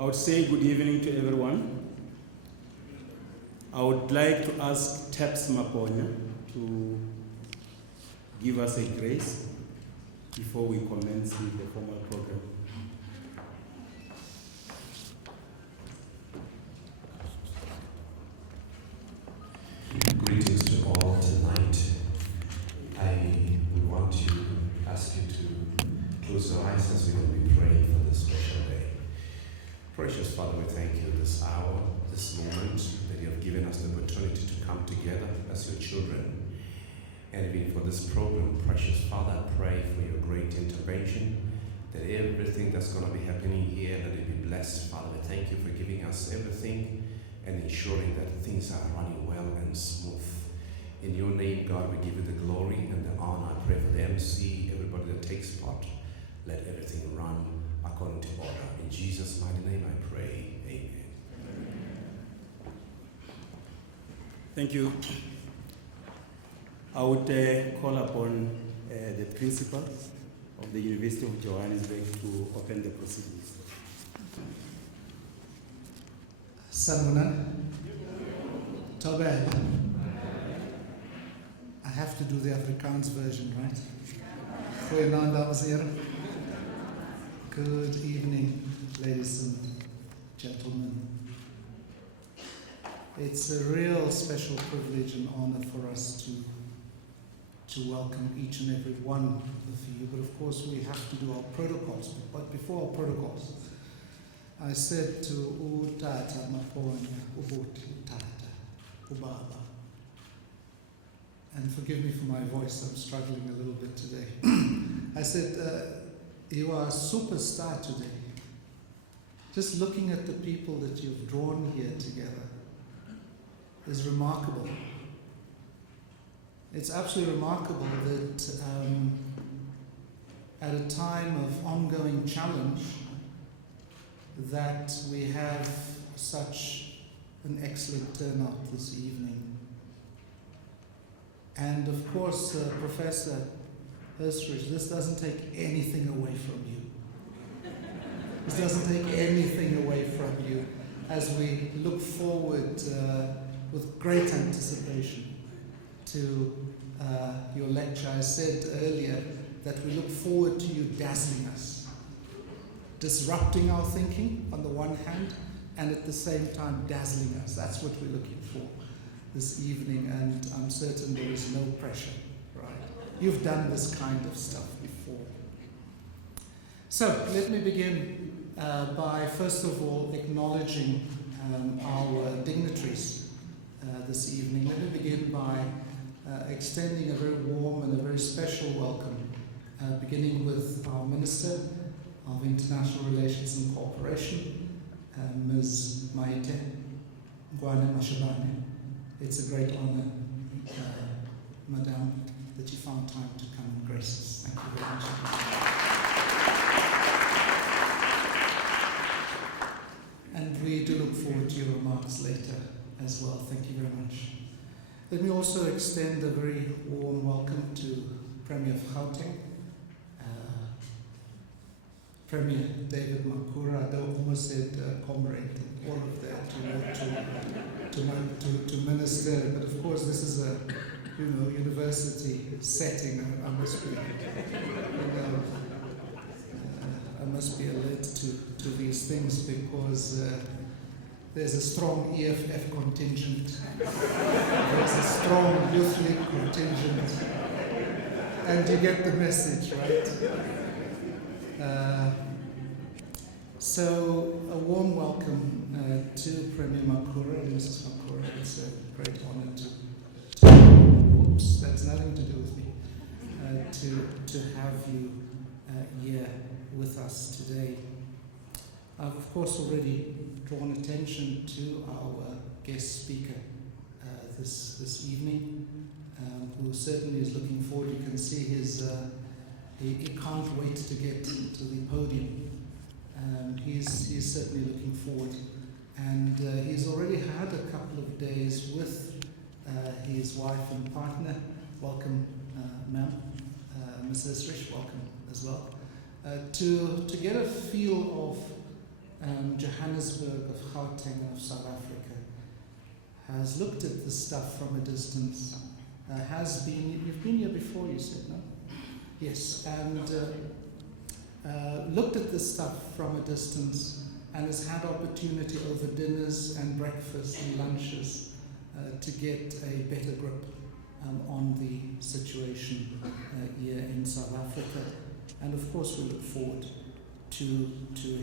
I would say good evening to everyone. I would like to ask Dr. Maponya to give us a grace before we commence with the formal program. Greetings to all tonight. I would want to ask you to close your eyes as we're going to be praying for this special day. Precious Father, we thank you this hour, this moment that you have given us the opportunity to come together as your children. And even for this program, precious Father, I pray for your great intervention, that everything that's going to be happening here, that it be blessed. Father, we thank you for giving us everything and ensuring that things are running well and smooth. In your name, God, we give you the glory and the honor. I pray for the MC, everybody that takes part. Let everything run according to order. In Jesus' mighty name I pray. Amen. Thank you. I would call upon the principal of the University of Johannesburg to open the proceedings. Sanbunan, Tobel. I have to do the Afrikaans version, right? Goeienaand, dames en heren. Good evening, ladies and gentlemen. It's a real special privilege and honor for us to welcome each and every one of you. But of course, we have to do our protocols. But before our protocols, I said to Dr Maponya, Tata, Ubaba, and forgive me for my voice, I'm struggling a little bit today. I said, you are a superstar today. Just looking at the people that you've drawn here together is remarkable. It's absolutely remarkable that at a time of ongoing challenge, that we have such an excellent turnout this evening. And of course, Professor Hisrich, this doesn't take anything away from you. This doesn't take anything away from you as we look forward with great anticipation to your lecture. I said earlier that we look forward to you dazzling us, disrupting our thinking on the one hand, and at the same time dazzling us. That's what we're looking for this evening, and I'm certain there is no pressure, right? You've done this kind of stuff before. So let me begin by first of all acknowledging our dignitaries this evening. Let me begin by extending a very warm and a very special welcome, beginning with our Minister of International Relations and Cooperation, Ms. Maite Ngwane Mashabane. It's a great honor, Madame, that you found time to come and grace us. Thank you very much. And we do look forward to your remarks later as well. Thank you very much. Let me also extend a very warm welcome to Premier of Gauteng, Premier David Makura. I almost said comrade, all of that, to minister. But of course, this is a university setting. I must be alert to these things because there's a strong EFF contingent. There's a strong Youth League contingent. And you get the message, right? So a warm welcome to Premier Makura and Mrs. Makura. It's a great honor to oops, that's nothing to do with me, to have you here with us today. I've of course already drawn attention to our guest speaker this evening, who certainly is looking forward. You can see his he can't wait to get to the podium. He's certainly looking forward, and he's already had a couple of days with his wife and partner. Welcome, ma'am, Ms. Hisrich, welcome as well. To get a feel of Johannesburg, of Gauteng, and of South Africa, has looked at this stuff from a distance, you've been here before, you said, no? Yes, and looked at this stuff from a distance and has had opportunity over dinners and breakfasts and lunches to get a better grip on the situation here in South Africa. And of course we look forward to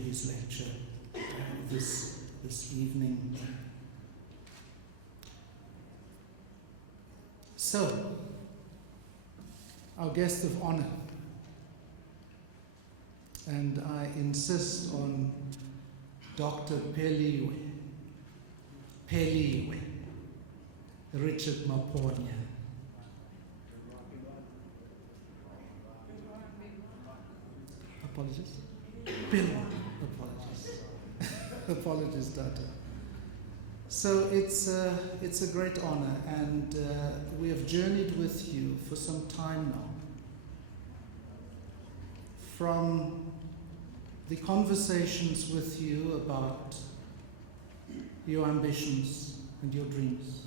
his lecture this evening. So, our guest of honor, and I insist on Dr. Richard Maponya. Apologies? Apologies. Apologies, Doctor. So it's a great honor, and we have journeyed with you for some time now. From the conversations with you about your ambitions and your dreams,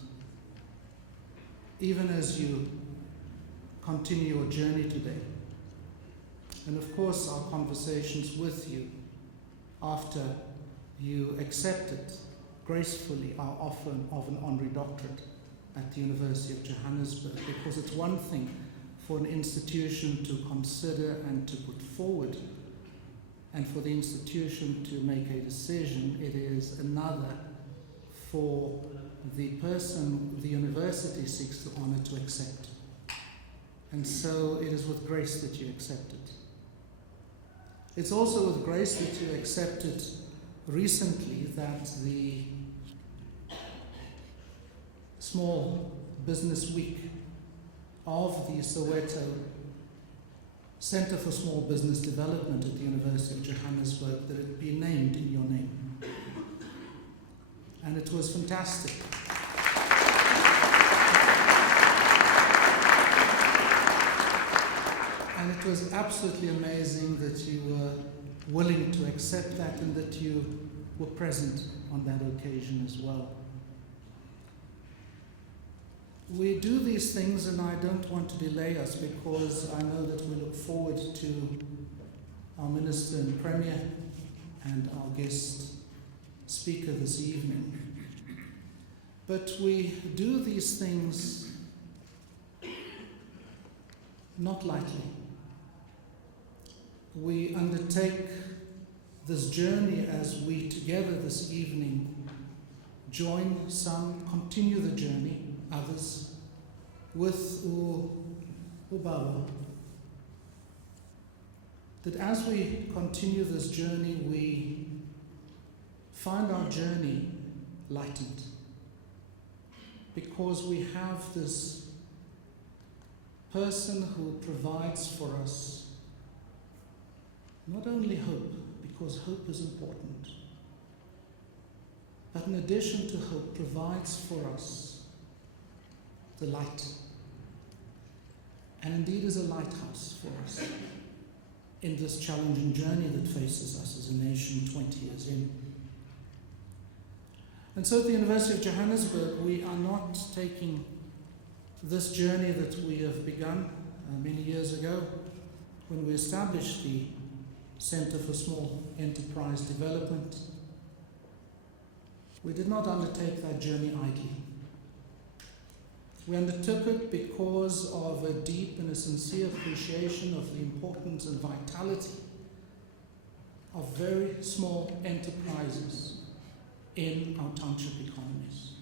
even as you continue your journey today. And of course, our conversations with you after you accepted gracefully our offer of an honorary doctorate at the University of Johannesburg, because it's one thing for an institution to consider and to put forward, and for the institution to make a decision. It is another for the person the university seeks to honor to accept. And so it is with grace that you accept it. It's also with grace that you accepted recently that the Small Business Week of the Soweto Center for Small Business Development at the University of Johannesburg, that it be named in your name. And it was fantastic. And it was absolutely amazing that you were willing to accept that and that you were present on that occasion as well. We do these things, and I don't want to delay us, because I know that we look forward to our Minister and Premier and our guest speaker this evening. But we do these things not lightly. We undertake this journey as we together this evening join some, continue the journey, others with Ubaba. That as we continue this journey, we find our journey lightened, because we have this person who provides for us not only hope, because hope is important, but in addition to hope, provides for us the light, and indeed is a lighthouse for us in this challenging journey that faces us as a nation 20 years in. And so at the University of Johannesburg, we are not taking this journey that we have begun many years ago when we established the Center for Small Enterprise Development. We did not undertake that journey idly. We undertook it because of a deep and a sincere appreciation of the importance and vitality of very small enterprises in our township economies.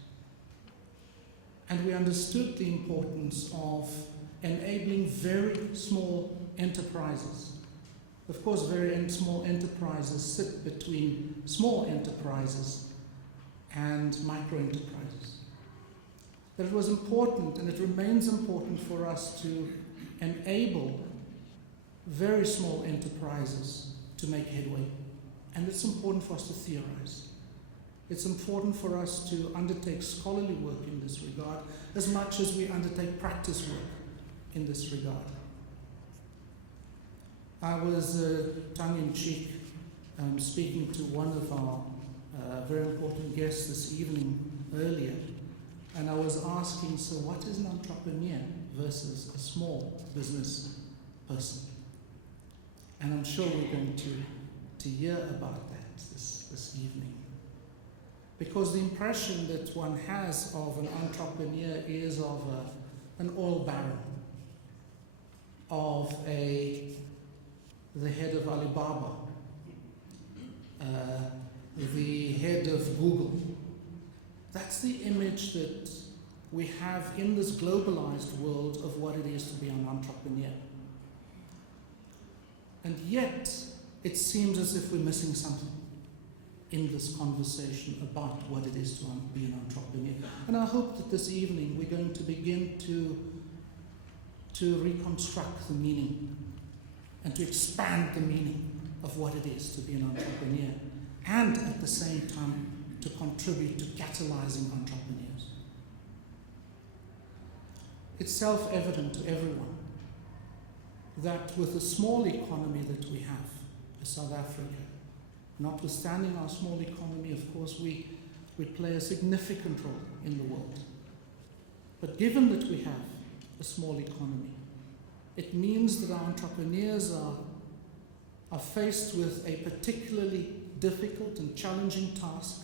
And we understood the importance of enabling very small enterprises. Of course, very small enterprises sit between small enterprises and micro enterprises. But it was important, and it remains important for us to enable very small enterprises to make headway. And it's important for us to theorize. It's important for us to undertake scholarly work in this regard as much as we undertake practice work in this regard. I was tongue-in-cheek speaking to one of our very important guests this evening earlier, and I was asking, so what is an entrepreneur versus a small business person? And I'm sure we're going to hear about that this evening. Because the impression that one has of an entrepreneur is of an oil baron, of the head of Alibaba, the head of Google. That's the image that we have in this globalized world of what it is to be an entrepreneur. And yet, it seems as if we're missing something in this conversation about what it is to be an entrepreneur. And I hope that this evening we're going to begin to reconstruct the meaning and to expand the meaning of what it is to be an entrepreneur, and at the same time to contribute to catalyzing entrepreneurs. It's self-evident to everyone that with the small economy that we have in South Africa, notwithstanding our small economy, of course, we play a significant role in the world. But given that we have a small economy, it means that our entrepreneurs are faced with a particularly difficult and challenging task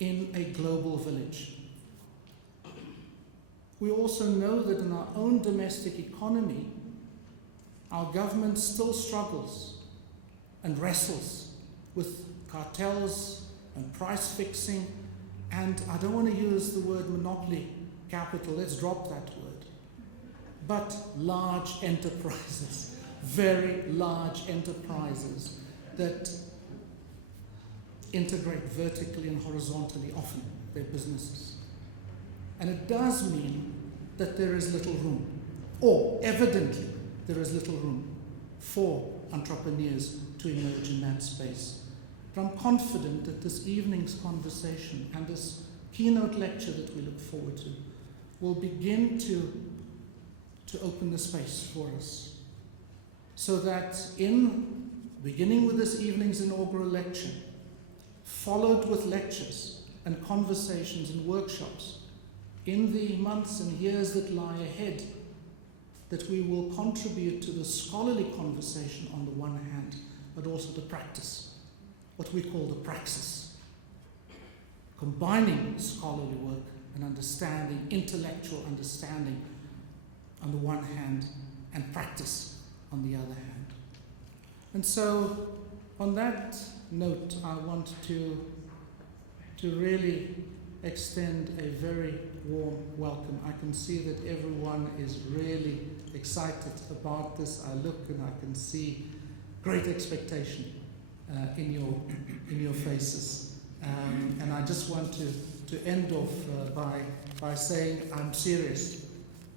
in a global village. We also know that in our own domestic economy, our government still struggles and wrestles with cartels and price fixing, and I don't want to use the word monopoly capital, let's drop that word, but large enterprises, very large enterprises that integrate vertically and horizontally often their businesses. And it does mean that there is little room, or evidently there is little room for entrepreneurs to emerge in that space. But I'm confident that this evening's conversation and this keynote lecture that we look forward to will begin to open the space for us, so that in beginning with this evening's inaugural lecture, followed with lectures and conversations and workshops in the months and years that lie ahead, that we will contribute to the scholarly conversation on the one hand, but also the practice, what we call the praxis, combining scholarly work and understanding, intellectual understanding on the one hand, and practice on the other hand. And so, on that note, I want to really extend a very warm welcome. I can see that everyone is really excited about this. I look and I can see great expectation in your faces. And I just want to end off by saying I'm serious.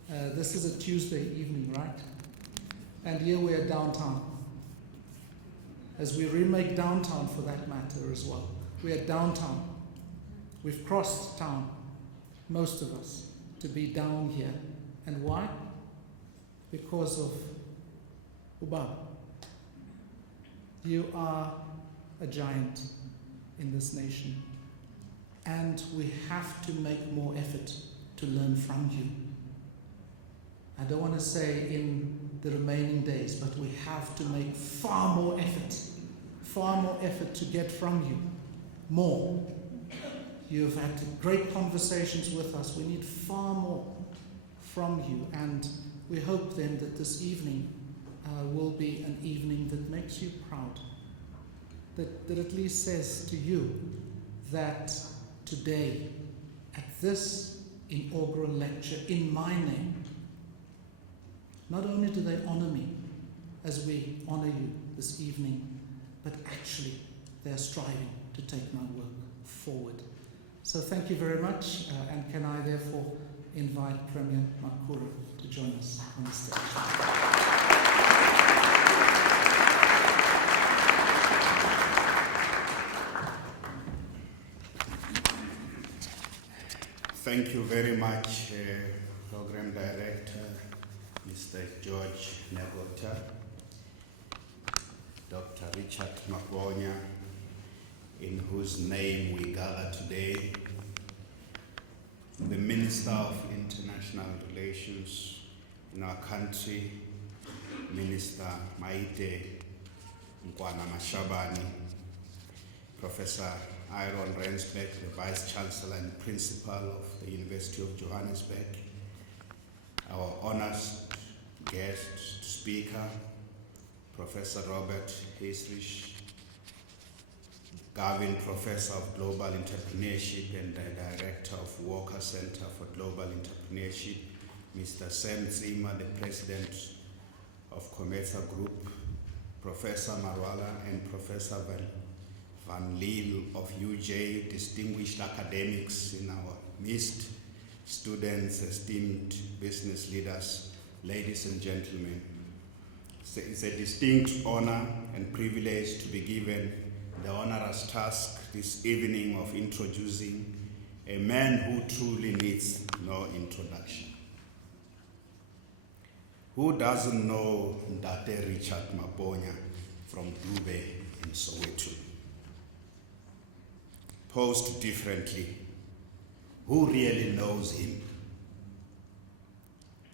This is a Tuesday evening, right? And here we are downtown. As we remake downtown for that matter as well. We are downtown. We've crossed town, most of us, to be down here. And why? Because of Uba. You are a giant in this nation. And we have to make more effort to learn from you. I don't want to say in the remaining days, but we have to make far more effort to get from you more. You've had great conversations with us. We need far more from you, and we hope then that this evening will be an evening that makes you proud, that at least says to you that today, at this inaugural lecture in my name, not only do they honor me as we honor you this evening, but actually they're striving to take my work forward. So thank you very much, and can I therefore invite Premier Makura to join us on the stage. Thank you very much, Program Director, Mr. George Negota, Dr. Richard Maponya, in whose name we gather today, the Minister of International Relations in our country, Minister Maite Nkwana Mashabani, Professor Aaron Rensbeck, the Vice Chancellor and Principal of the University of Johannesburg, our honored guest speaker, Professor Robert Hisrich, Garvin Professor of Global Entrepreneurship and the Director of Walker Center for Global Entrepreneurship, Mr. Sam Zima, the President of Cometa Group, Professor Marwala and Professor Van Lille of UJ, distinguished academics in our midst, students, esteemed business leaders, ladies and gentlemen. It's a distinct honor and privilege to be given the onerous task this evening of introducing a man who truly needs no introduction. Who doesn't know Dr Richard Maponya from Dube in Soweto? Posed differently, who really knows him?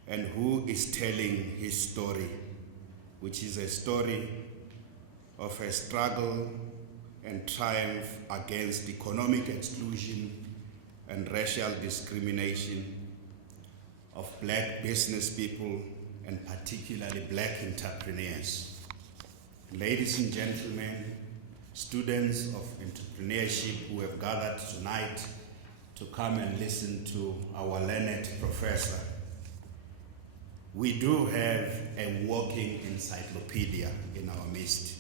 And who is telling his story, which is a story of a struggle and triumph against economic exclusion and racial discrimination of black business people and particularly black entrepreneurs. Ladies and gentlemen, students of entrepreneurship who have gathered tonight to come and listen to our learned professor, we do have a walking encyclopedia in our midst,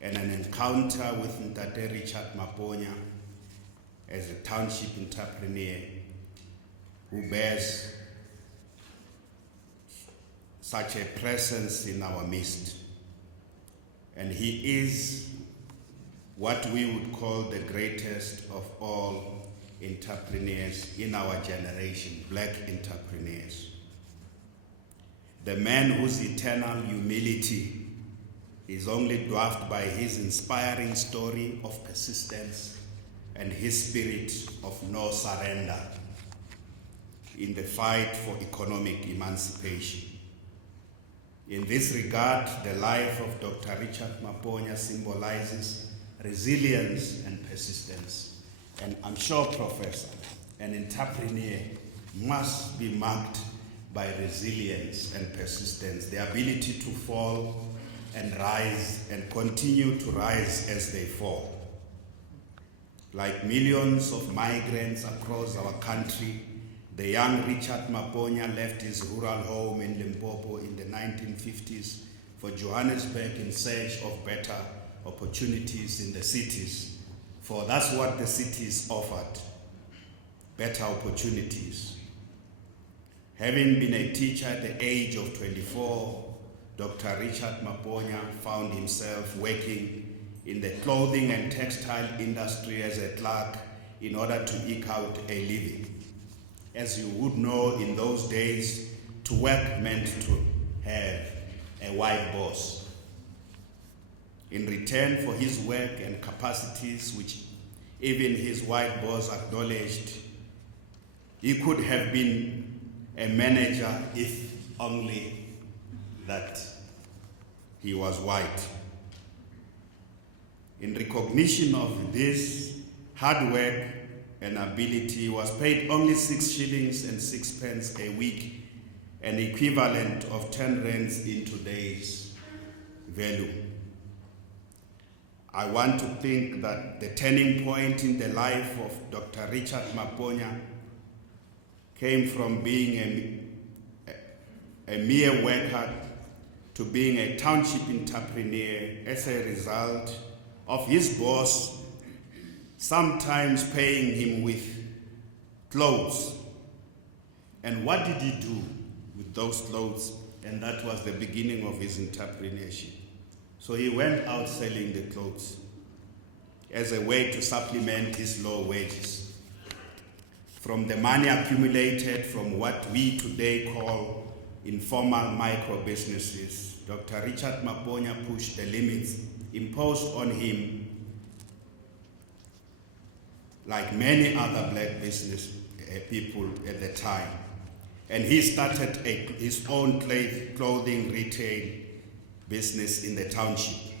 and an encounter with Dr. Richard Maponya as a township entrepreneur who bears such a presence in our midst. And he is what we would call the greatest of all entrepreneurs in our generation, black entrepreneurs. The man whose eternal humility is only dwarfed by his inspiring story of persistence and his spirit of no surrender in the fight for economic emancipation. In this regard, the life of Dr. Richard Maponya symbolizes resilience and persistence. And I'm sure, Professor, an entrepreneur must be marked by resilience and persistence, the ability to fall and rise and continue to rise as they fall. Like millions of migrants across our country, the young Richard Maponya left his rural home in Limpopo in the 1950s for Johannesburg in search of better opportunities in the cities, for that's what the cities offered, better opportunities. Having been a teacher at the age of 24, Dr. Richard Maponya found himself working in the clothing and textile industry as a clerk in order to eke out a living. As you would know, in those days, to work meant to have a white boss. In return for his work and capacities, which even his white boss acknowledged, he could have been a manager if only that he was white. In recognition of this hard work and ability, he was paid only 6 shillings and 6 pence a week, an equivalent of 10 rands in today's value. I want to think that the turning point in the life of Dr. Richard Maponya came from being a mere worker to being a township entrepreneur as a result of his boss sometimes paying him with clothes. And what did he do with those clothes? And that was the beginning of his entrepreneurship. So he went out selling the clothes as a way to supplement his low wages. From the money accumulated from what we today call informal micro businesses, Dr. Richard Maponya pushed the limits imposed on him like many other black business people at the time. And he started his own clothing retail business in the township.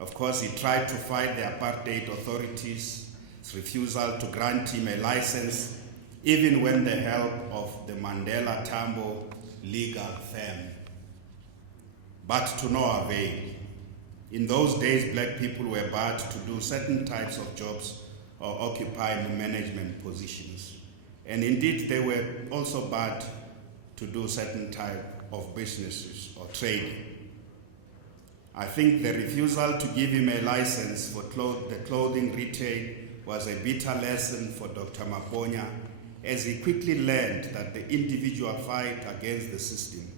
Of course, he tried to fight the apartheid authorities' refusal to grant him a license, even with the help of the Mandela Tambo legal firm. But to no avail. In those days, black people were barred to do certain types of jobs or occupy management positions. And indeed, they were also barred to do certain type of businesses or trading. I think the refusal to give him a license for the clothing retail was a bitter lesson for Dr. Maponya, as he quickly learned that the individual fight against the system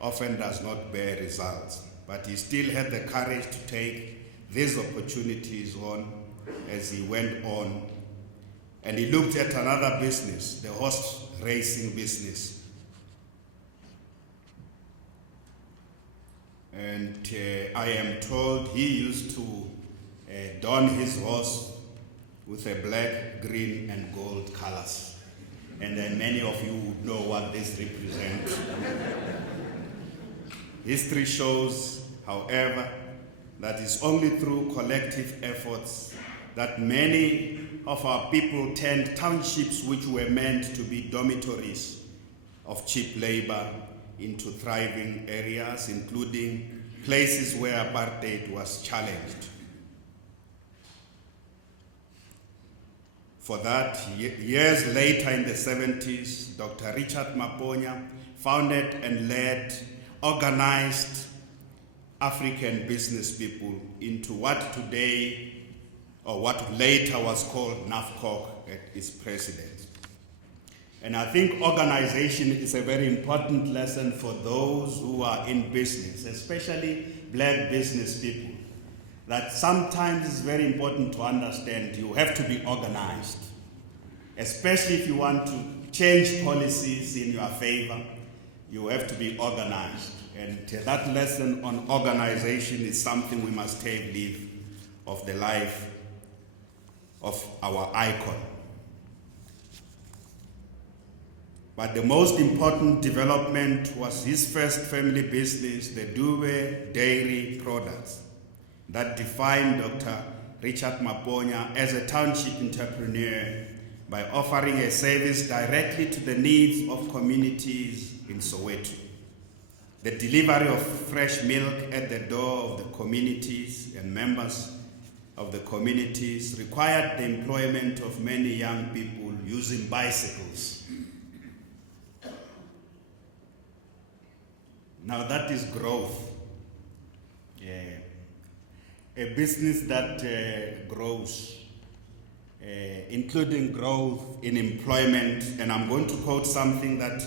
often does not bear results. But he still had the courage to take these opportunities on as he went on. And he looked at another business, the horse racing business. And I am told he used to don his horse with a black, green, and gold colors. And then many of you would know what this represents. History shows, however, that it's only through collective efforts that many of our people turned townships which were meant to be dormitories of cheap labor into thriving areas, including places where apartheid was challenged. For that, years later in the 70s, Dr. Richard Maponya founded and led organized African business people into what today, or what later was called NAFCOC at its president. And I think organization is a very important lesson for those who are in business, especially black business people, that sometimes it's very important to understand you have to be organized, especially if you want to change policies in your favor. You have to be organized. And that lesson on organization is something we must take leave of the life of our icon. But the most important development was his first family business, the Dube Dairy Products, that defined Dr. Richard Maponya as a township entrepreneur by offering a service directly to the needs of communities in Soweto. The delivery of fresh milk at the door of the communities and members of the communities required the employment of many young people using bicycles. Now that is growth. A business that grows, including growth in employment. And I'm going to quote something that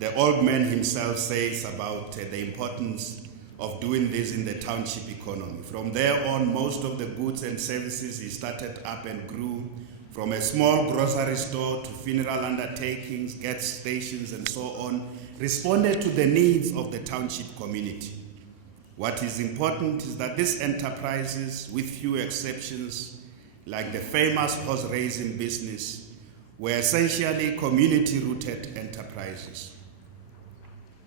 the old man himself says about the importance of doing this in the township economy. From there on, most of the goods and services he started up and grew, from a small grocery store to funeral undertakings, gas stations, and so on, responded to the needs of the township community. What is important is that these enterprises, with few exceptions, like the famous horse racing business, were essentially community-rooted enterprises.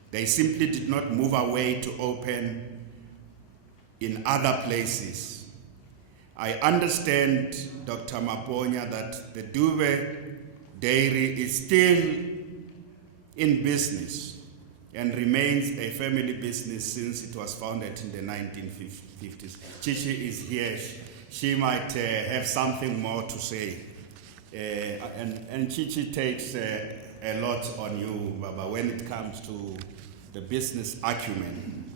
They simply did not move away to open in other places. I understand, Dr. Maponya, that the Dube Dairy is still in business and remains a family business since it was founded in the 1950s. Chichi is here. She might have something more to say. And Chichi takes a lot on you, Baba, when it comes to the business acumen.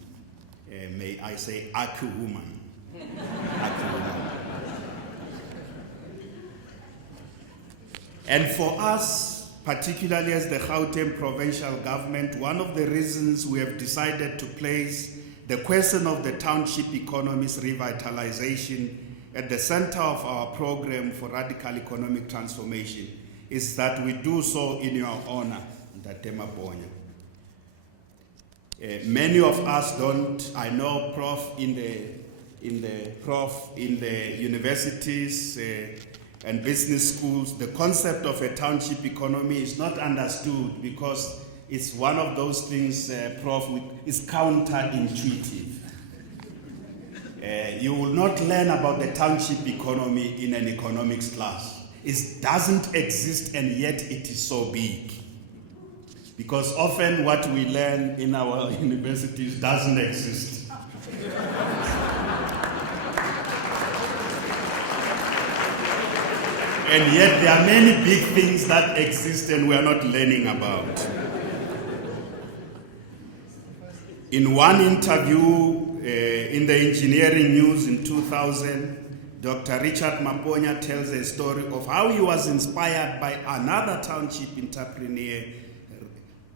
May I say acuwoman. Acuwoman. And for us, particularly as the Gauteng provincial government, one of the reasons we have decided to place the question of the township economy's revitalization at the center of our program for radical economic transformation is that we do so in your honor, Dr. Maponya. Many of us don't. I know Prof in the universities and business schools, the concept of a township economy is not understood because it's one of those things, Prof, is counterintuitive. You will not learn about the township economy in an economics class. It doesn't exist, and yet it is so big. Because often what we learn in our universities doesn't exist. And yet there are many big things that exist and we are not learning about. In one interview in the Engineering News in 2000, Dr. Richard Maponya tells a story of how he was inspired by another township entrepreneur,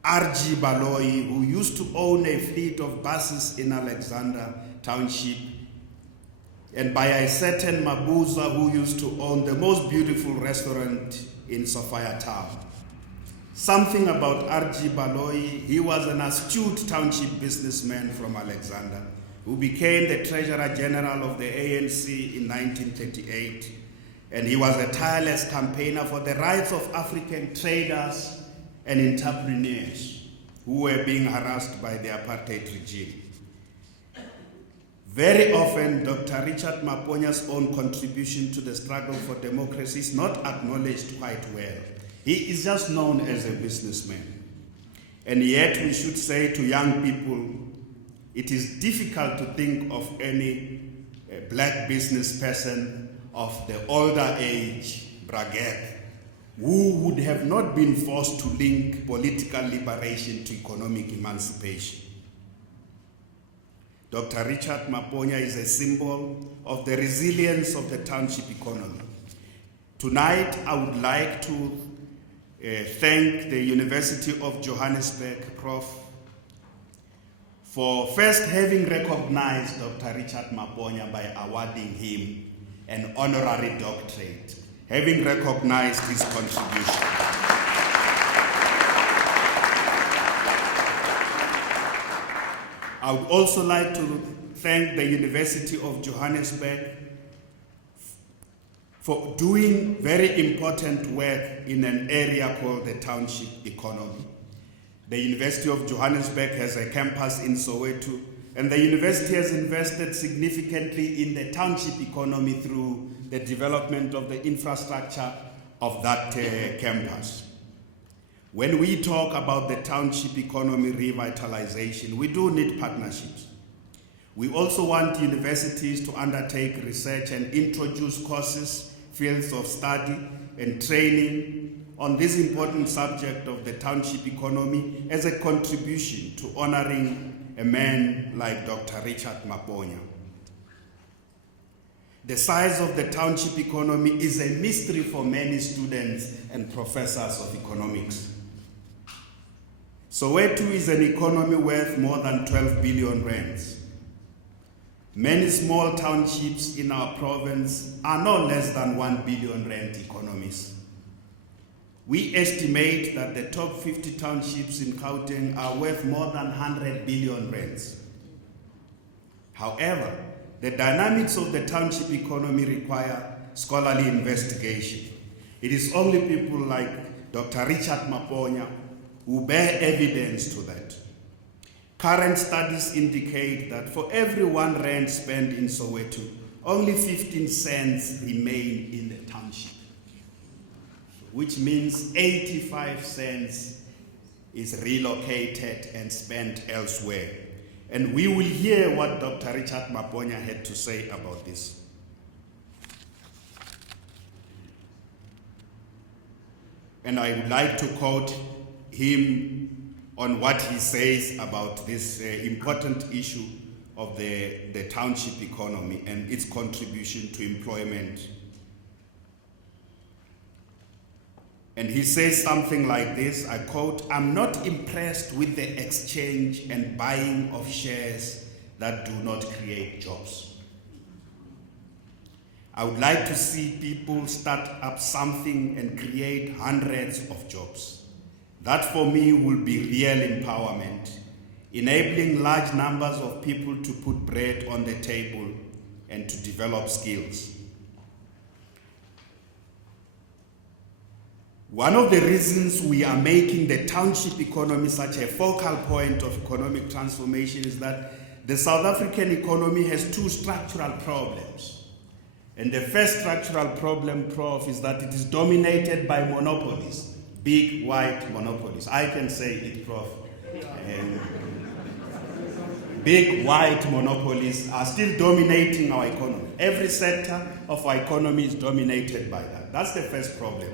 R.G. Baloyi, who used to own a fleet of buses in Alexander Township, and by a certain Mabuza who used to own the most beautiful restaurant in Sophia Town. Something about R.G. Baloyi, he was an astute township businessman from Alexander who became the Treasurer General of the ANC in 1938, and he was a tireless campaigner for the rights of African traders and entrepreneurs who were being harassed by the apartheid regime. Very often, Dr. Richard Maponya's own contribution to the struggle for democracy is not acknowledged quite well. He is just known as a businessman. And yet we should say to young people, it is difficult to think of any black business person of the older age bracket who would have not been forced to link political liberation to economic emancipation. Dr. Richard Maponya is a symbol of the resilience of the township economy. Tonight, I would like to thank the University of Johannesburg, Prof, for first having recognized Dr. Richard Maponya by awarding him an honorary doctorate, having recognized his contribution. I would also like to thank the University of Johannesburg for doing very important work in an area called the township economy. The University of Johannesburg has a campus in Soweto, and the university has invested significantly in the township economy through the development of the infrastructure of that campus. When we talk about the township economy revitalization, we do need partnerships. We also want universities to undertake research and introduce courses, fields of study, and training on this important subject of the township economy as a contribution to honoring a man like Dr. Richard Maponya. The size of the township economy is a mystery for many students and professors of economics. Soweto is an economy worth more than 12 billion rands. Many small townships in our province are no less than 1 billion rand economies. We estimate that the top 50 townships in Gauteng are worth more than 100 billion rands. However, the dynamics of the township economy require scholarly investigation. It is only people like Dr. Richard Maponya who bear evidence to that. Current studies indicate that for every 1 rand spent in Soweto, only 15 cents remain in the township, which means 85 cents is relocated and spent elsewhere. And we will hear what Dr. Richard Maponya had to say about this. And I would like to quote him on what he says about this important issue of the township economy and its contribution to employment. And he says something like this, I quote, "I'm not impressed with the exchange and buying of shares that do not create jobs. I would like to see people start up something and create hundreds of jobs. That for me will be real empowerment, enabling large numbers of people to put bread on the table and to develop skills. One of the reasons we are making the township economy such a focal point of economic transformation is that the South African economy has two structural problems. And the first structural problem, Prof, is that it is dominated by monopolies, big white monopolies. I can say it, Prof. Big white monopolies are still dominating our economy. Every sector of our economy is dominated by that. That's the first problem.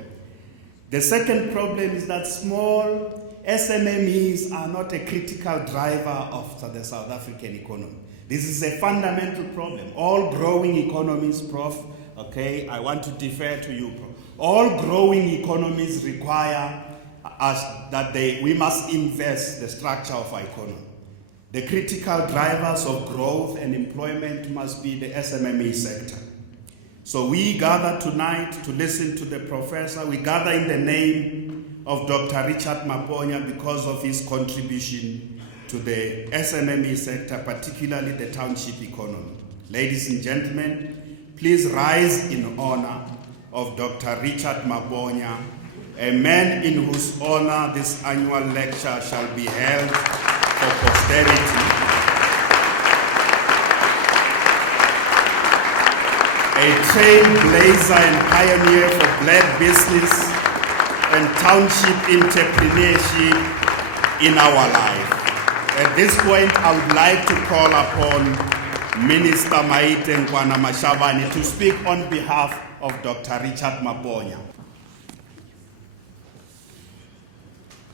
The second problem is that small SMMEs are not a critical driver of the South African economy. This is a fundamental problem. All growing economies, Prof, okay, I want to defer to you, Prof. All growing economies require us that we must invest the structure of our economy. The critical drivers of growth and employment must be the SMME sector. So we gather tonight to listen to the professor. We gather in the name of Dr. Richard Maponya because of his contribution to the SMME sector, particularly the township economy. Ladies and gentlemen, please rise in honor of Dr. Richard Maponya, a man in whose honor this annual lecture shall be held for posterity. A trailblazer and pioneer for black business and township entrepreneurship in our life. At this point, I would like to call upon Minister Maite Nkwana Mashabane to speak on behalf of Dr. Richard Maponya.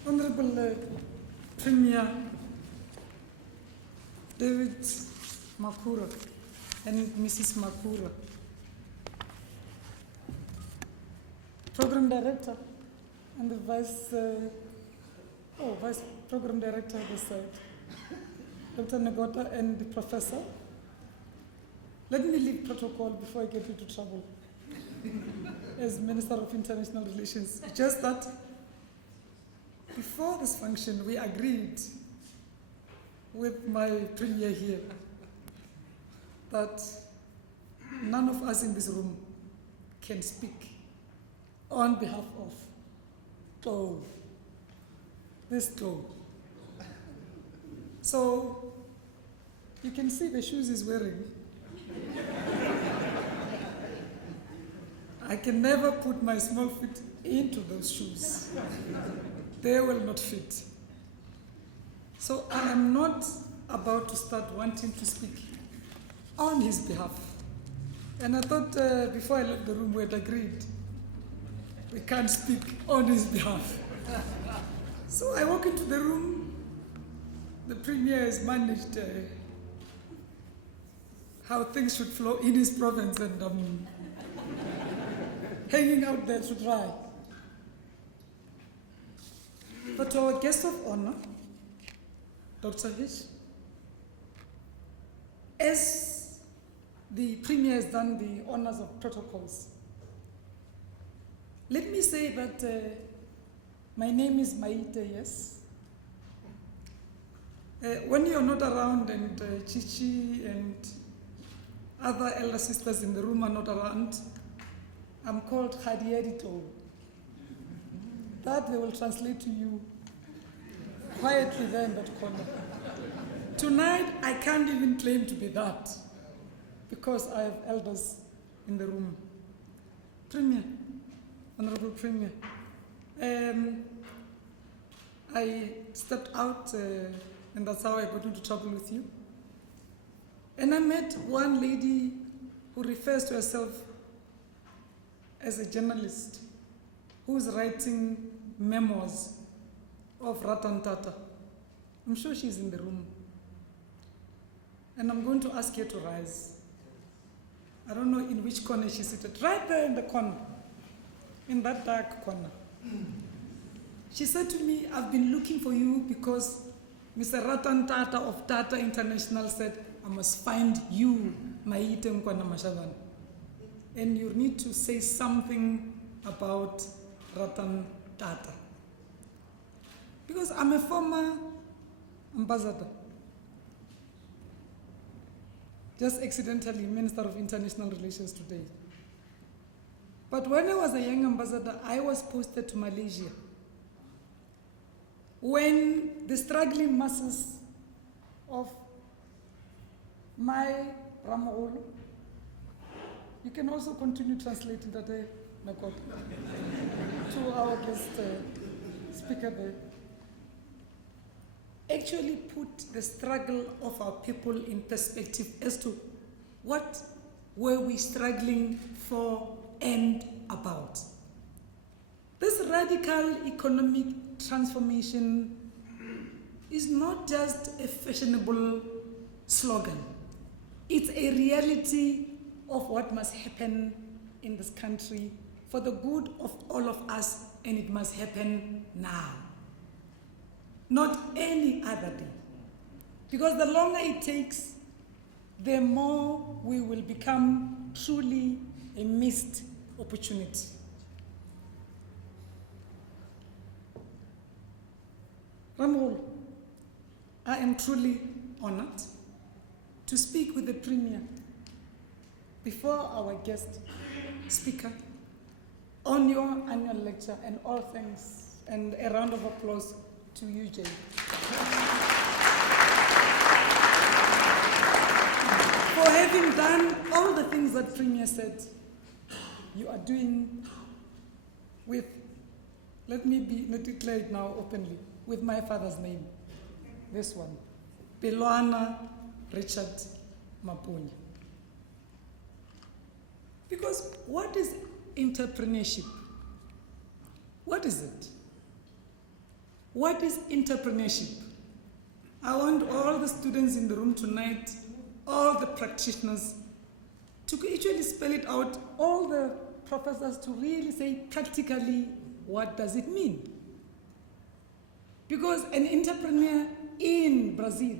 Honorable Premier David Makura and Mrs. Makura, Program Director and the Vice Program Director of the site, Dr. Negota and the Professor. Let me leave protocol before I get into trouble as Minister of International Relations. Just that before this function, we agreed with my Premier here that none of us in this room can speak on behalf of this toe. So you can see the shoes he's wearing. I can never put my small feet into those shoes. They will not fit. So I am not about to start wanting to speak on his behalf. And I thought before I left the room we had agreed we can't speak on his behalf. So I walk into the room, the Premier has managed how things should flow in his province, and I'm hanging out there to dry. But to our guest of honor, Dr. Hitch, as the Premier has done the honors of protocols, let me say that my name is Maite, yes. When you're not around and Chichi and other elder sisters in the room are not around, I'm called Khadiedito. That they will translate to you quietly there in that corner. Tonight, I can't even claim to be that because I have elders in the room. Premier, Honorable Premier, I stepped out and that's how I got into trouble with you. And I met one lady who refers to herself as a journalist who's writing memoirs of Ratan Tata. I'm sure she's in the room. And I'm going to ask her to rise. I don't know in which corner she's seated. Right there in the corner, in that dark corner. She said to me, I've been looking for you because Mr. Ratan Tata of Tata International said, I must find you, Maite Nkwana Mashabane. And you need to say something about Ratan Tata. Because I'm a former ambassador. Just accidentally Minister of International Relations today. But when I was a young ambassador, I was posted to Malaysia. When the struggling masses of my Ramaholo, you can also continue translating that to our guest speaker there, actually put the struggle of our people in perspective as to what were we struggling for and about. This radical economic transformation is not just a fashionable slogan. It's a reality of what must happen in this country for the good of all of us, and it must happen now. Not any other day. Because the longer it takes, the more we will become truly a missed opportunity. Ramol, I am truly honored to speak with the Premier before our guest speaker on your annual lecture, and all thanks, and a round of applause to you, Jay. For having done all the things that Premier said you are doing with, let me declare it now openly, with my father's name, this one, Dr Richard Maponya. Because what is entrepreneurship? What is it? What is entrepreneurship? I want all the students in the room tonight, all the practitioners, to actually spell it out, all the professors to really say practically what does it mean. Because an entrepreneur in Brazil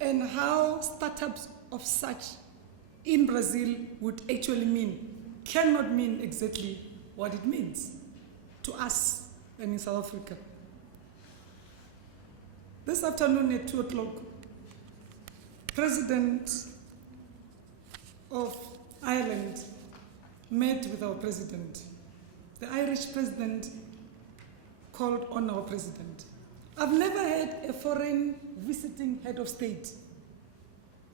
and how startups of such in Brazil would actually mean cannot mean exactly what it means to us and in South Africa. This afternoon at 2 o'clock, President of Ireland met with our president. The Irish president called on our president. I've never had a foreign visiting head of state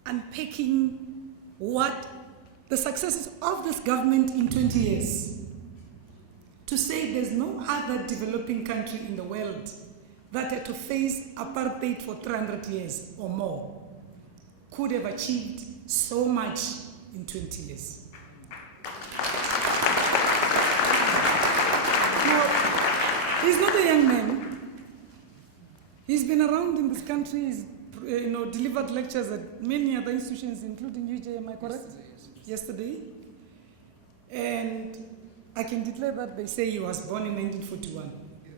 unpacking what the successes of this government in 20 years. To say there's no other developing country in the world that had to face apartheid for 300 years or more could have achieved so much in 20 years. Now, he's not a young man. He's been around in this country. He's delivered lectures at many other institutions, including UJ, am I correct? Yesterday. And I can declare that they say he was born in 1941.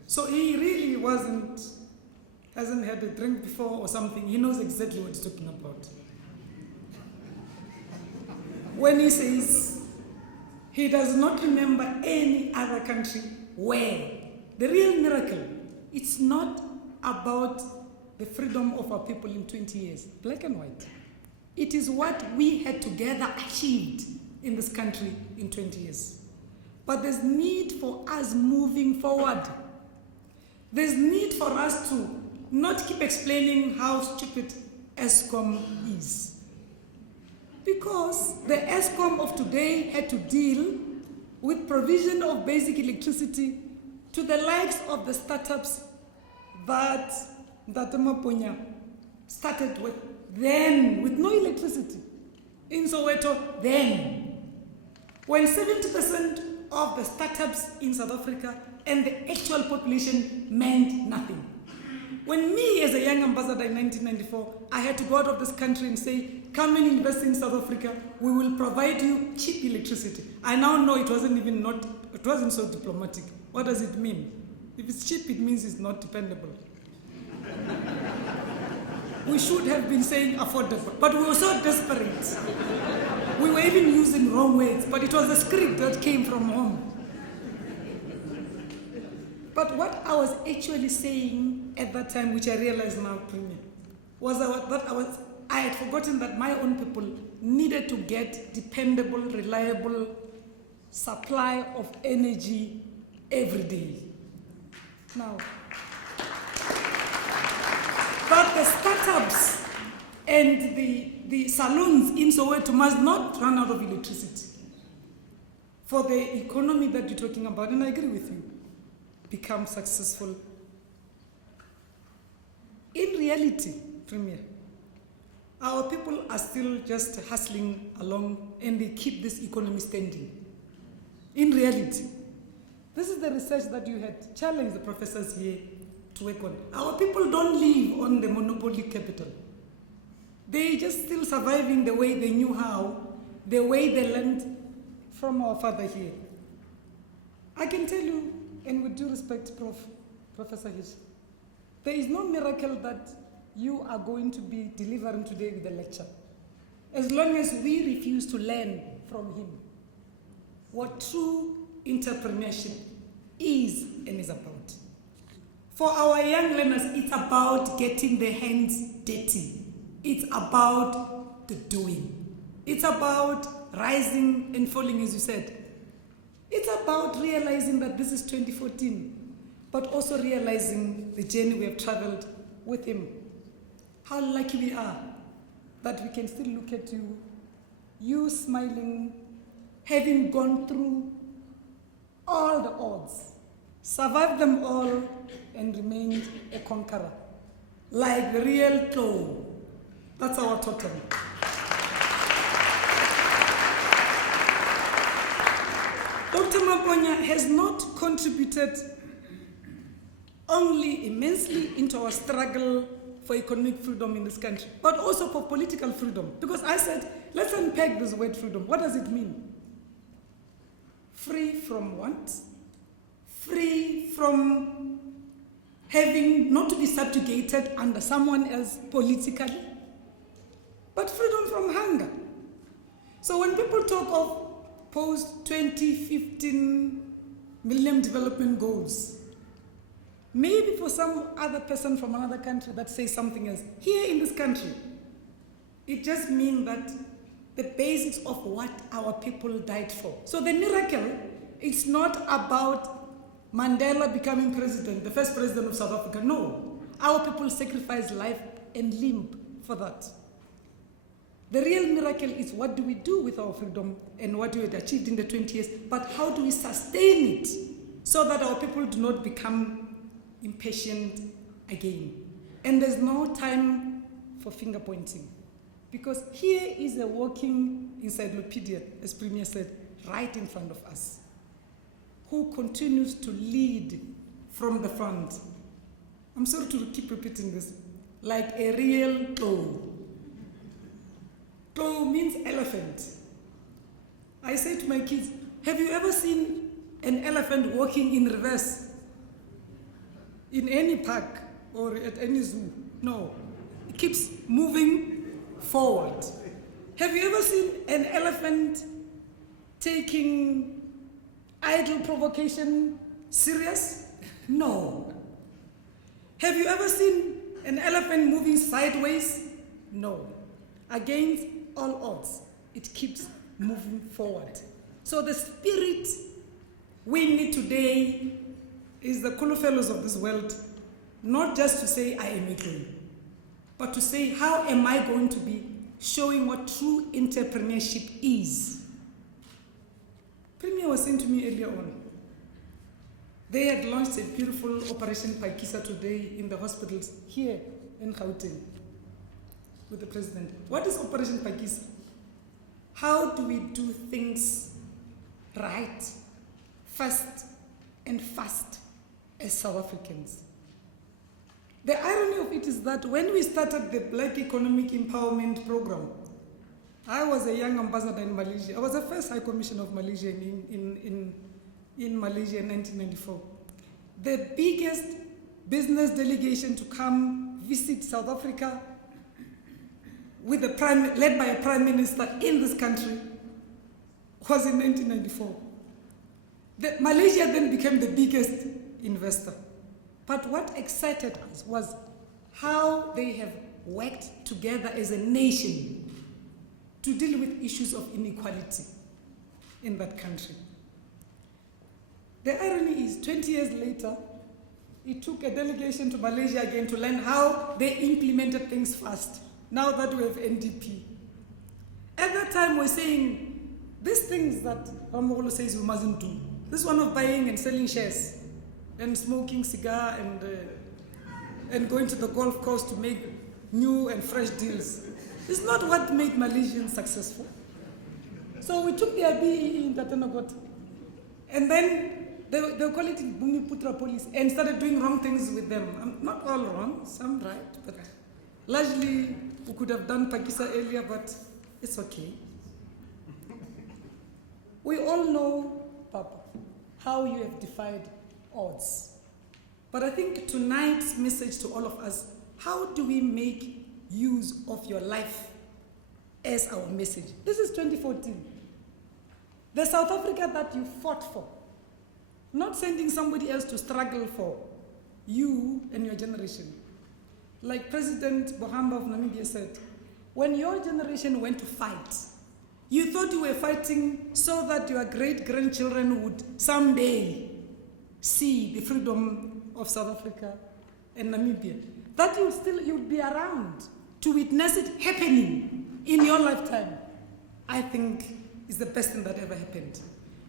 So he really hasn't had a drink before or something. He knows exactly what he's talking about. When he says he does not remember any other country where the real miracle, it's not about the freedom of our people in 20 years, black and white. It is what we had together achieved in this country in 20 years. But there's need for us moving forward. There's need for us to not keep explaining how stupid ESCOM is. Because the ESCOM of today had to deal with provision of basic electricity to the likes of the startups that Dr Maponya started with then, with no electricity. In Soweto, then. When 70% of the startups in South Africa and the actual population meant nothing. When me, as a young ambassador in 1994, I had to go out of this country and say, come and invest in South Africa, we will provide you cheap electricity. I now know it wasn't so diplomatic. What does it mean? If it's cheap, it means it's not dependable. We should have been saying affordable, but we were so desperate. We were even using wrong words, but it was a script that came from home. But what I was actually saying at that time, which I realize now, Premier, was I had forgotten that my own people needed to get dependable, reliable supply of energy every day. Now, but the startups and the saloons in Soweto must not run out of electricity for the economy that you're talking about, and I agree with you, become successful. In reality, Premier, our people are still just hustling along and they keep this economy standing. In reality, this is the research that you had challenged the professors here to work on. Our people don't live on the monopoly capital. They just still surviving the way they knew how, the way they learned from our father here. I can tell you, and with due respect, Professor Hisrich, there is no miracle that you are going to be delivering today with the lecture, as long as we refuse to learn from him what true entrepreneurship is and is about. For our young learners, it's about getting their hands dirty. It's about the doing. It's about rising and falling, as you said. It's about realizing that this is 2014, but also realizing the journey we have traveled with him. How lucky we are that we can still look at you, you smiling, having gone through all the odds, survived them all, and remained a conqueror. Like the real Tlo. That's our totem. Dr. Maponya has not contributed only immensely into our struggle for economic freedom in this country, but also for political freedom. Because I said, let's unpack this word freedom. What does it mean? Free from what? Free from having not to be subjugated under someone else politically, but freedom from hunger. So when people talk of post-2015 Millennium Development Goals, maybe for some other person from another country that says something else, here in this country, it just means that the basics of what our people died for. So the miracle, it's not about Mandela becoming president, the first president of South Africa. No, our people sacrificed life and limb for that. The real miracle is what do we do with our freedom and what we had achieved in the 20 years, but how do we sustain it so that our people do not become impatient again. And there's no time for finger pointing, because here is a walking encyclopedia, as Premier said, right in front of us, who continues to lead from the front. I'm sorry to keep repeating this, like a real Tlo. Tlo means elephant. I say to my kids, have you ever seen an elephant walking in reverse? In any park or at any zoo? No. It keeps moving forward. Have you ever seen an elephant taking idle provocation serious? No. Have you ever seen an elephant moving sideways? No. Against all odds, it keeps moving forward. So the spirit we need today is the Kulu fellows of this world, not just to say I am a Tlo, but to say how am I going to be showing what true entrepreneurship is. Premier was saying to me earlier on, they had launched a beautiful Operation Paikisa today in the hospitals here in Gauteng with the president. What is Operation Paikisa? How do we do things right, fast and fast as South Africans? The irony of it is that when we started the Black Economic Empowerment Program, I was a young ambassador in Malaysia. I was the first High Commissioner of Malaysia in Malaysia in 1994. The biggest business delegation to come visit South Africa with led by a prime minister in this country was in 1994. Malaysia then became the biggest investor. But what excited us was how they have worked together as a nation to deal with issues of inequality in that country. The irony is, 20 years later, it took a delegation to Malaysia again to learn how they implemented things fast, now that we have NDP. At that time, we're saying, these things that Ramolo says we mustn't do. This one of buying and selling shares, and smoking cigar, and going to the golf course to make new and fresh deals. It's not what made Malaysians successful. So we took their BEE in Tatanagot, and then they call it Bumiputra police, and started doing wrong things with them. Not all wrong, some right, but largely we could have done Pakistan earlier, but it's okay. We all know, Papa, how you have defied odds. But I think tonight's message to all of us, how do we make use of your life as our message? This is 2014. The South Africa that you fought for, not sending somebody else to struggle for you and your generation. Like President Bohamba of Namibia said, when your generation went to fight, you thought you were fighting so that your great-grandchildren would someday see the freedom of South Africa and Namibia. That you'd be around to witness it happening in your lifetime, I think is the best thing that ever happened.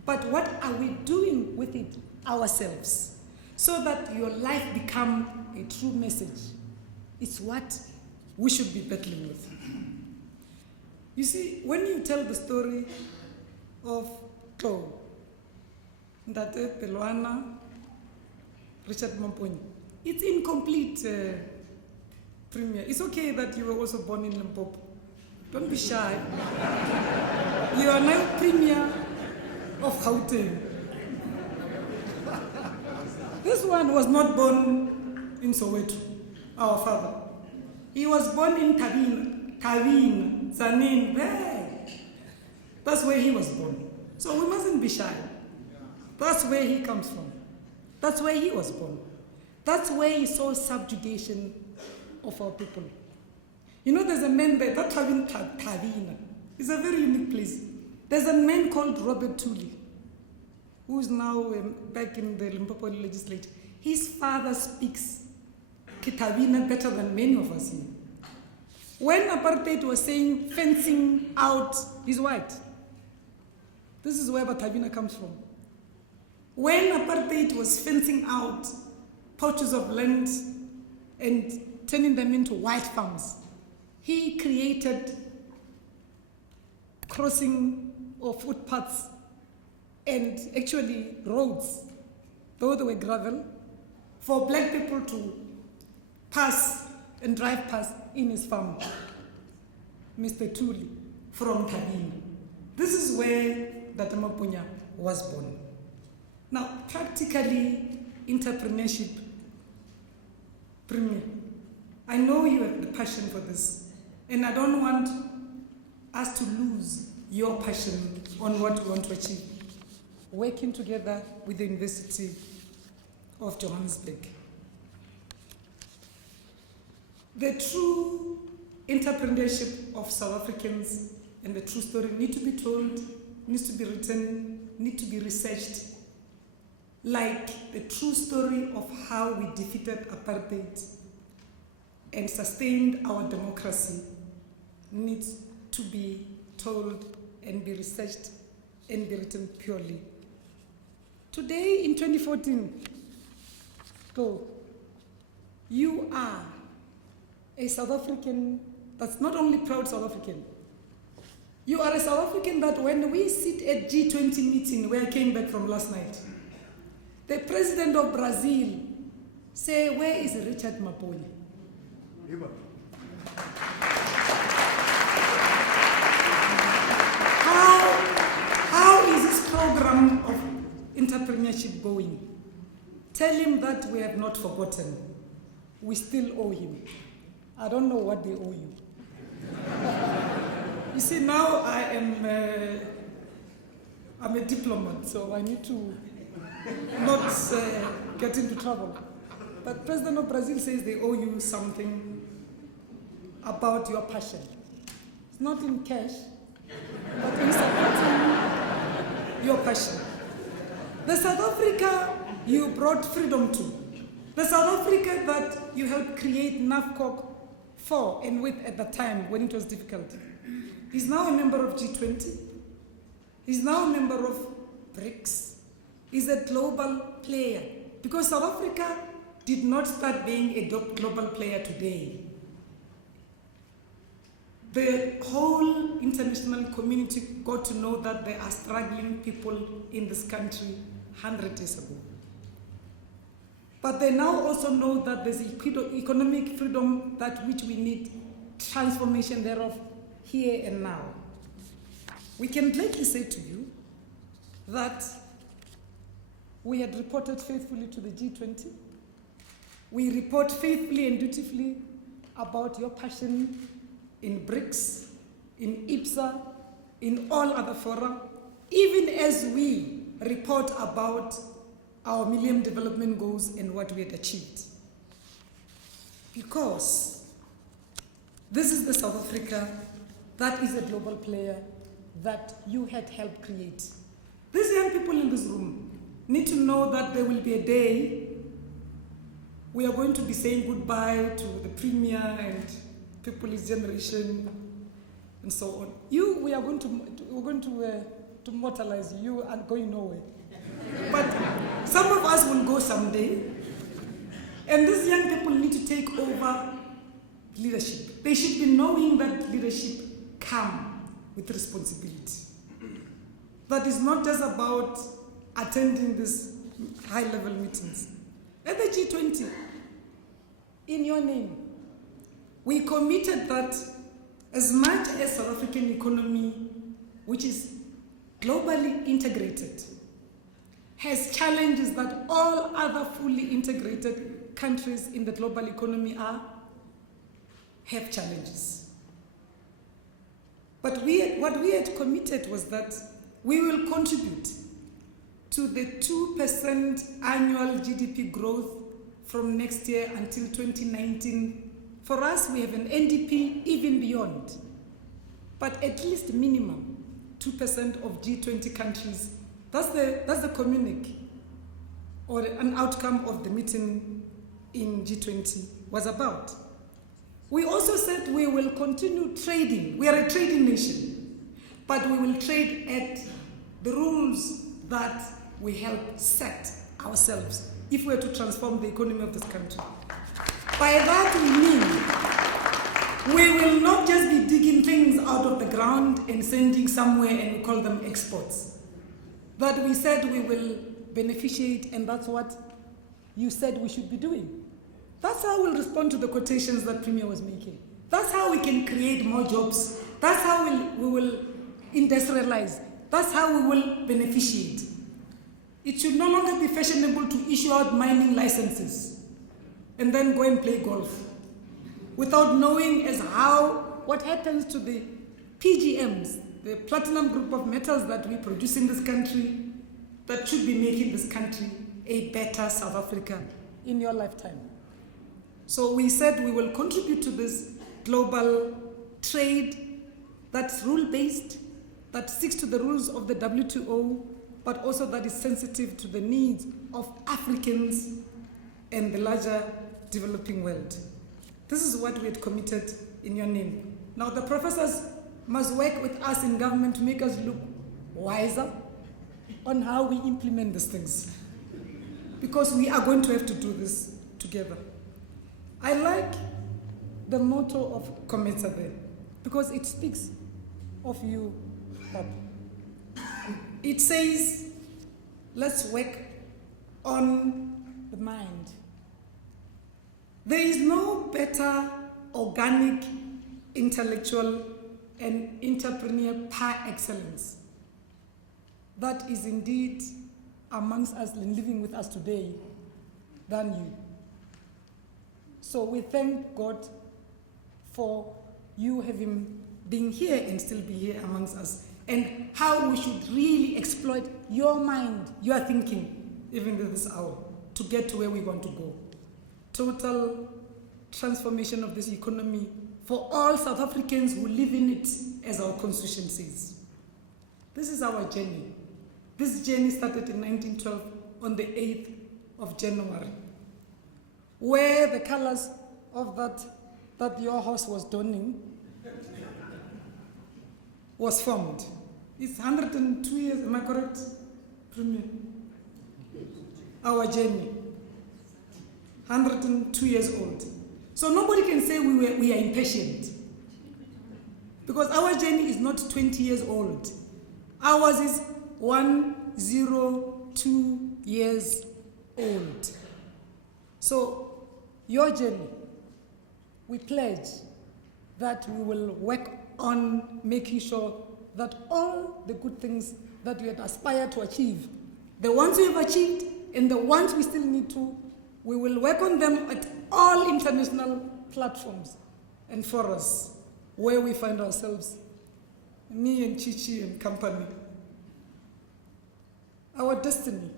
But what are we doing with it ourselves so that your life become a true message? It's what we should be battling with. You see, when you tell the story of Dr Richard Maponya, it's incomplete, Premier. It's okay that you were also born in Limpopo. Don't be shy. You are now Premier of Gauteng. This one was not born in Soweto, our father. He was born in Kavin, Zanin, there. That's where he was born. So we mustn't be shy. That's where he comes from. That's where he was born. That's where he saw subjugation of our people. You know, there's a man there, that Kavin, is a very unique place. There's a man called Robert Tuli, who is now back in the Limpopo legislature. His father speaks Kitavina better than many of us here. When apartheid was saying fencing out, he's white. This is where Batavina comes from. When apartheid was fencing out pouches of land and turning them into white farms, he created crossing of footpaths and actually roads, though they were gravel, for black people to pass and drive past in his farm, Mr. Tuli from Kavina. This is where Dr. Maponya was born. Now, practically, entrepreneurship, Premier, I know you have the passion for this, and I don't want us to lose your passion on what we want to achieve, working together with the University of Johannesburg. The true entrepreneurship of South Africans and the true story need to be told, needs to be written, need to be researched, like the true story of how we defeated apartheid and sustained our democracy needs to be told and be researched and be written purely. Today in 2014, you are a South African that's not only proud South African. You are a South African that when we sit at G20 meeting where I came back from last night, the president of Brazil say, where is Richard Maponya? How is this program of entrepreneurship going? Tell him that we have not forgotten. We still owe him. I don't know what they owe you. You see, now I'm a diplomat, so I need to not get into trouble. But President of Brazil says they owe you something about your passion. It's not in cash, but in supporting your passion. The South Africa you brought freedom to. The South Africa that you helped create NAFCOC for and with at the time when it was difficult. He's now a member of G20. He's now a member of BRICS. He's a global player. Because South Africa did not start being a global player today. The whole international community got to know that there are struggling people in this country 100 years ago. But they now also know that there's economic freedom that which we need, transformation thereof here and now. We can gladly say to you that we had reported faithfully to the G20. We report faithfully and dutifully about your passion in BRICS, in IPSA, in all other fora, even as we report about our Millennium Development Goals and what we had achieved. Because this is the South Africa that is a global player that you had helped create. These young people in this room need to know that there will be a day we are going to be saying goodbye to the Premier and people's generation and so on. We are going to mortalize you. You are going nowhere. But some of us will go someday. And these young people need to take over leadership. They should be knowing that leadership comes with responsibility. That is not just about attending these high-level meetings. At the G20, in your name, we committed that as much as South African economy, which is globally integrated, has challenges that all other fully integrated countries in the global economy have challenges. But what we had committed was that we will contribute to the 2% annual GDP growth from next year until 2019. For us, we have an NDP even beyond, but at least minimum 2% of G20 countries. That's the communique or an outcome of the meeting in G20 was about. We also said we will continue trading. We are a trading nation, but we will trade at the rules that we help set ourselves if we are to transform the economy of this country. By that we mean we will not just be digging things out of the ground and sending somewhere and we call them exports. But we said we will beneficiate, and that's what you said we should be doing. That's how we'll respond to the quotations that Premier was making. That's how we can create more jobs. That's how we will industrialize. That's how we will beneficiate. It should no longer be fashionable to issue out mining licenses and then go and play golf without knowing what happens to the PGMs, the platinum group of metals that we produce in this country that should be making this country a better South Africa in your lifetime. So we said we will contribute to this global trade that's rule-based, that sticks to the rules of the WTO, but also that is sensitive to the needs of Africans and the larger developing world. This is what we had committed in your name. Now the professors must work with us in government to make us look wiser on how we implement these things, because we are going to have to do this together. I like the motto of COMESA there, because it speaks of you, Bob. It says, let's work on the mind. There is no better organic, intellectual, and entrepreneur par excellence that is indeed amongst us and living with us today than you. So we thank God for you having been here and still be here amongst us, and how we should really exploit your mind, your thinking, even at this hour, to get to where we want to go. Total transformation of this economy for all South Africans who live in it, as our constitution says. This is our journey. This journey started in 1912 on the 8th of January, where the colors of that your horse was donning was formed. It's 102 years, am I correct, Premier? Our journey, 102 years old. So nobody can say we are impatient, because our journey is not 20 years old. Ours is 102 years old. So your journey, we pledge that we will work on making sure that all the good things that we had aspired to achieve, the ones we have achieved and the ones we still need to, we will work on them at all international platforms and forums where we find ourselves, me and Chichi and company. Our destiny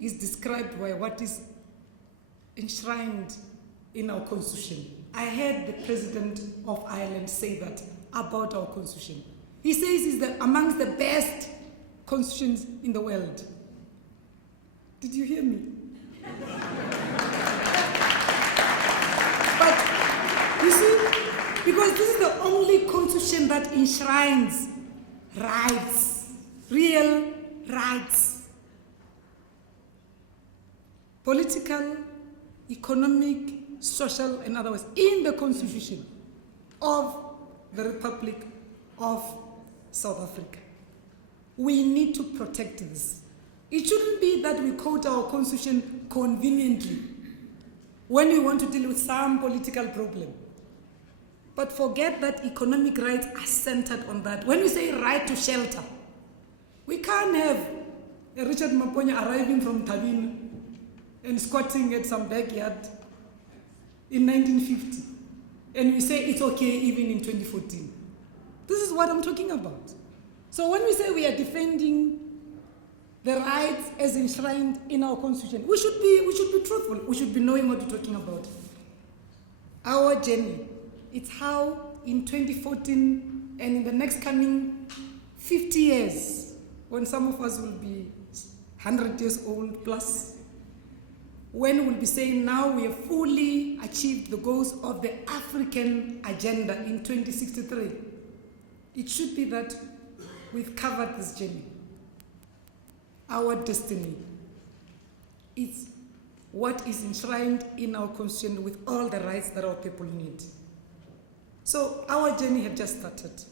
is described by what is enshrined in our constitution. I heard the President of Ireland say that about our constitution. He says it's amongst the best constitutions in the world. Did you hear me? But you see, because this is the only constitution that enshrines rights, real rights, political, economic, social, and otherwise, in the Constitution of the Republic of South Africa. We need to protect this. It shouldn't be that we quote our Constitution conveniently when we want to deal with some political problem. But forget that economic rights are centered on that. When we say right to shelter, we can't have a Richard Maponya arriving from Tabin and squatting at some backyard in 1950, and we say it's okay even in 2014. This is what I'm talking about. So when we say we are defending the rights as enshrined in our constitution, we should be truthful. We should be knowing what we're talking about. Our journey, it's how in 2014 and in the next coming 50 years, when some of us will be 100 years old plus, when we'll be saying now we have fully achieved the goals of the African agenda in 2063, it should be that we've covered this journey. Our destiny is what is enshrined in our constitution with all the rights that our people need. So our journey had just started.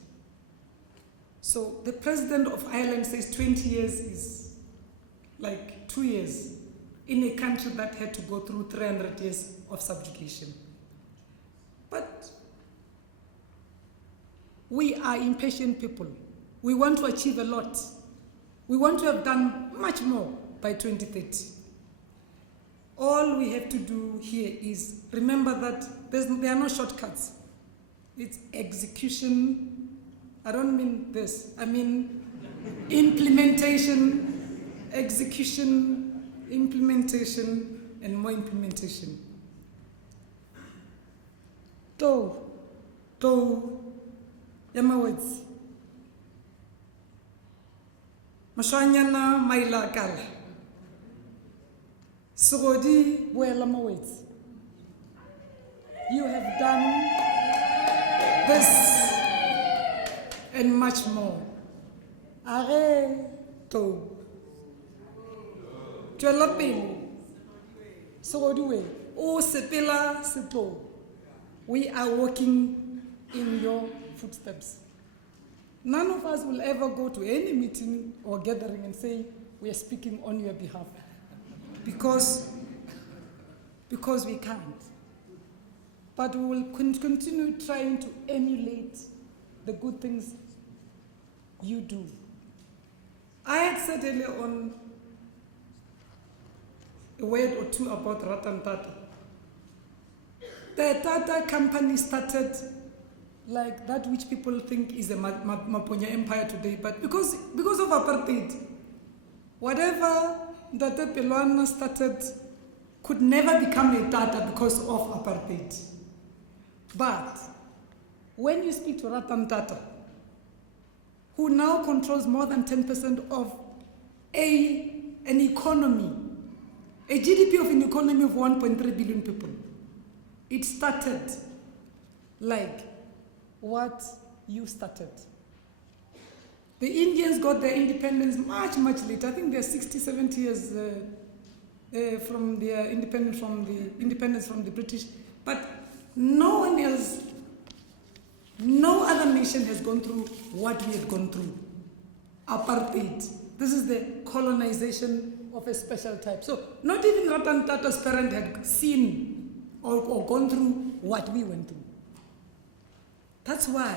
So the President of Ireland says 20 years is like 2 years in a country that had to go through 300 years of subjugation. But we are impatient people. We want to achieve a lot. We want to have done much more by 2030. All we have to do here is remember that there are no shortcuts. It's execution. I don't mean this. I mean implementation, execution, implementation, and more implementation. Yamawets. Mashanyana maila kala. Sogodi buela mawets. You have done this and much more. Are to. Twelapin. Sogodiwe. O sepela seto. We are walking in your footsteps. None of us will ever go to any meeting or gathering and say, we are speaking on your behalf. Because we can't. But we will continue trying to emulate the good things you do. I had said earlier on a word or two about Ratan Tata. The Tata company started like that which people think is the Maponya Empire today, but because of apartheid, whatever Tata Pelwana started could never become a Tata because of apartheid. But when you speak to Ratan Tata, who now controls more than 10% of an economy, a GDP of an economy of 1.3 billion people. It started like what you started. The Indians got their independence much, much later. I think they're 60, 70 years from their independence from the British. But no one else, no other nation has gone through what we had gone through. Apartheid. This is the colonization of a special type. So not even Ratan Tata's parent had seen or gone through what we went through. That's why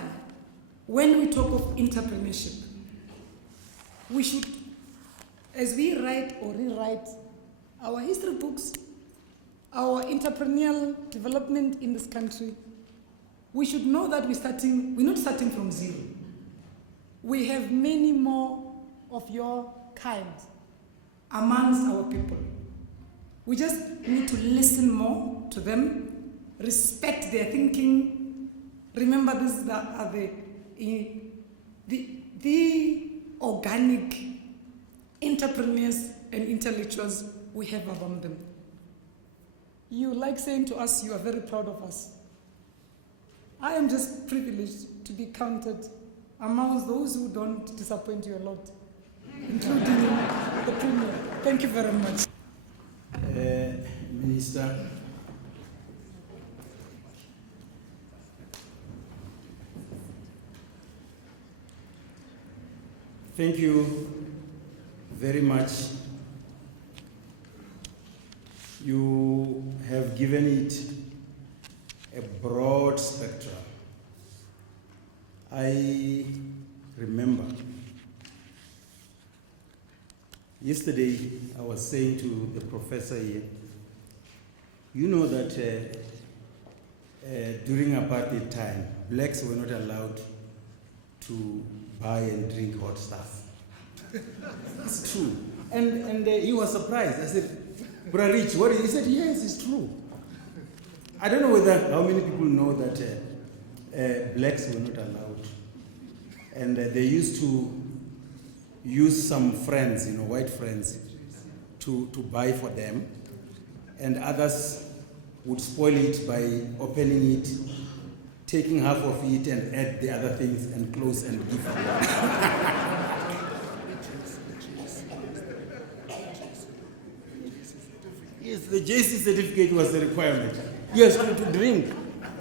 when we talk of entrepreneurship, we should, as we write or rewrite our history books, our entrepreneurial development in this country, we should know that we're not starting from zero. We have many more of your kind amongst our people. We just need to listen more to them, respect their thinking. Remember, these are the organic entrepreneurs and intellectuals we have around them. You like saying to us, you are very proud of us. I am just privileged to be counted amongst those who don't disappoint you a lot, including the Premier. Thank you very much. Minister, thank you very much. You have given it a broad spectrum. I remember yesterday I was saying to the professor here, you know that during apartheid time, blacks were not allowed to buy and drink hot stuff. It's true. And he was surprised. I said, Brother Rich, what is it? He said, yes, it's true. I don't know how many people know that blacks were not allowed. And they used to use some friends, white friends, to buy for them. And others would spoil it by opening it, taking half of it and add the other things and close and give them. Yes, the JC certificate was the requirement. Yes, to drink.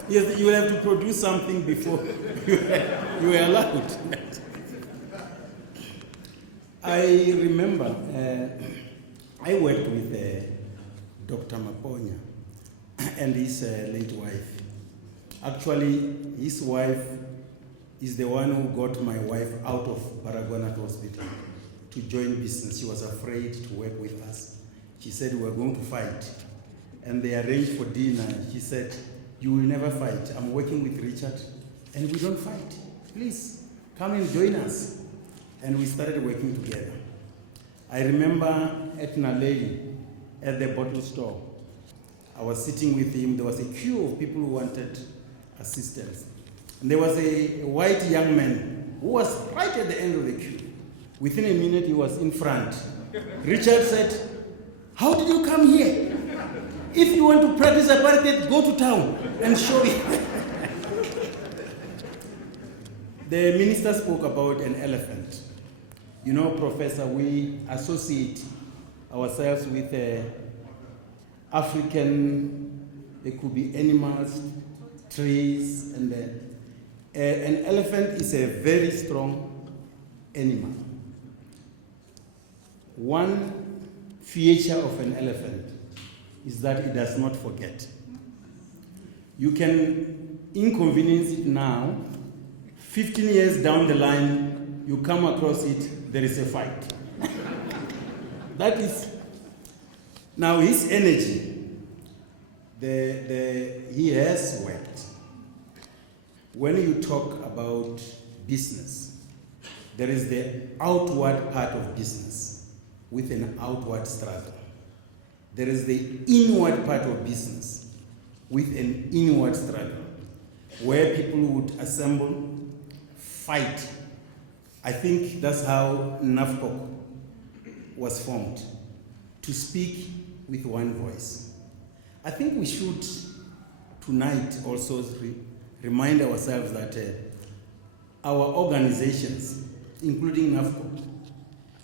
Yes, you will have to produce something before you were allowed. I remember I worked with Dr. Maponya and his late wife. Actually, his wife is the one who got my wife out of Baragwanath Hospital to join business. She was afraid to work with us. She said, we were going to fight. And they arranged for dinner. She said, you will never fight. I'm working with Richard, and we don't fight. Please, come and join us. And we started working together. I remember at Naleli, at the bottle store, I was sitting with him. There was a queue of people who wanted assistance. And there was a white young man who was right at the end of the queue. Within a minute, he was in front. Richard said, how did you come here? If you want to practice apartheid, go to town and show it. The minister spoke about an elephant. You know, Professor, we associate ourselves with African, it could be animals, trees, and an elephant is a very strong animal. One feature of an elephant is that it does not forget. You can inconvenience it now, 15 years down the line, you come across it, there is a fight. That is, now his energy, he has worked. When you talk about business, there is the outward part of business with an outward struggle. There is the inward part of business with an inward struggle, where people would assemble, fight, I think that's how NAFCOC was formed, to speak with one voice. I think we should tonight also remind ourselves that our organizations, including NAFCOC,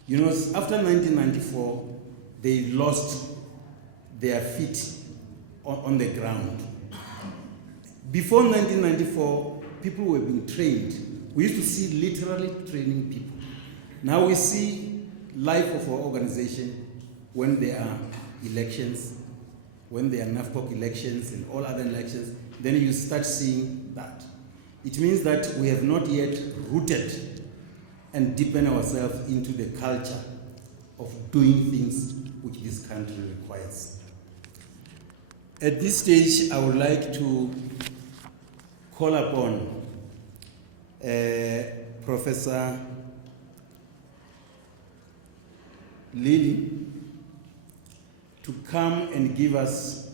you know, after 1994, they lost their feet on the ground. Before 1994, people were being trained. We used to see literally training people. Now we see life of our organization when there are elections, when there are NAFCOC elections and all other elections, then you start seeing that. It means that we have not yet rooted and deepened ourselves into the culture of doing things which this country requires. At this stage, I would like to call upon Professor Lily to come and give us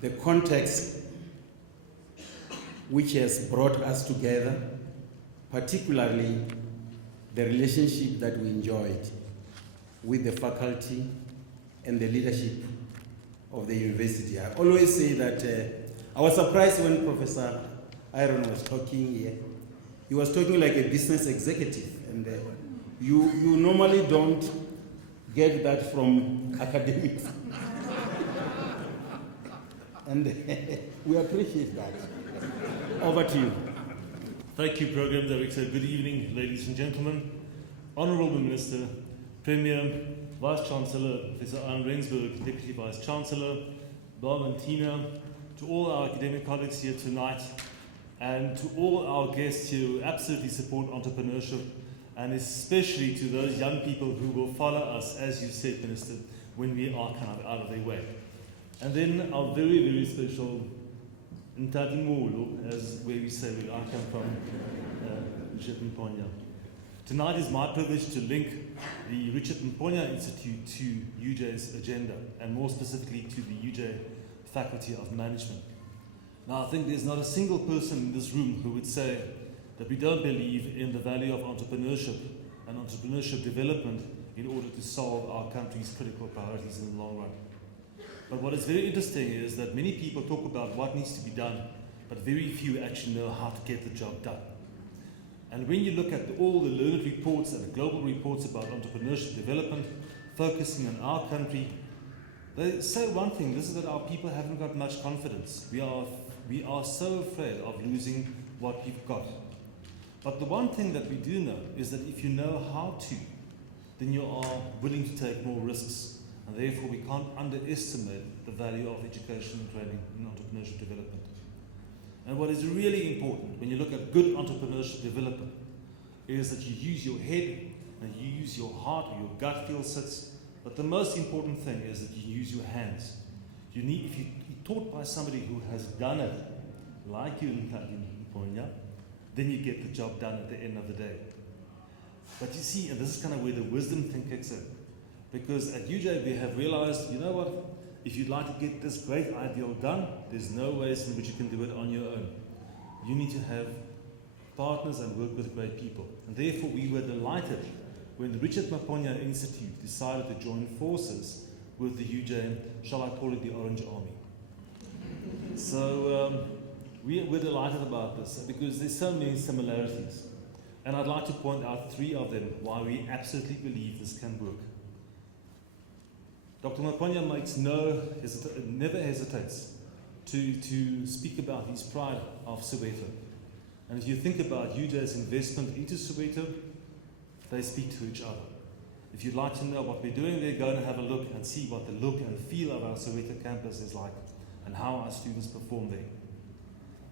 the context which has brought us together, particularly the relationship that we enjoyed with the faculty and the leadership of the university. I always say that I was surprised when Professor Iron was talking here. He was talking like a business executive, and you normally don't get that from academics. And we appreciate that. Over to you. Thank you, Program Director. Good evening, ladies and gentlemen. Honourable Minister, Premier, Vice-Chancellor, Professor Arne Rensburg, Deputy Vice-Chancellor, Bob and Tina, to all our academic colleagues here tonight, and to all our guests here who absolutely support entrepreneurship, and especially to those young people who will follow us, as you said, Minister, when we are kind of out of their way. And then our very, very special Ntati Molo, as where we say where I come from, Richard Maponya. Tonight is my privilege to link the Richard Maponya Institute to UJ's agenda, and more specifically to the UJ Faculty of Management. Now, I think there's not a single person in this room who would say that we don't believe in the value of entrepreneurship and entrepreneurship development in order to solve our country's critical priorities in the long run. But what is very interesting is that many people talk about what needs to be done, but very few actually know how to get the job done. And when you look at all the learned reports and the global reports about entrepreneurship development, focusing on our country, they say one thing, this is that our people haven't got much confidence. We are so afraid of losing what we've got. But the one thing that we do know is that if you know how to, then you are willing to take more risks. And therefore, we can't underestimate the value of education and training in entrepreneurship development. And what is really important when you look at good entrepreneurship development is that you use your head and you use your heart, or your gut feel sits. But the most important thing is that you use your hands. If you're taught by somebody who has done it, like you in Ponya, then you get the job done at the end of the day. But you see, and this is kind of where the wisdom thing kicks in. Because at UJ we have realized, you know what, if you'd like to get this great ideal done, there's no ways in which you can do it on your own. You need to have partners and work with great people. And therefore we were delighted when the Richard Maponya Institute decided to join forces with the UJ, shall I call it the Orange Army. So we're delighted about this because there's so many similarities. And I'd like to point out 3 of them why we absolutely believe this can work. Dr. Maponya never hesitates to speak about his pride of Soweto. And if you think about UJ's investment into Soweto, they speak to each other. If you'd like to know what we're doing there, go and have a look and see what the look and feel of our Soweto campus is like and how our students perform there.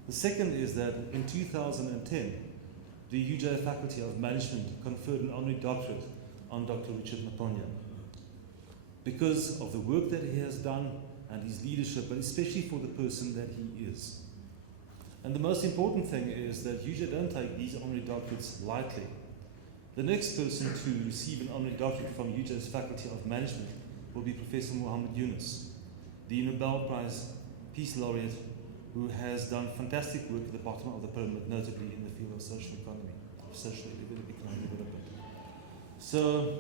The second is that in 2010, the UJ Faculty of Management conferred an honorary doctorate on Dr. Richard Maponya, because of the work that he has done and his leadership, but especially for the person that he is. And the most important thing is that UJ don't take these honorary doctorates lightly. The next person to receive an honorary doctorate from UJ's Faculty of Management will be Professor Muhammad Yunus, the Nobel Prize Peace Laureate, who has done fantastic work at the bottom of the pyramid, notably in the field of social economy, social economic So,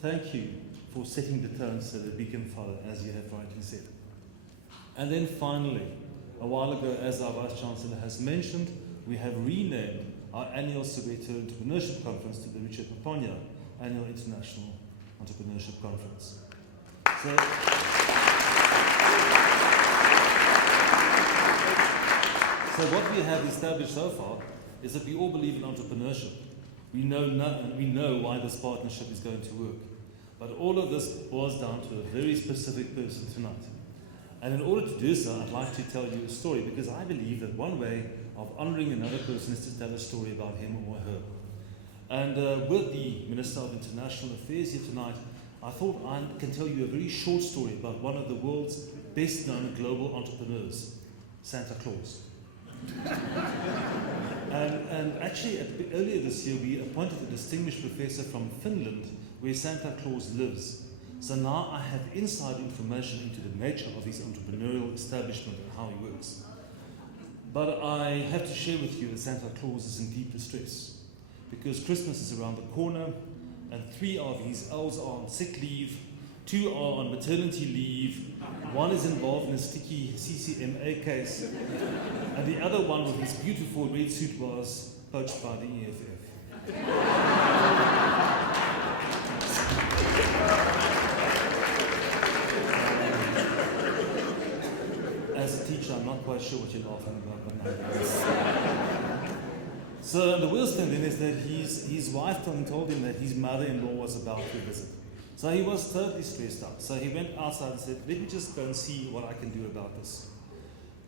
thank you for setting the tone so that we can follow, as you have rightly said. And then finally, a while ago, as our Vice-Chancellor has mentioned, we have renamed our annual Soweto Entrepreneurship Conference to the Richard Maponya Annual International Entrepreneurship Conference. So what we have established so far is that we all believe in entrepreneurship. We know why this partnership is going to work. But all of this boils down to a very specific person tonight. And in order to do so, I'd like to tell you a story, because I believe that one way of honoring another person is to tell a story about him or her. And with the Minister of International Affairs here tonight, I thought I can tell you a very short story about one of the world's best known global entrepreneurs, Santa Claus. and actually, earlier this year, we appointed a distinguished professor from Finland where Santa Claus lives. So now I have inside information into the nature of his entrepreneurial establishment and how he works. But I have to share with you that Santa Claus is in deep distress, because Christmas is around the corner and 3 of his elves are on sick leave, 2 are on maternity leave, 1 is involved in a sticky CCMA case, and the other one with his beautiful red suit was poached by the EFF. As a teacher, I'm not quite sure what you're laughing about, but nonetheless. So the worst thing then is that his wife told him that his mother-in-law was about to visit. So he was totally stressed out. So he went outside and said, let me just go and see what I can do about this.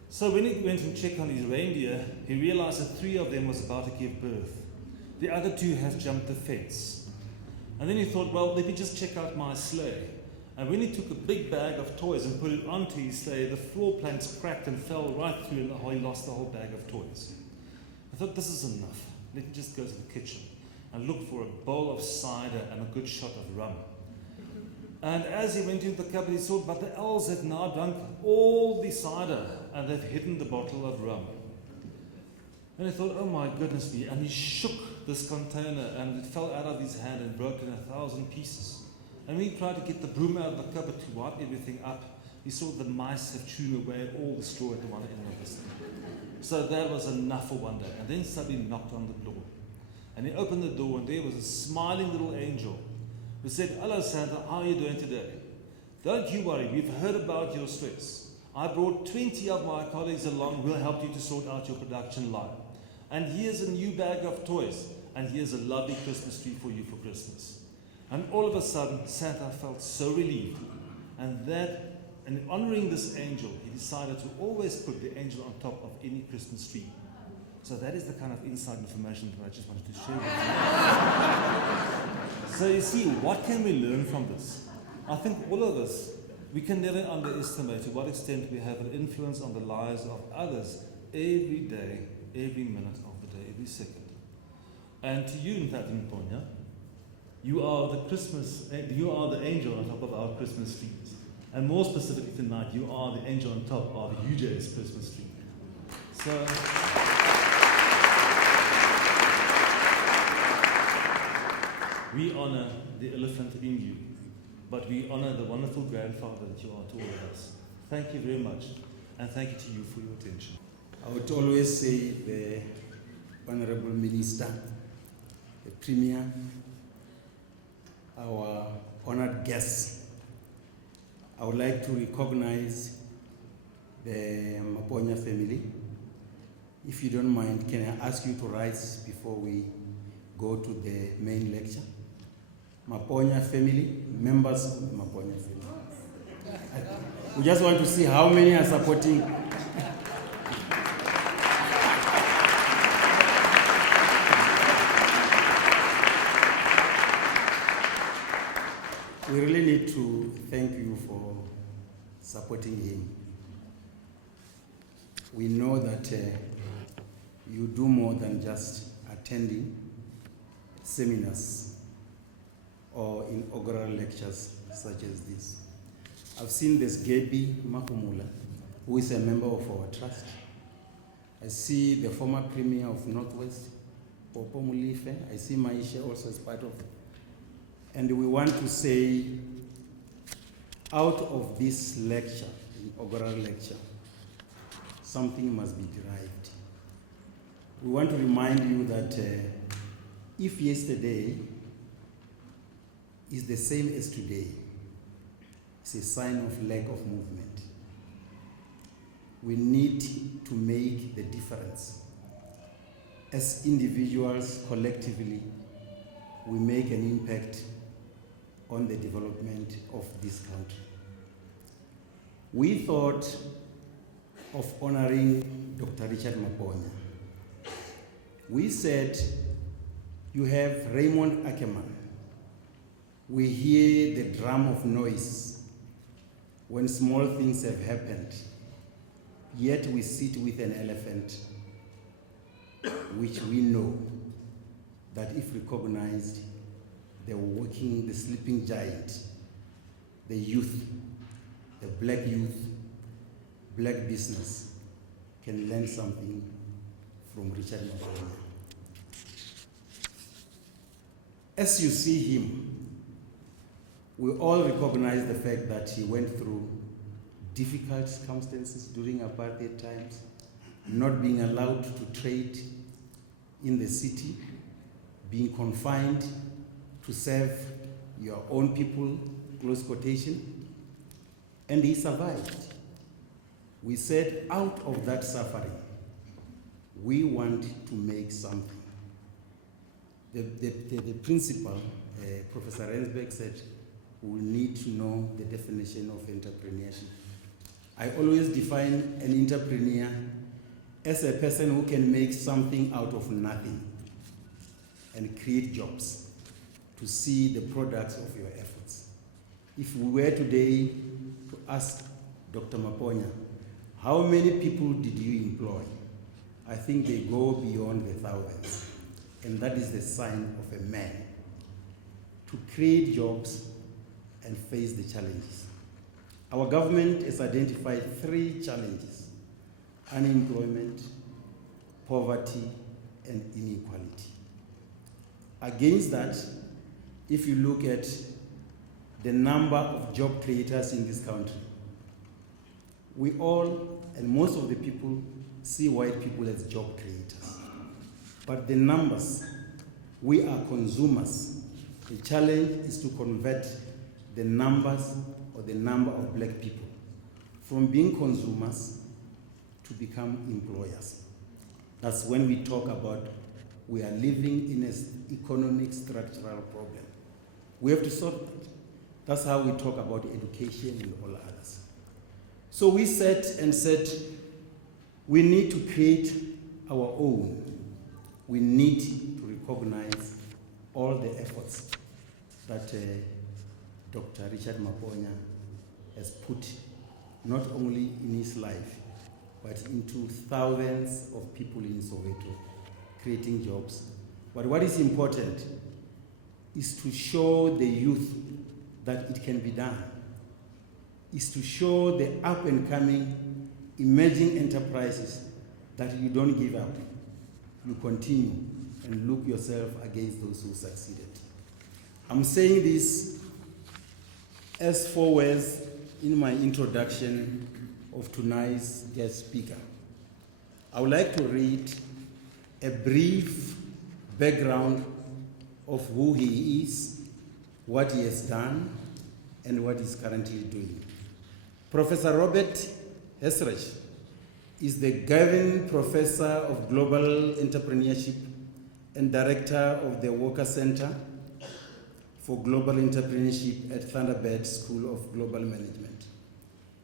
So when he went and checked on his reindeer, he realized that 3 of them was about to give birth. The other 2 have jumped the fence. And then he thought, well, let me just check out my sleigh. And when he took a big bag of toys and put it onto his sleigh, the floor planks cracked and fell right through, and he lost the whole bag of toys. I thought, this is enough. Let me just go to the kitchen and look for a bowl of cider and a good shot of rum. And as he went into the cupboard, he saw, but the elves had now drunk all the cider and they've hidden the bottle of rum. And he thought, oh my goodness me. And he shook this container and it fell out of his hand and broke in 1,000 pieces. And when he tried to get the broom out of the cupboard to wipe everything up, he saw the mice have chewed away all the straw at the one end of this thing. So that was enough for one day. And then somebody knocked on the door. And he opened the door and there was a smiling little angel who said, hello Santa, how are you doing today? Don't you worry, we've heard about your stress. I brought 20 of my colleagues along, we'll help you to sort out your production line. And here's a new bag of toys, and here's a lovely Christmas tree for you for Christmas. And all of a sudden, Santa felt so relieved. And in honoring this angel, he decided to always put the angel on top of any Christmas tree. So that is the kind of inside information that I just wanted to share with you. So you see, what can we learn from this? I think all of us, we can never underestimate to what extent we have an influence on the lives of others every day, every minute of the day, every second. And to you, Dr. Maponya, you are the angel on top of our Christmas trees. And more specifically tonight, you are the angel on top of UJ's Christmas tree. So, we honor the elephant in you, but we honor the wonderful grandfather that you are to all of us. Thank you very much, and thank you to you for your attention. I would always say the Honorable Minister, the Premier, our honored guests. I would like to recognize the Maponya family. If you don't mind, can I ask you to rise before we go to the main lecture? Maponya family, members of the Maponya family. We just want to see how many are supporting. We really need to thank you for supporting him. We know that you do more than just attending seminars or inaugural lectures such as this. I've seen this Gaby Mahumula, who is a member of our trust. I see the former Premier of Northwest, Popo Mulife. I see Maisha also as part of And we want to say, out of this lecture, inaugural lecture, something must be derived. We want to remind you that if yesterday is the same as today, it's a sign of lack of movement. We need to make the difference. As individuals, collectively, we make an impact on the development of this country. We thought of honoring Dr. Richard Maponya. We said, you have Raymond Ackerman. We hear the drum of noise when small things have happened, yet we sit with an elephant, which we know that if recognized, the sleeping giant, the youth, the black youth, black business can learn something from Richard Maponya. As you see him, we all recognize the fact that he went through difficult circumstances during apartheid times, not being allowed to trade in the city, being confined to serve your own people, close quotation, and he survived. We said, out of that suffering, we want to make something. The principal, Professor Rensberg, said, we need to know the definition of entrepreneurship. I always define an entrepreneur as a person who can make something out of nothing and create jobs to see the products of your efforts. If we were today to ask Dr. Maponya, how many people did you employ? I think they go beyond the thousands. And that is the sign of a man, to create jobs and face the challenges. Our government has identified 3 challenges: unemployment, poverty, and inequality. Against that, if you look at the number of job creators in this country, we all, and most of the people, see white people as job creators. But the numbers, we are consumers. The challenge is to convert the numbers or the number of black people from being consumers to become employers. That's when we talk about we are living in an economic structural problem. We have to solve it. That's how we talk about education and all others. So we sat and said, we need to create our own. We need to recognize all the efforts that Dr. Richard Maponya has put not only in his life, but into thousands of people in Soweto, creating jobs. But what is important is to show the youth that it can be done, is to show the up and coming emerging enterprises that you don't give up. You continue and look yourself against those who succeeded. I'm saying this as 4 words in my introduction of tonight's guest speaker. I would like to read a brief background of who he is, what he has done, and what he's currently doing. Professor Robert Hisrich is the Gavin Professor of Global Entrepreneurship and Director of the Walker Center for Global Entrepreneurship at Thunderbird School of Global Management.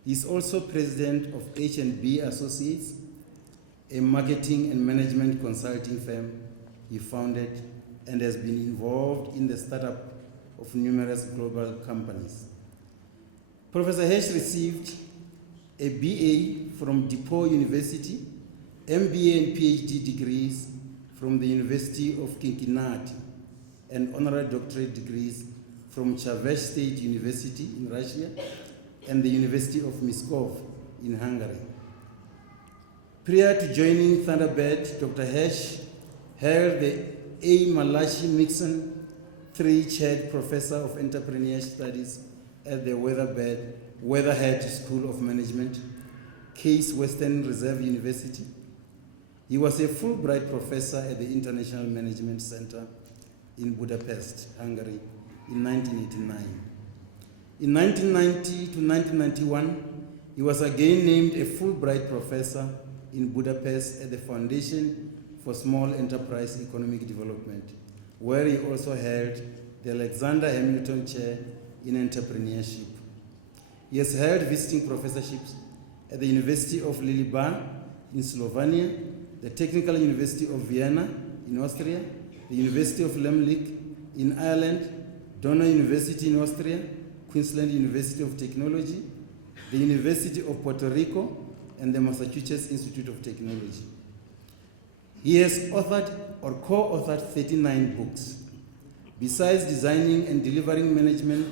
He is also President of H&B Associates, a marketing and management consulting firm he founded and has been involved in the startup of numerous global companies. Professor Hirsch received a BA from DePaul University, MBA and PhD degrees from the University of Cincinnati, and honorary doctorate degrees from Chavez State University in Russia and the University of Moscow in Hungary. Prior to joining Thunderbird, Dr. Hirsch held the A. Malachi Mixon 3 chaired Professor of Entrepreneurship Studies at the Weatherhead School of Management, Case Western Reserve University. He was a Fulbright professor at the International Management Center in Budapest, Hungary, in 1989. In 1990 to 1991, he was again named a Fulbright professor in Budapest at the Foundation for Small Enterprise Economic Development, where he also held the Alexander Hamilton Chair in Entrepreneurship. He has held visiting professorships at the University of Lilleborg in Slovenia, the Technical University of Vienna in Austria, the University of Limerick in Ireland, Donau University in Austria, Queensland University of Technology, the University of Puerto Rico, and the Massachusetts Institute of Technology. He has authored or co-authored 39 books. Besides designing and delivering management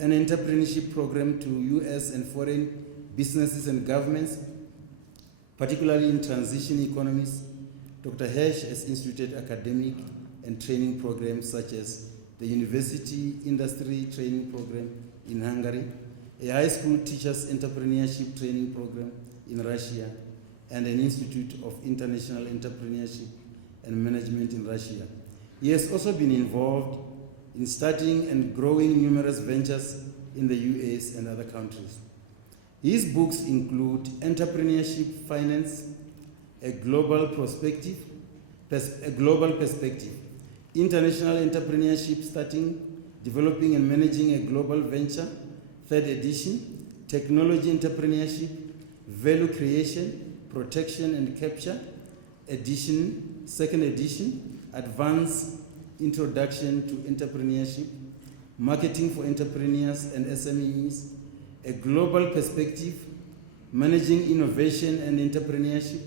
and entrepreneurship programs to US and foreign businesses and governments, particularly in transition economies, Dr. Hirsch has instituted academic and training programs such as the University Industry Training Program in Hungary, a high school teachers entrepreneurship training program in Russia, and an Institute of International Entrepreneurship and Management in Russia. He has also been involved in starting and growing numerous ventures in the US and other countries. His books include Entrepreneurship Finance, A Global Perspective, International Entrepreneurship Starting, Developing and Managing a Global Venture, 3rd edition, Technology Entrepreneurship, Value Creation, Protection and Capture, edition, 2nd edition, Advanced Introduction to Entrepreneurship, Marketing for Entrepreneurs and SMEs, A Global Perspective, Managing Innovation and Entrepreneurship,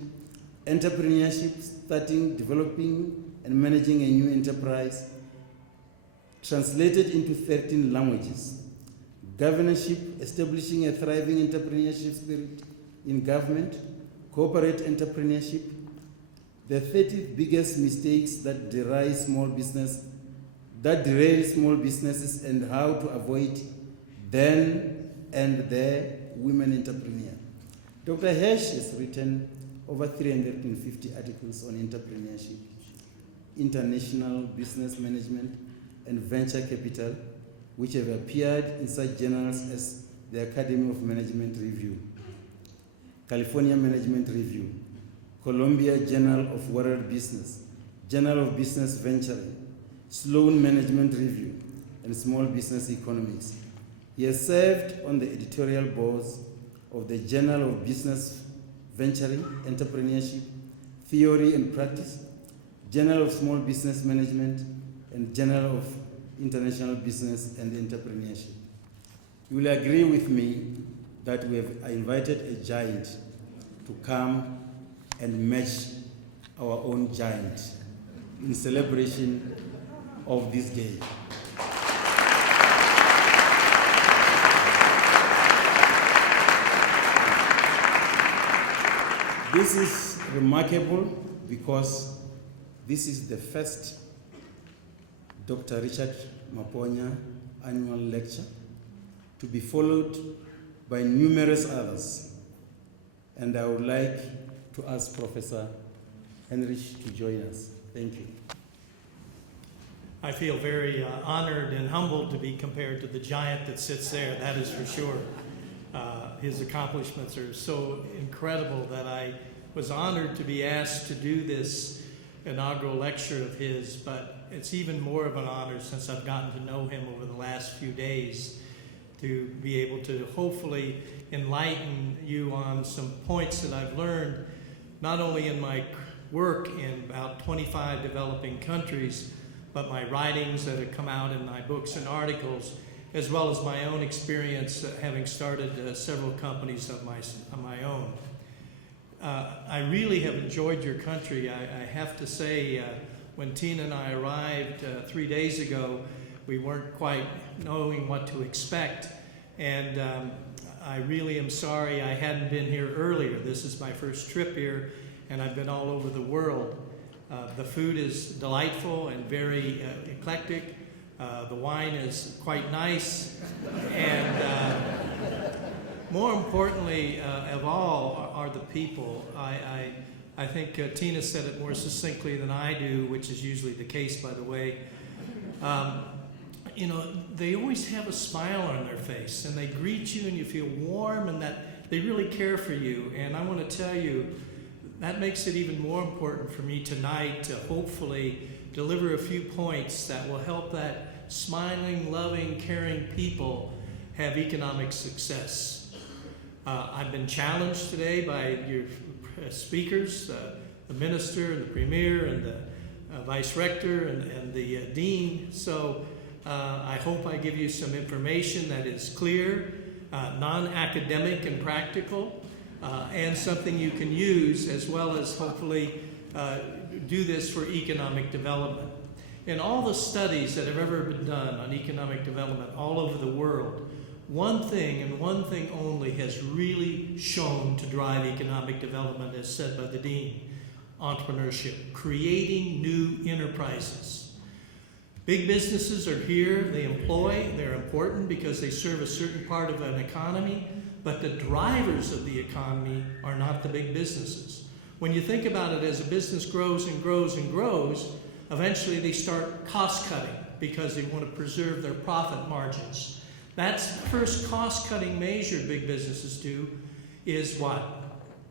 Entrepreneurship, Starting, Developing and Managing a New Enterprise, translated into 13 languages. Governorship, Establishing a Thriving Entrepreneurship Spirit in Government, Corporate Entrepreneurship, the 30 biggest mistakes that derail small businesses and how to avoid them and their women entrepreneurs. Dr. Hirsch has written over 350 articles on entrepreneurship, international business management, and venture capital, which have appeared in such journals as the Academy of Management Review, California Management Review, Columbia Journal of World Business, Journal of Business Venturing, Sloan Management Review, and Small Business Economics. He has served on the editorial boards of the Journal of Business Venturing, Entrepreneurship, Theory and Practice, Journal of Small Business Management, and Journal of International Business and Entrepreneurship. You will agree with me that we have invited a giant to come and match our own giant in celebration of this day. This is remarkable because this is the first Dr. Richard Maponya annual lecture to be followed by numerous others. And I would like to ask Professor Hisrich to join us. Thank you. I feel very honored and humbled to be compared to the giant that sits there, that is for sure. His accomplishments are so incredible that I was honored to be asked to do this inaugural lecture of his, but it's even more of an honor since I've gotten to know him over the last few days to be able to hopefully enlighten you on some points that I've learned, not only in my work in about 25 developing countries, but my writings that have come out in my books and articles, as well as my own experience having started several companies of my own. I really have enjoyed your country. I have to say, when Tina and I arrived 3 days ago, we weren't quite knowing what to expect. And I really am sorry I hadn't been here earlier. This is my first trip here, and I've been all over the world. The food is delightful and very eclectic. The wine is quite nice, and more importantly of all are the people. I think Tina said it more succinctly than I do, which is usually the case, by the way. You know, they always have a smile on their face, and they greet you, and you feel warm, and that they really care for you. And I want to tell you, that makes it even more important for me tonight to hopefully deliver a few points that will help that smiling, loving, caring people have economic success. I've been challenged today by your speakers, the minister, and the premier, and the vice rector, and the dean. So I hope I give you some information that is clear, non-academic and practical, and something you can use, as well as hopefully do this for economic development. In all the studies that have ever been done on economic development all over the world, one thing and one thing only has really shown to drive economic development, as said by the dean: entrepreneurship, creating new enterprises. Big businesses are here, they employ, they're important because they serve a certain part of an economy, but the drivers of the economy are not the big businesses. When you think about it, as a business grows and grows and grows, eventually they start cost cutting because they want to preserve their profit margins. That's the first cost cutting measure big businesses do, is what?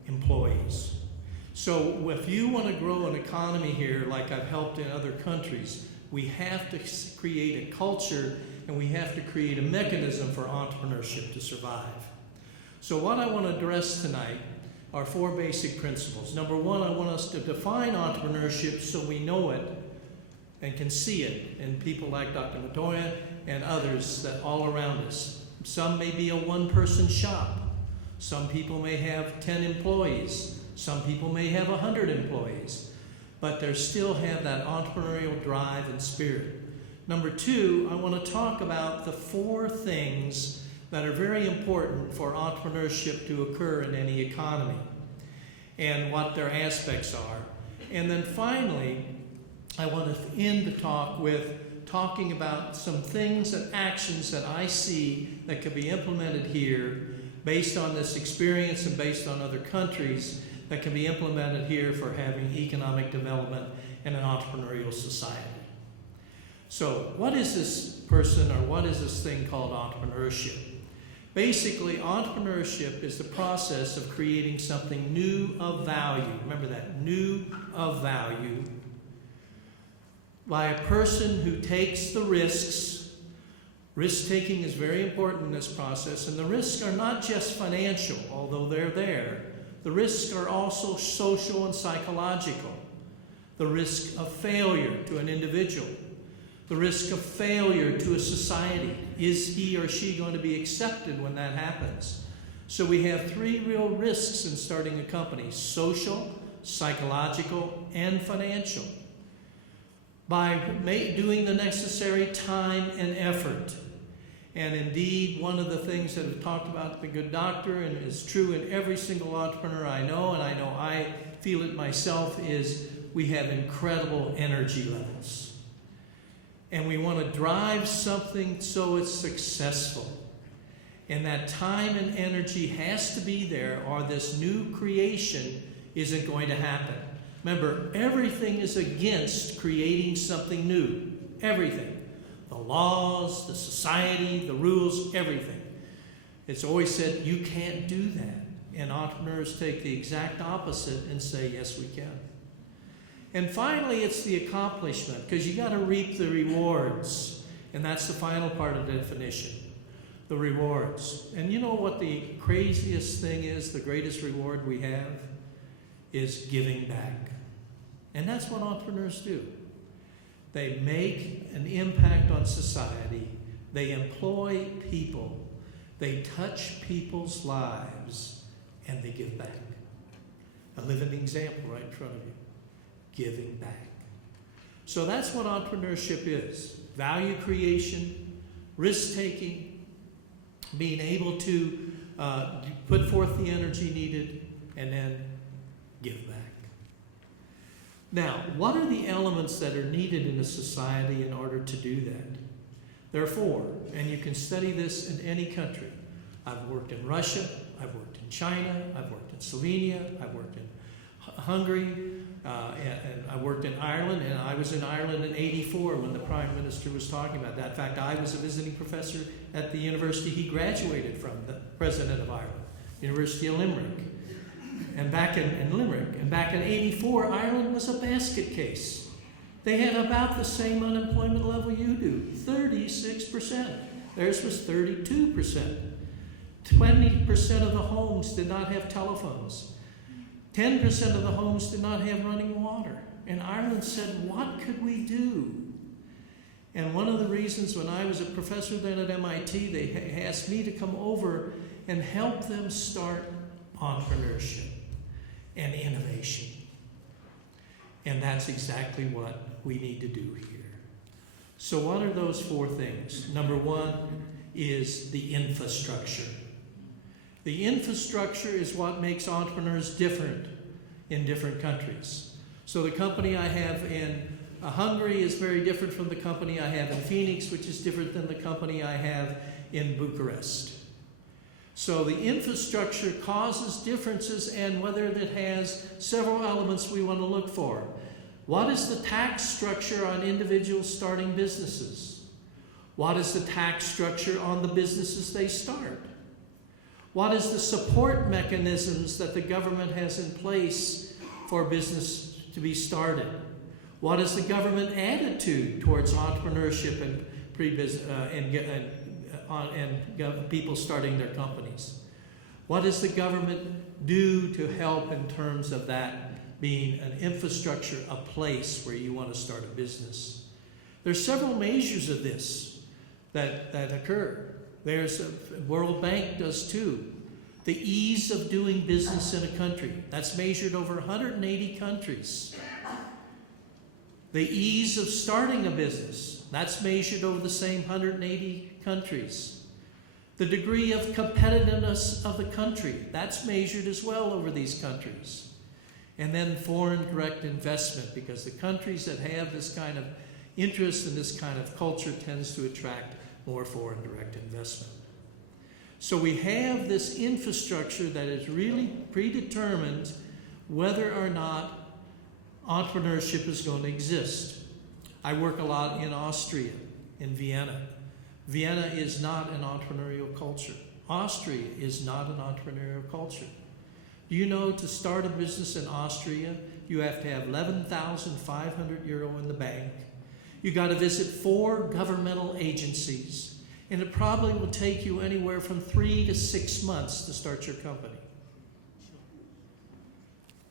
Employees. So if you want to grow an economy here like I've helped in other countries, we have to create a culture, and we have to create a mechanism for entrepreneurship to survive. So what I want to address tonight are 4 basic principles. Number 1, I want us to define entrepreneurship so we know it and can see it in people like Dr. Maponya and others that all around us. Some may be a one-person shop. Some people may have 10 employees. Some people may have 100 employees. But they still have that entrepreneurial drive and spirit. Number 2, I want to talk about the 4 things that are very important for entrepreneurship to occur in any economy and what their aspects are. And then finally, I want to end the talk with talking about some things and actions that I see that could be implemented here based on this experience and based on other countries that can be implemented here for having economic development in an entrepreneurial society. So what is this person, or what is this thing called entrepreneurship? Basically, entrepreneurship is the process of creating something new of value. Remember that, new of value, by a person who takes the risks. Risk-taking is very important in this process, and the risks are not just financial, although they're there. The risks are also social and psychological. The risk of failure to an individual. The risk of failure to a society. Is he or she going to be accepted when that happens? So we have 3 real risks in starting a company: social, psychological, and financial. By doing the necessary time and effort. And indeed, one of the things that I've talked about the good doctor, and is true in every single entrepreneur I know, and I know I feel it myself, is we have incredible energy levels. And we want to drive something so it's successful. And that time and energy has to be there, or this new creation isn't going to happen. Remember, everything is against creating something new. Everything. The laws, the society, the rules, everything. It's always said, you can't do that. And entrepreneurs take the exact opposite and say, yes, we can. And finally, it's the accomplishment, because you got to reap the rewards. And that's the final part of the definition, the rewards. And you know what the craziest thing is, the greatest reward we have, is giving back. And that's what entrepreneurs do. They make an impact on society. They employ people. They touch people's lives, and they give back. A living example right in front of you. Giving back. So that's what entrepreneurship is. Value creation, risk-taking, being able to put forth the energy needed, and then give back. Now, what are the elements that are needed in a society in order to do that? There are 4, and you can study this in any country. I've worked in Russia, I've worked in China, I've worked in Slovenia, I've worked in Hungary, and I worked in Ireland, and I was in Ireland in '84 when the Prime Minister was talking about that. In fact, I was a visiting professor at the university he graduated from, the President of Ireland, University of Limerick. And back in Limerick, and back in '84, Ireland was a basket case. They had about the same unemployment level you do, 36%. Theirs was 32%. 20% of the homes did not have telephones. 10% of the homes did not have running water. And Ireland said, what could we do? And one of the reasons when I was a professor then at MIT, they asked me to come over and help them start entrepreneurship and innovation. And that's exactly what we need to do here. So what are those 4 things? Number 1 is the infrastructure. The infrastructure is what makes entrepreneurs different in different countries. So the company I have in Hungary is very different from the company I have in Phoenix, which is different than the company I have in Bucharest. So the infrastructure causes differences, and whether it has several elements we want to look for. What is the tax structure on individuals starting businesses? What is the tax structure on the businesses they start? What is the support mechanisms that the government has in place for business to be started? What is the government attitude towards entrepreneurship and people starting their companies? What does the government do to help in terms of that being an infrastructure, a place where you want to start a business? There's several measures of this that occur. There's World Bank does too. The ease of doing business in a country. That's measured over 180 countries. The ease of starting a business. That's measured over the same 180 countries. The degree of competitiveness of the country. That's measured as well over these countries. And then foreign direct investment, because the countries that have this kind of interest in this kind of culture tends to attract more foreign direct investment. So we have this infrastructure that is really predetermined whether or not entrepreneurship is going to exist. I work a lot in Austria, in Vienna. Vienna is not an entrepreneurial culture. Austria is not an entrepreneurial culture. Do you know to start a business in Austria, you have to have 11,500 euro in the bank. You got to visit 4 governmental agencies, and it probably will take you anywhere from 3 to 6 months to start your company.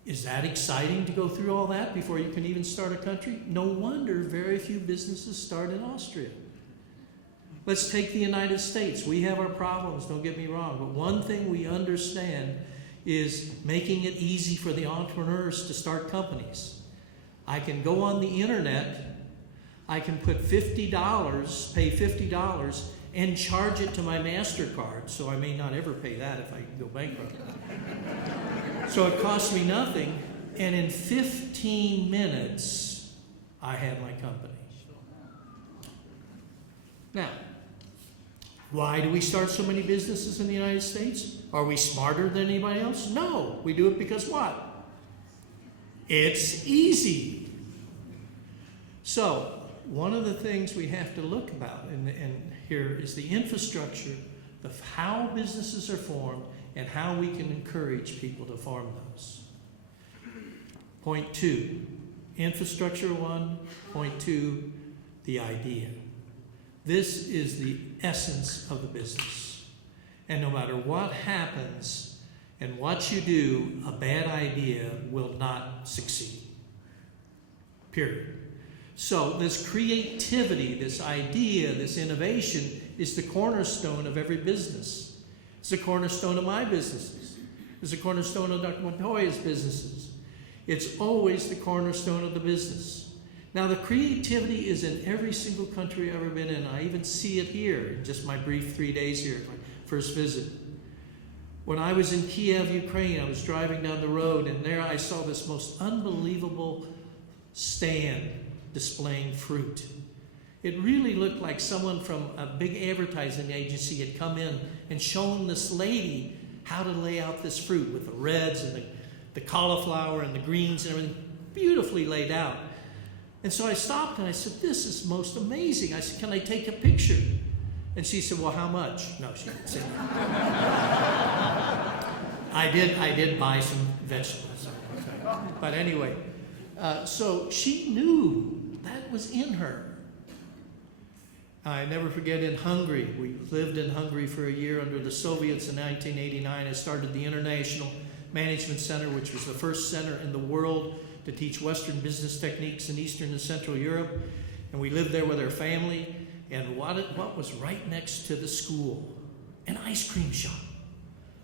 Is that exciting to go through all that before you can even start a country? No wonder very few businesses start in Austria. Let's take the United States. We have our problems, don't get me wrong, but one thing we understand is making it easy for the entrepreneurs to start companies. I can go on the internet, I can put $50, pay $50, and charge it to my MasterCard, so I may not ever pay that if I go bankrupt. So it costs me nothing, and in 15 minutes, I have my company. Now, why do we start so many businesses in the United States? Are we smarter than anybody else? No. We do it because what? It's easy. So, one of the things we have to look about and here is the infrastructure of how businesses are formed and how we can encourage people to form those. Point 2, infrastructure 1. Point 2, the idea. This is the essence of the business. And no matter what happens and what you do, a bad idea will not succeed. Period. So this creativity, this idea, this innovation is the cornerstone of every business. It's the cornerstone of my businesses. It's the cornerstone of Dr. Maponya's businesses. It's always the cornerstone of the business. Now the creativity is in every single country I've ever been in. I even see it here in just my brief 3 days here, my first visit. When I was in Kiev, Ukraine, I was driving down the road, and there I saw this most unbelievable stand displaying fruit. It really looked like someone from a big advertising agency had come in and shown this lady how to lay out this fruit with the reds and the cauliflower and the greens and everything beautifully laid out. And so I stopped and I said, this is most amazing. I said, can I take a picture? And she said, well, how much? No, she didn't say that. I did buy some vegetables. But anyway, so she knew that was in her. I never forget in Hungary. We lived in Hungary for a year under the Soviets in 1989. I started the International Management Center, which was the first center in the world to teach Western business techniques in Eastern and Central Europe. And we lived there with our family. And what was right next to the school? An ice cream shop.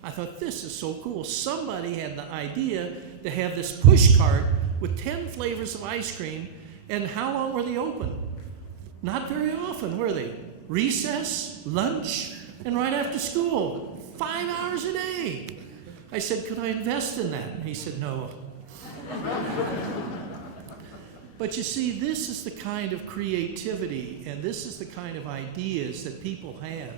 I thought, this is so cool. Somebody had the idea to have this push cart with 10 flavors of ice cream. And how long were they open? Not very often, were they? Recess, lunch, and right after school. 5 hours a day. I said, could I invest in that? And he said, no. But you see, this is the kind of creativity and this is the kind of ideas that people have.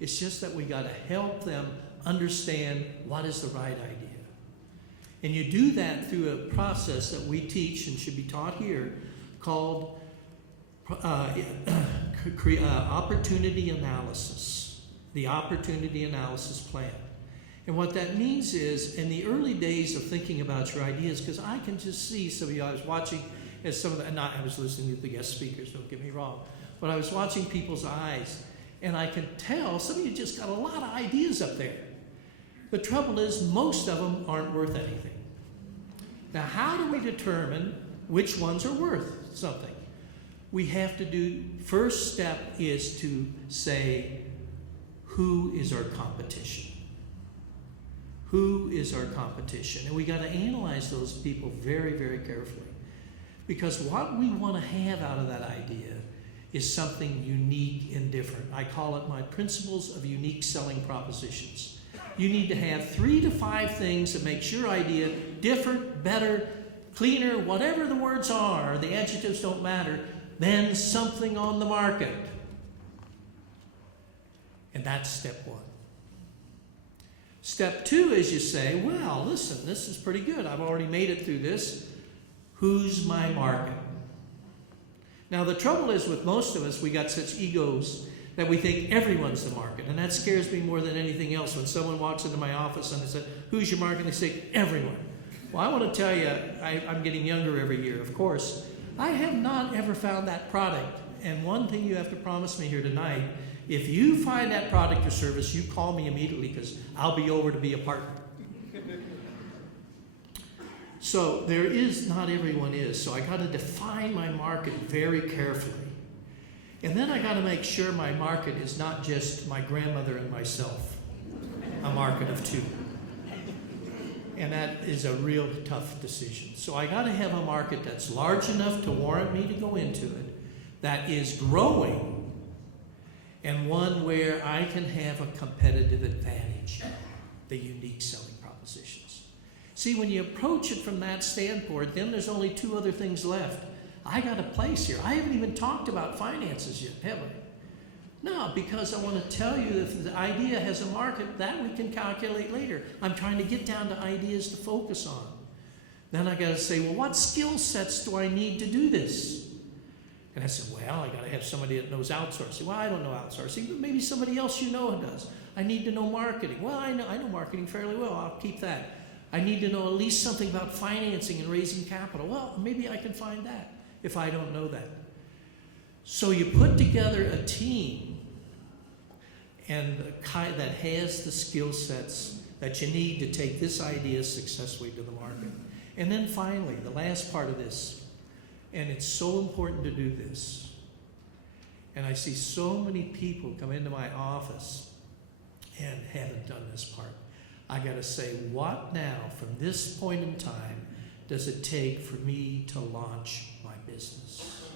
It's just that we got to help them understand what is the right idea. And you do that through a process that we teach and should be taught here called opportunity analysis, the opportunity analysis plan. And what that means is, in the early days of thinking about your ideas, because I can just see some of you, I was watching as some of the, I was listening to the guest speakers, don't get me wrong, but I was watching people's eyes, and I can tell some of you just got a lot of ideas up there. The trouble is, most of them aren't worth anything. Now, how do we determine which ones are worth something? We have to do, first step is to say, who is our competition? Who is our competition? And we got to analyze those people very, very carefully. Because what we want to have out of that idea is something unique and different. I call it my principles of unique selling propositions. You need to have 3 to 5 things that makes your idea different, better, cleaner, whatever the words are, the adjectives don't matter, than something on the market. And that's step 1. Step 2 is you say, well, listen, this is pretty good. I've already made it through this. Who's my market? Now, the trouble is with most of us, we got such egos that we think everyone's the market. And that scares me more than anything else. When someone walks into my office and they say, who's your market? And they say, everyone. Well, I want to tell you, I'm getting younger every year, of course. I have not ever found that product. And one thing you have to promise me here tonight, if you find that product or service, you call me immediately because I'll be over to be a partner. So there is, not everyone is. So I got to define my market very carefully. And then I got to make sure my market is not just my grandmother and myself, a market of 2. And that is a real tough decision. So I got to have a market that's large enough to warrant me to go into it, that is growing, and one where I can have a competitive advantage, the unique selling propositions. See, when you approach it from that standpoint, then there's only 2 other things left. I got a place here. I haven't even talked about finances yet, have I? No, because I want to tell you if the idea has a market, that we can calculate later. I'm trying to get down to ideas to focus on. Then I got to say, well, what skill sets do I need to do this? And I said, well, I got to have somebody that knows outsourcing. Well, I don't know outsourcing, but maybe somebody else you know does. I need to know marketing. Well, I know marketing fairly well. I'll keep that. I need to know at least something about financing and raising capital. Well, maybe I can find that if I don't know that. So you put together a team and that has the skill sets that you need to take this idea successfully to the market. And then finally, the last part of this, and it's so important to do this, and I see so many people come into my office and haven't done this part. I got to say, what now, from this point in time, does it take for me to launch my business?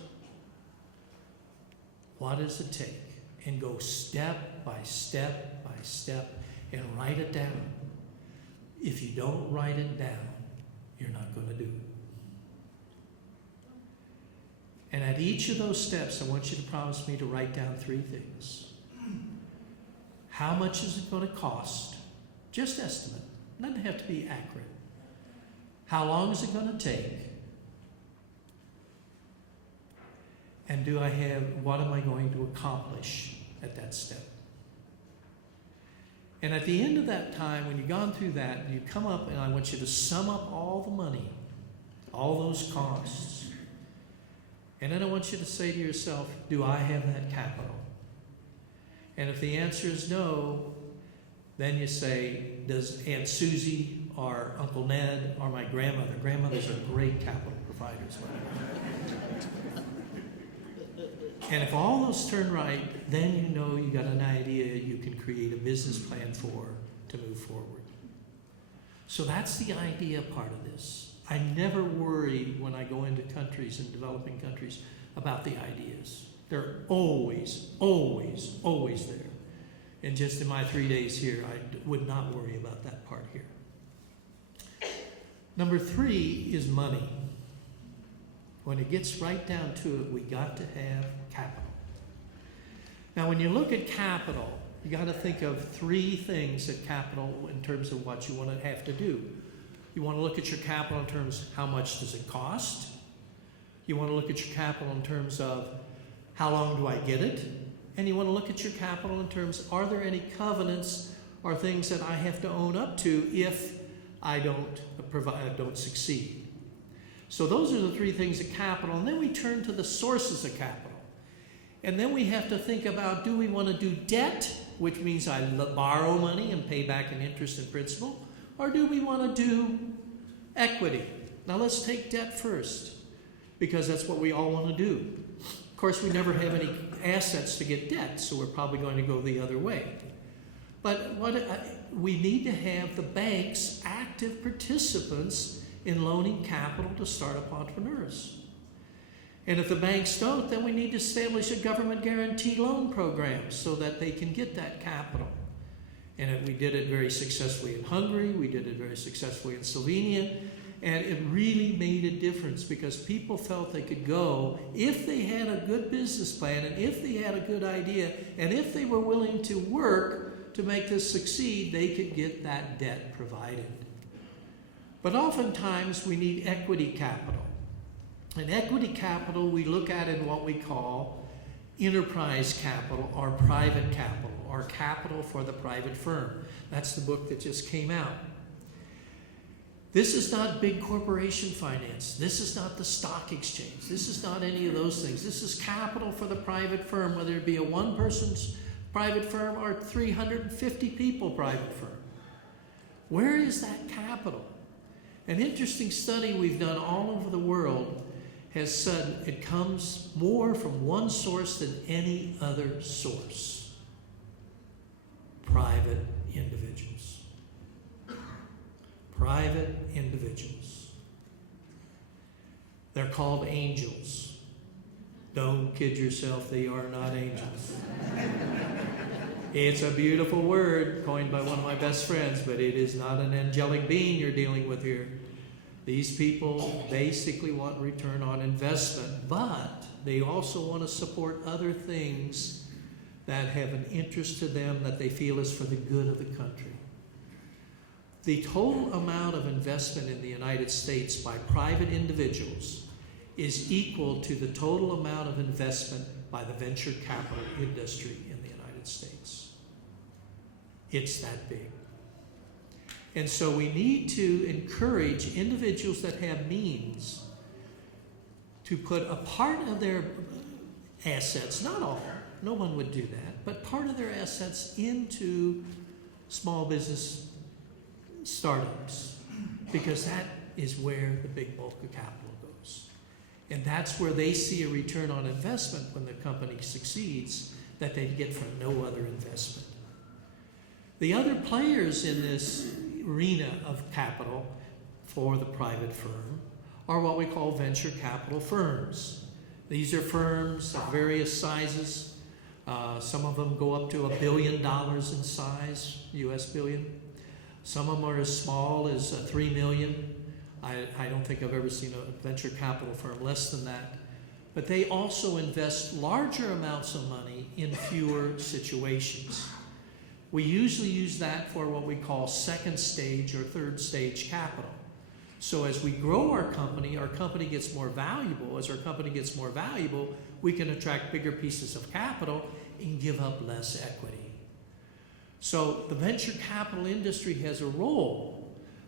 What does it take? And go step by step by step and write it down. If you don't write it down, you're not going to do And at each of those steps, I want you to promise me to write down 3 things. How much is it going to cost? Just estimate. Doesn't have to be accurate. How long is it going to take? And what am I going to accomplish at that step? And at the end of that time, when you've gone through that, you come up and I want you to sum up all the money, all those costs. And then I want you to say to yourself, do I have that capital? And if the answer is no, then you say, does Aunt Susie or Uncle Ned or my grandmother? Grandmothers are great capital providers. And if all those turn right, then you know you got an idea you can create a business plan to move forward. So that's the idea part of this. I never worry when I go into countries and developing countries about the ideas. They're always, always, always there. And just in my 3 days here, I would not worry about that part here. Number 3 is money. When it gets right down to it, we got to have capital. Now, when you look at capital, you got to think of 3 things at capital in terms of what you want to have to do. You want to look at your capital in terms of how much does it cost. You want to look at your capital in terms of how long do I get it? And you want to look at your capital in terms, are there any covenants or things that I have to own up to if I don't succeed? So those are the 3 things of capital. And then we turn to the sources of capital. And then we have to think about, do we want to do debt, which means I borrow money and pay back an interest and principal, or do we want to do equity? Now let's take debt first, because that's what we all want to do. Of course, we never have any assets to get debt, so we're probably going to go the other way. But we need to have the banks active participants in loaning capital to startup entrepreneurs. And if the banks don't, then we need to establish a government guarantee loan program so that they can get that capital. And we did it very successfully in Hungary, we did it very successfully in Slovenia, and it really made a difference because people felt they could go if they had a good business plan and if they had a good idea and if they were willing to work to make this succeed, they could get that debt provided. But oftentimes we need equity capital. And equity capital we look at in what we call enterprise capital or private capital or capital for the private firm. That's the book that just came out. This is not big corporation finance. This is not the stock exchange. This is not any of those things. This is capital for the private firm, whether it be a one-person's private firm or 350 people private firm. Where is that capital? An interesting study we've done all over the world has said it comes more from one source than any other source. Private individuals. Private individuals. They're called angels. Don't kid yourself, they are not angels. It's a beautiful word coined by one of my best friends, but it is not an angelic being you're dealing with here. These people basically want return on investment, but they also want to support other things that have an interest to them that they feel is for the good of the country. The total amount of investment in the United States by private individuals is equal to the total amount of investment by the venture capital industry in the United States. It's that big. And so we need to encourage individuals that have means to put a part of their assets, not all, no one would do that, but part of their assets into small business startups, because that is where the big bulk of capital goes. And that's where they see a return on investment when the company succeeds that they get from no other investment. The other players in this arena of capital for the private firm are what we call venture capital firms. These are firms of various sizes. Some of them go up to $1 billion in size, US billion. Some of them are as small as 3 million. I don't think I've ever seen a venture capital firm less than that. but they also invest larger amounts of money in fewer situations. We usually use that for what we call second stage or third stage capital. So as we grow our company gets more valuable. As our company gets more valuable, we can attract bigger pieces of capital and give up less equity. So the venture capital industry has a role,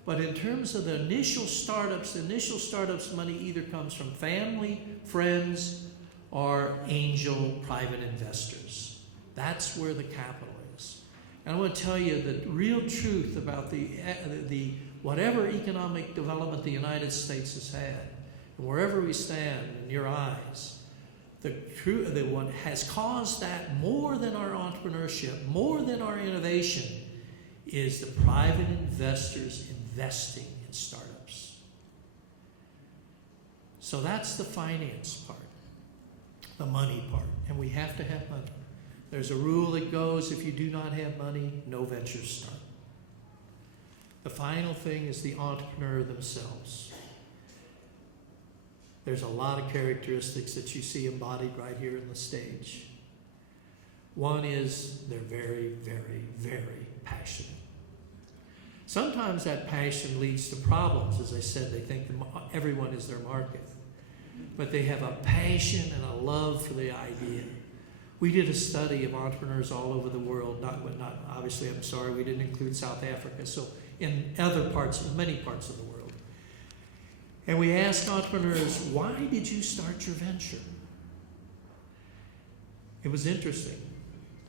but in terms of the initial startups money either comes from family, friends, or angel private investors. That's where the capital is. And I want to tell you the real truth about the whatever economic development the United States has had, and wherever we stand in your eyes, what has caused that more than our entrepreneurship, more than our innovation, is the private investors investing in startups. So that's the finance part, the money part, and we have to have money. There's a rule that goes, if you do not have money, no ventures start. The final thing is the entrepreneur themselves. There's a lot of characteristics that you see embodied right here in the stage. One is they're very, very, very passionate. Sometimes that passion leads to problems. As I said, they think everyone is their market. But they have a passion and a love for the idea. We did a study of entrepreneurs all over the world, obviously, I'm sorry, we didn't include South Africa, so in many parts of the world. And we asked entrepreneurs, why did you start your venture? It was interesting.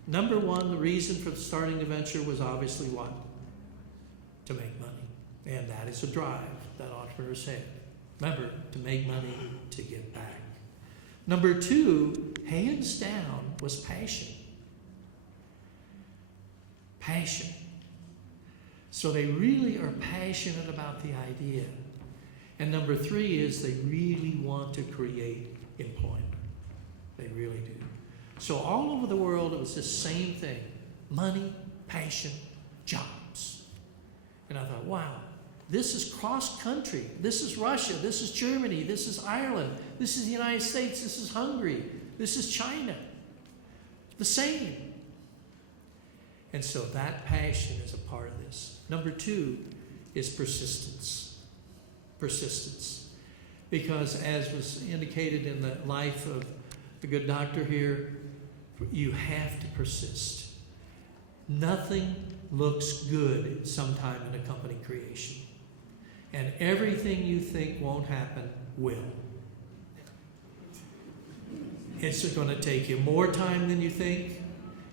Number one, the reason for starting the venture was obviously what? To make money. And that is a drive that entrepreneurs have. Remember, to make money, to give back. Number two, hands down, was passion. Passion. So they really are passionate about the idea. And number three is they really want to create employment. They really do. So all over the world, it was the same thing. Money, passion, jobs. And I thought, wow, this is cross-country. This is Russia. This is Germany. This is Ireland. This is the United States. This is Hungary. This is China. The same. And so that passion is a part of this. Number two is persistence. Persistence. Because as was indicated in the life of the good doctor here, you have to persist. Nothing looks good sometime in a company creation. And everything you think won't happen will. It's going to take you more time than you think.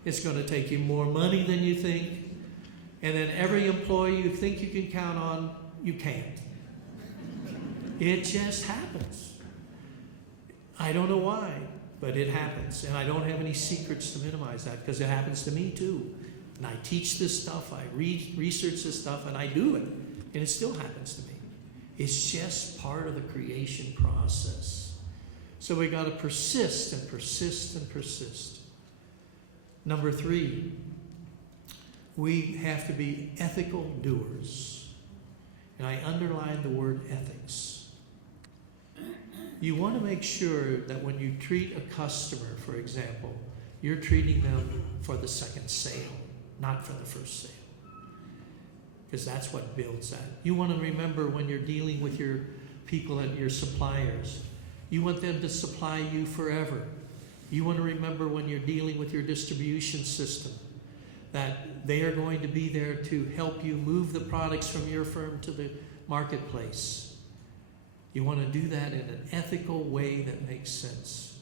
It's going to take you more money than you think. And then every employee you think you can count on, you can't. It just happens. I don't know why, but it happens. And I don't have any secrets to minimize that because it happens to me too. And I teach this stuff, I research this stuff, and I do it. And it still happens to me. It's just part of the creation process. So we got to persist and persist and persist. Number three, we have to be ethical doers. And I underline the word ethics. You want to make sure that when you treat a customer, for example, you're treating them for the second sale, not for the first sale. Because that's what builds that. You want to remember when you're dealing with your people and your suppliers, you want them to supply you forever. You want to remember when you're dealing with your distribution system that they are going to be there to help you move the products from your firm to the marketplace. You want to do that in an ethical way that makes sense.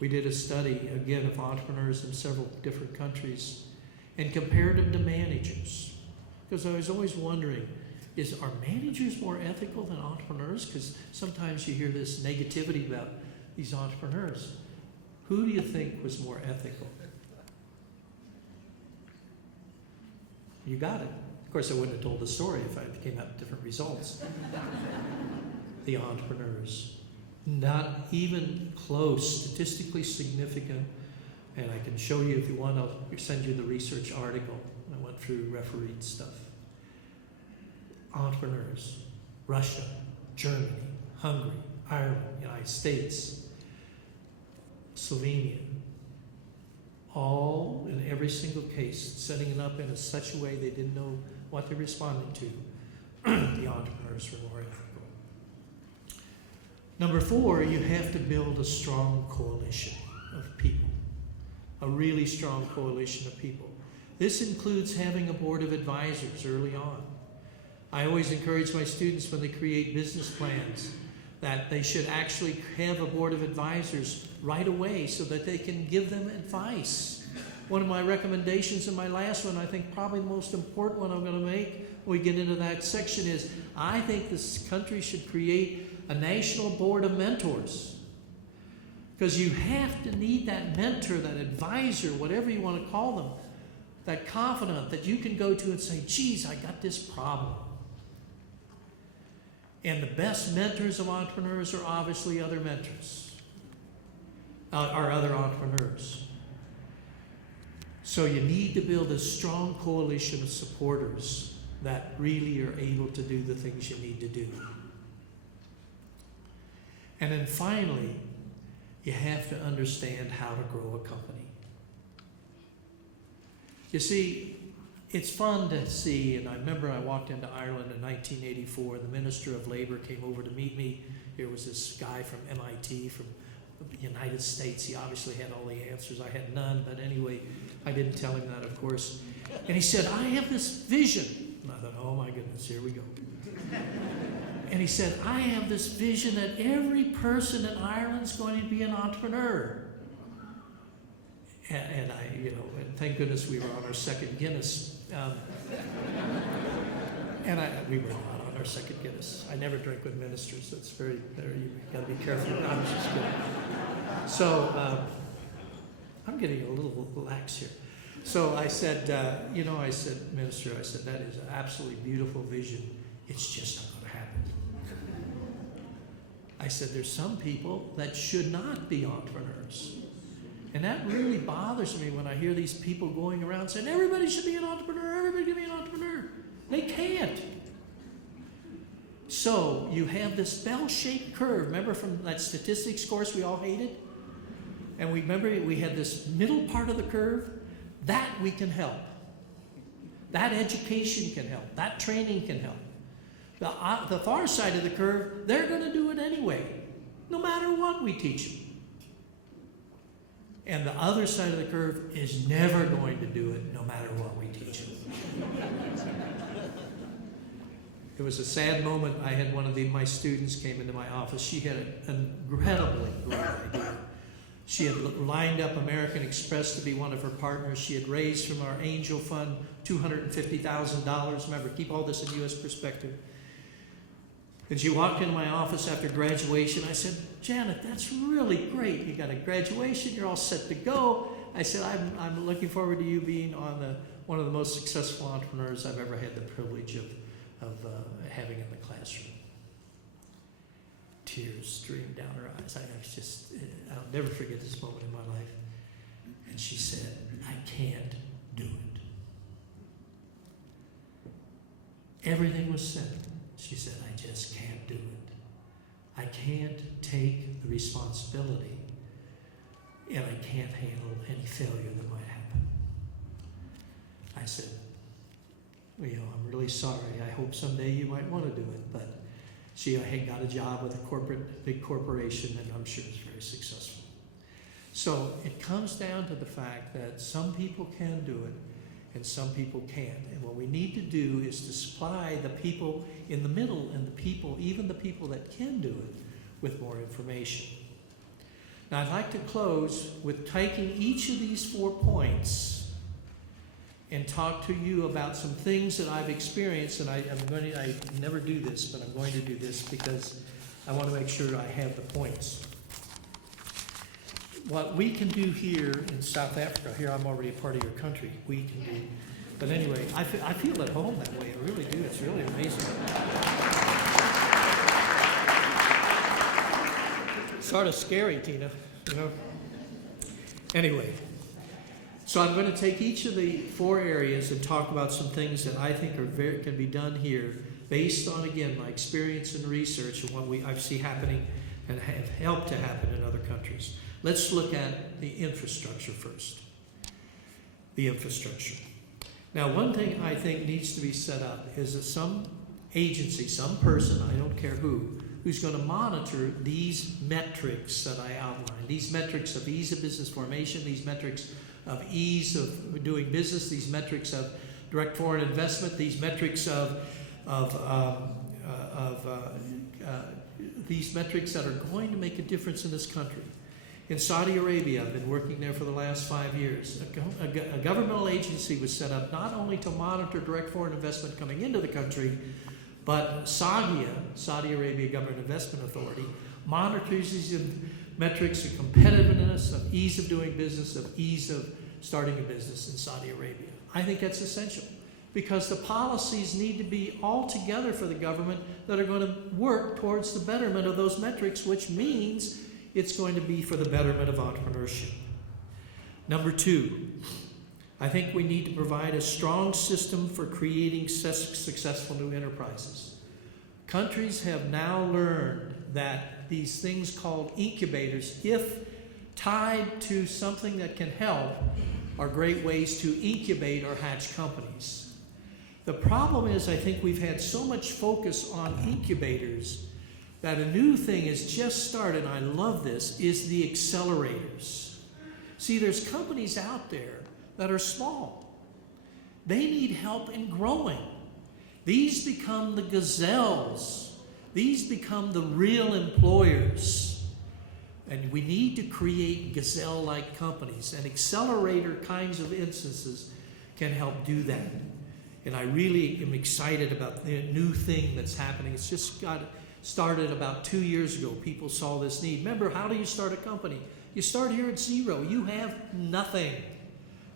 We did a study, again, of entrepreneurs in several different countries and compared them to managers. Because I was always wondering, are managers more ethical than entrepreneurs? Because sometimes you hear this negativity about these entrepreneurs. Who do you think was more ethical? You got it. Of course, I wouldn't have told the story if I came out with different results. The entrepreneurs. Not even close, statistically significant. And I can show you if you want, I'll send you the research article. I went through refereed stuff. Entrepreneurs. Russia, Germany, Hungary, Ireland, United States, Slovenia, all in every single case, setting it up in such a way they didn't know what they're responding to. The entrepreneurs were more ethical. Number 4, you have to build a strong coalition of people, a really strong coalition of people. This includes having a board of advisors early on. I always encourage my students when they create business plans that they should actually have a board of advisors right away so that they can give them advice. One of my recommendations in my last one, I think probably the most important one I'm going to make when we get into that section, is I think this country should create a national board of mentors. Because you have to need that mentor, that advisor, whatever you want to call them, that confidant that you can go to and say, geez, I got this problem. And the best mentors of entrepreneurs are obviously other mentors, are other entrepreneurs. So you need to build a strong coalition of supporters that really are able to do the things you need to do. And then finally, you have to understand how to grow a company. You see, it's fun to see, and I remember I walked into Ireland in 1984, and the Minister of Labor came over to meet me. Here was this guy from MIT, from the United States. He obviously had all the answers. I had none, but anyway, I didn't tell him that, of course. And he said, I have this vision. And I thought, oh my goodness, here we go. And he said, I have this vision that every person in Ireland is going to be an entrepreneur. And I, and thank goodness we were on our second Guinness. We were not on our second Guinness. I never drink with ministers. That's very, you've got to be careful. I'm just kidding. So, I'm getting a little lax here. So I said, I said, Minister, I said, that is an absolutely beautiful vision. It's just not going to happen. I said, there's some people that should not be entrepreneurs. And that really bothers me when I hear these people going around saying, everybody should be an entrepreneur, everybody should be an entrepreneur. They can't. So you have this bell-shaped curve. Remember from that statistics course we all hated? And we remember we had this middle part of the curve. That we can help. That education can help. That training can help. The far side of the curve, they're going to do it anyway, no matter what we teach them. And the other side of the curve is never going to do it, no matter what we teach them. It was a sad moment. I had one of my students came into my office. She had an incredibly great idea. She had lined up American Express to be one of her partners. She had raised from our angel fund $250,000. Remember, keep all this in U.S. perspective. And she walked into my office after graduation. I said, Janet, that's really great. You got a graduation. You're all set to go. I said, I'm looking forward to you being on one of the most successful entrepreneurs I've ever had the privilege of having in the classroom. Tears streamed down her eyes. I'll never forget this moment in my life. And she said, I can't do it. Everything was said. She said, I just can't do it. I can't take the responsibility, and I can't handle any failure that might happen. I said, I'm really sorry. I hope someday you might want to do it, but she had got a job with a big corporation, and I'm sure it's very successful. So it comes down to the fact that some people can do it, and some people can't. And what we need to do is to supply the people in the middle and even the people that can do it, with more information. Now I'd like to close with taking each of these 4 points and talk to you about some things that I've experienced, and I never do this, but I'm going to do this because I want to make sure I have the points. What we can do here in South Africa, here I'm already a part of your country, we can do, but anyway, I feel at home that way, I really do, it's really amazing. Sort of scary, Tina, Anyway, so I'm going to take each of the 4 areas and talk about some things that I think can be done here based on, again, my experience and research and what I see happening and have helped to happen in other countries. Let's look at the infrastructure first. The infrastructure. Now, one thing I think needs to be set up is that some agency, some person, I don't care who's going to monitor these metrics that I outlined, these metrics of ease of business formation, these metrics of ease of doing business, these metrics of direct foreign investment, these metrics these metrics that are going to make a difference in this country. In Saudi Arabia, I've been working there for the last 5 years. A governmental agency was set up not only to monitor direct foreign investment coming into the country, but SAGIA, Saudi Arabia Government Investment Authority, monitors these metrics of competitiveness, of ease of doing business, of ease of starting a business in Saudi Arabia. I think that's essential because the policies need to be all together for the government that are going to work towards the betterment of those metrics, which means it's going to be for the betterment of entrepreneurship. Number 2, I think we need to provide a strong system for creating successful new enterprises. Countries have now learned that these things called incubators, if tied to something that can help, are great ways to incubate or hatch companies. The problem is, I think we've had so much focus on incubators that a new thing has just started, and I love this, is the accelerators. See, there's companies out there that are small. They need help in growing. These become the gazelles. These become the real employers. And we need to create gazelle-like companies, and accelerator kinds of instances can help do that. And I really am excited about the new thing that's happening. It's just got started about 2 years ago. People saw this need. Remember, how do you start a company? You start here at zero. You have nothing.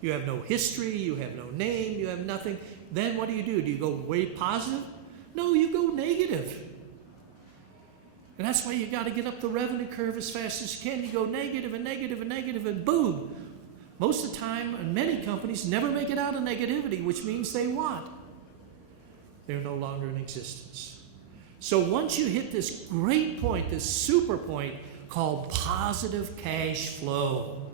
You have no history, you have no name, you have nothing. Then what do? Do you go way positive? No, you go negative. And that's why you got to get up the revenue curve as fast as you can. You go negative and negative and negative, and boom. Most of the time, and many companies never make it out of negativity, which means they what? They're no longer in existence. So once you hit this great point, this super point called positive cash flow,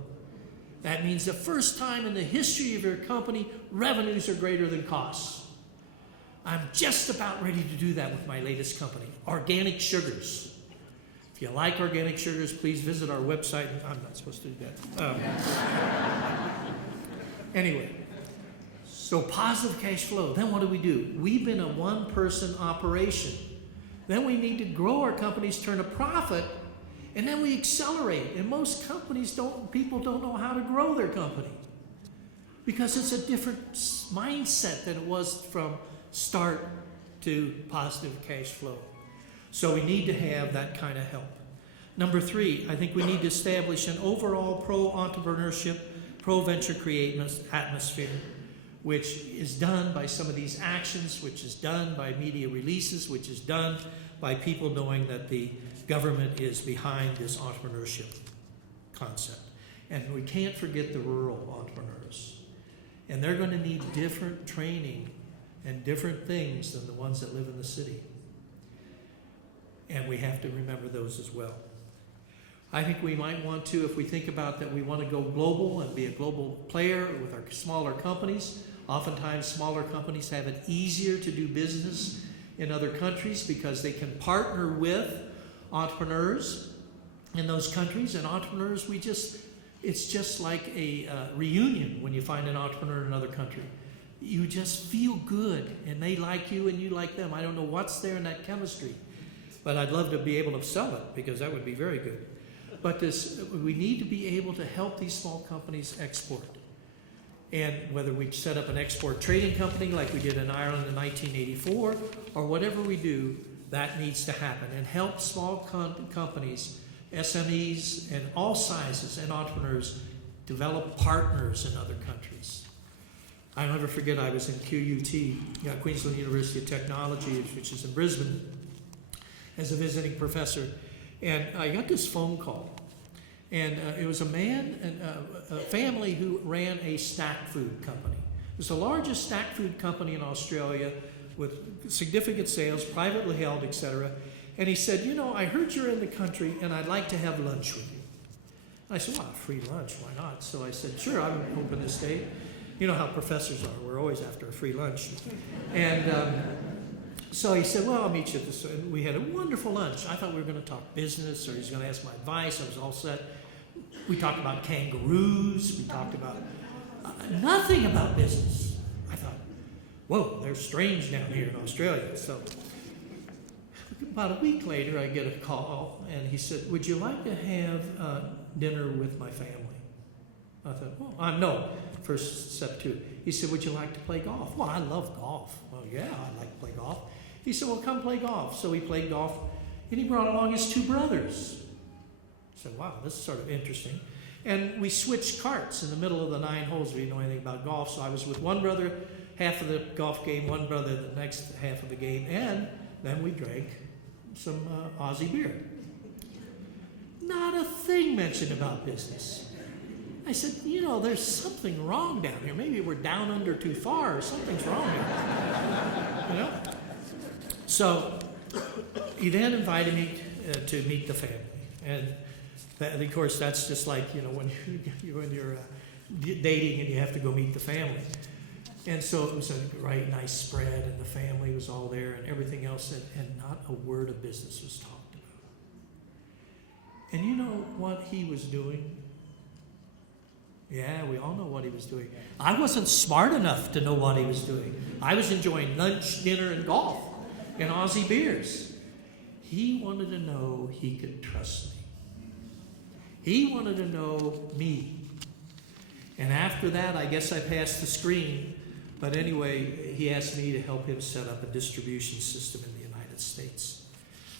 that means the first time in the history of your company, revenues are greater than costs. I'm just about ready to do that with my latest company, Organic Sugars. If you like organic sugars, please visit our website. I'm not supposed to do that. Anyway, so positive cash flow. Then what do? We've been a one-person operation. Then we need to grow our companies, turn a profit, and then we accelerate. And most companies people don't know how to grow their company because it's a different mindset than it was from start to positive cash flow. So we need to have that kind of help. Number 3, I think we need to establish an overall pro-entrepreneurship, pro-venture creation atmosphere, which is done by some of these actions, which is done by media releases, which is done by people knowing that the government is behind this entrepreneurship concept. And we can't forget the rural entrepreneurs. And they're going to need different training and different things than the ones that live in the city. And we have to remember those as well. I think we might want to, if we think about that we want to go global and be a global player with our smaller companies. Oftentimes smaller companies have it easier to do business in other countries because they can partner with entrepreneurs in those countries. And entrepreneurs, it's just like a reunion when you find an entrepreneur in another country. You just feel good and they like you and you like them. I don't know what's there in that chemistry. But I'd love to be able to sell it because that would be very good. But we need to be able to help these small companies export. And whether we set up an export trading company like we did in Ireland in 1984, or whatever we do, that needs to happen. And help small companies, SMEs, and all sizes and entrepreneurs develop partners in other countries. I'll never forget I was in QUT, Queensland University of Technology, which is in Brisbane, as a visiting professor, and I got this phone call, and it was a man and a family who ran a snack food company. It was the largest snack food company in Australia with significant sales, privately held, etc. And he said, you know, I heard you're in the country and I'd like to have lunch with you. I said, well, free lunch, why not? So I said, sure, I'm open to stay. You know how professors are, we're always after a free lunch. And so he said, well, I'll meet you at this. And we had a wonderful lunch. I thought we were going to talk business or he's going to ask my advice. I was all set. We talked about kangaroos. We talked about nothing about business. I thought, whoa, they're strange down here in Australia. So about a week later, I get a call, and he said, would you like to have dinner with my family? I thought, well, no, first step two. He said, would you like to play golf? Well, I love golf. Well, yeah, I'd like to play golf. He said, well, come play golf. So we played golf, and he brought along his two brothers. I said, wow, this is sort of interesting. And we switched carts in the middle of the 9 holes. We didn't know anything about golf, so I was with one brother half of the golf game, one brother the next half of the game, and then we drank some Aussie beer. Not a thing mentioned about business. I said, you know, there's something wrong down here. Maybe we're down under too far or something's wrong here. You know? So he then invited me to meet the family. And that, of course, that's just like, you know, when you're dating and you have to go meet the family. And so it was a right nice spread, and the family was all there and everything else, and not a word of business was talked about. And you know what he was doing? Yeah, we all know what he was doing. I wasn't smart enough to know what he was doing. I was enjoying lunch, dinner, and golf, and Aussie beers. He wanted to know he could trust me. He wanted to know me. And after that, I guess I passed the screen. But anyway, he asked me to help him set up a distribution system in the United States.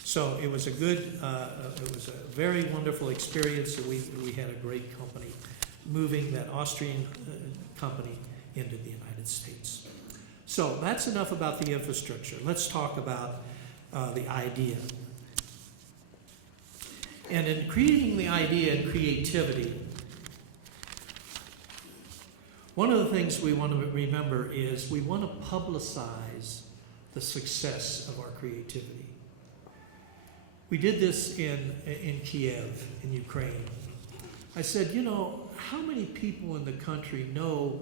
So it was a very wonderful experience, and we had a great company moving that Austrian company into the United States. So that's enough about the infrastructure. Let's talk about the idea. And in creating the idea and creativity, one of the things we want to remember is we want to publicize the success of our creativity. We did this in Kiev, in Ukraine. I said, you know, how many people in the country know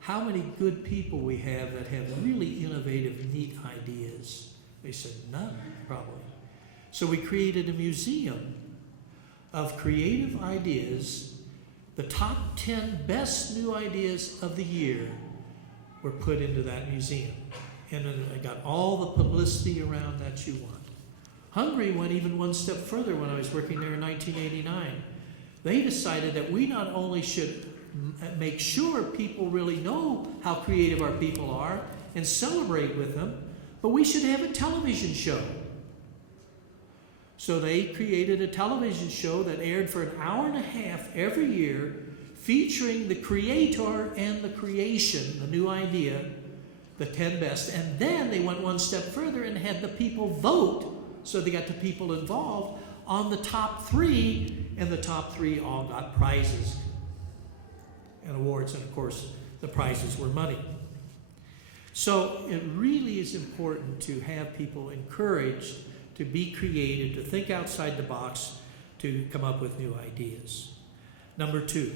how many good people we have that have really innovative, neat ideas? They said, none, probably. So we created a museum of creative ideas. The top 10 best new ideas of the year were put into that museum. And then I got all the publicity around that you want. Hungary went even one step further when I was working there in 1989. They decided that we not only should make sure people really know how creative our people are and celebrate with them, but we should have a television show. So they created a television show that aired for an hour and a half every year, featuring the creator and the creation, the new idea, the 10 best. And then they went one step further and had the people vote, so they got the people involved, on the top 3, and the top 3 all got prizes and awards, and of course the prizes were money. So it really is important to have people encouraged to be creative, to think outside the box, to come up with new ideas. Number 2,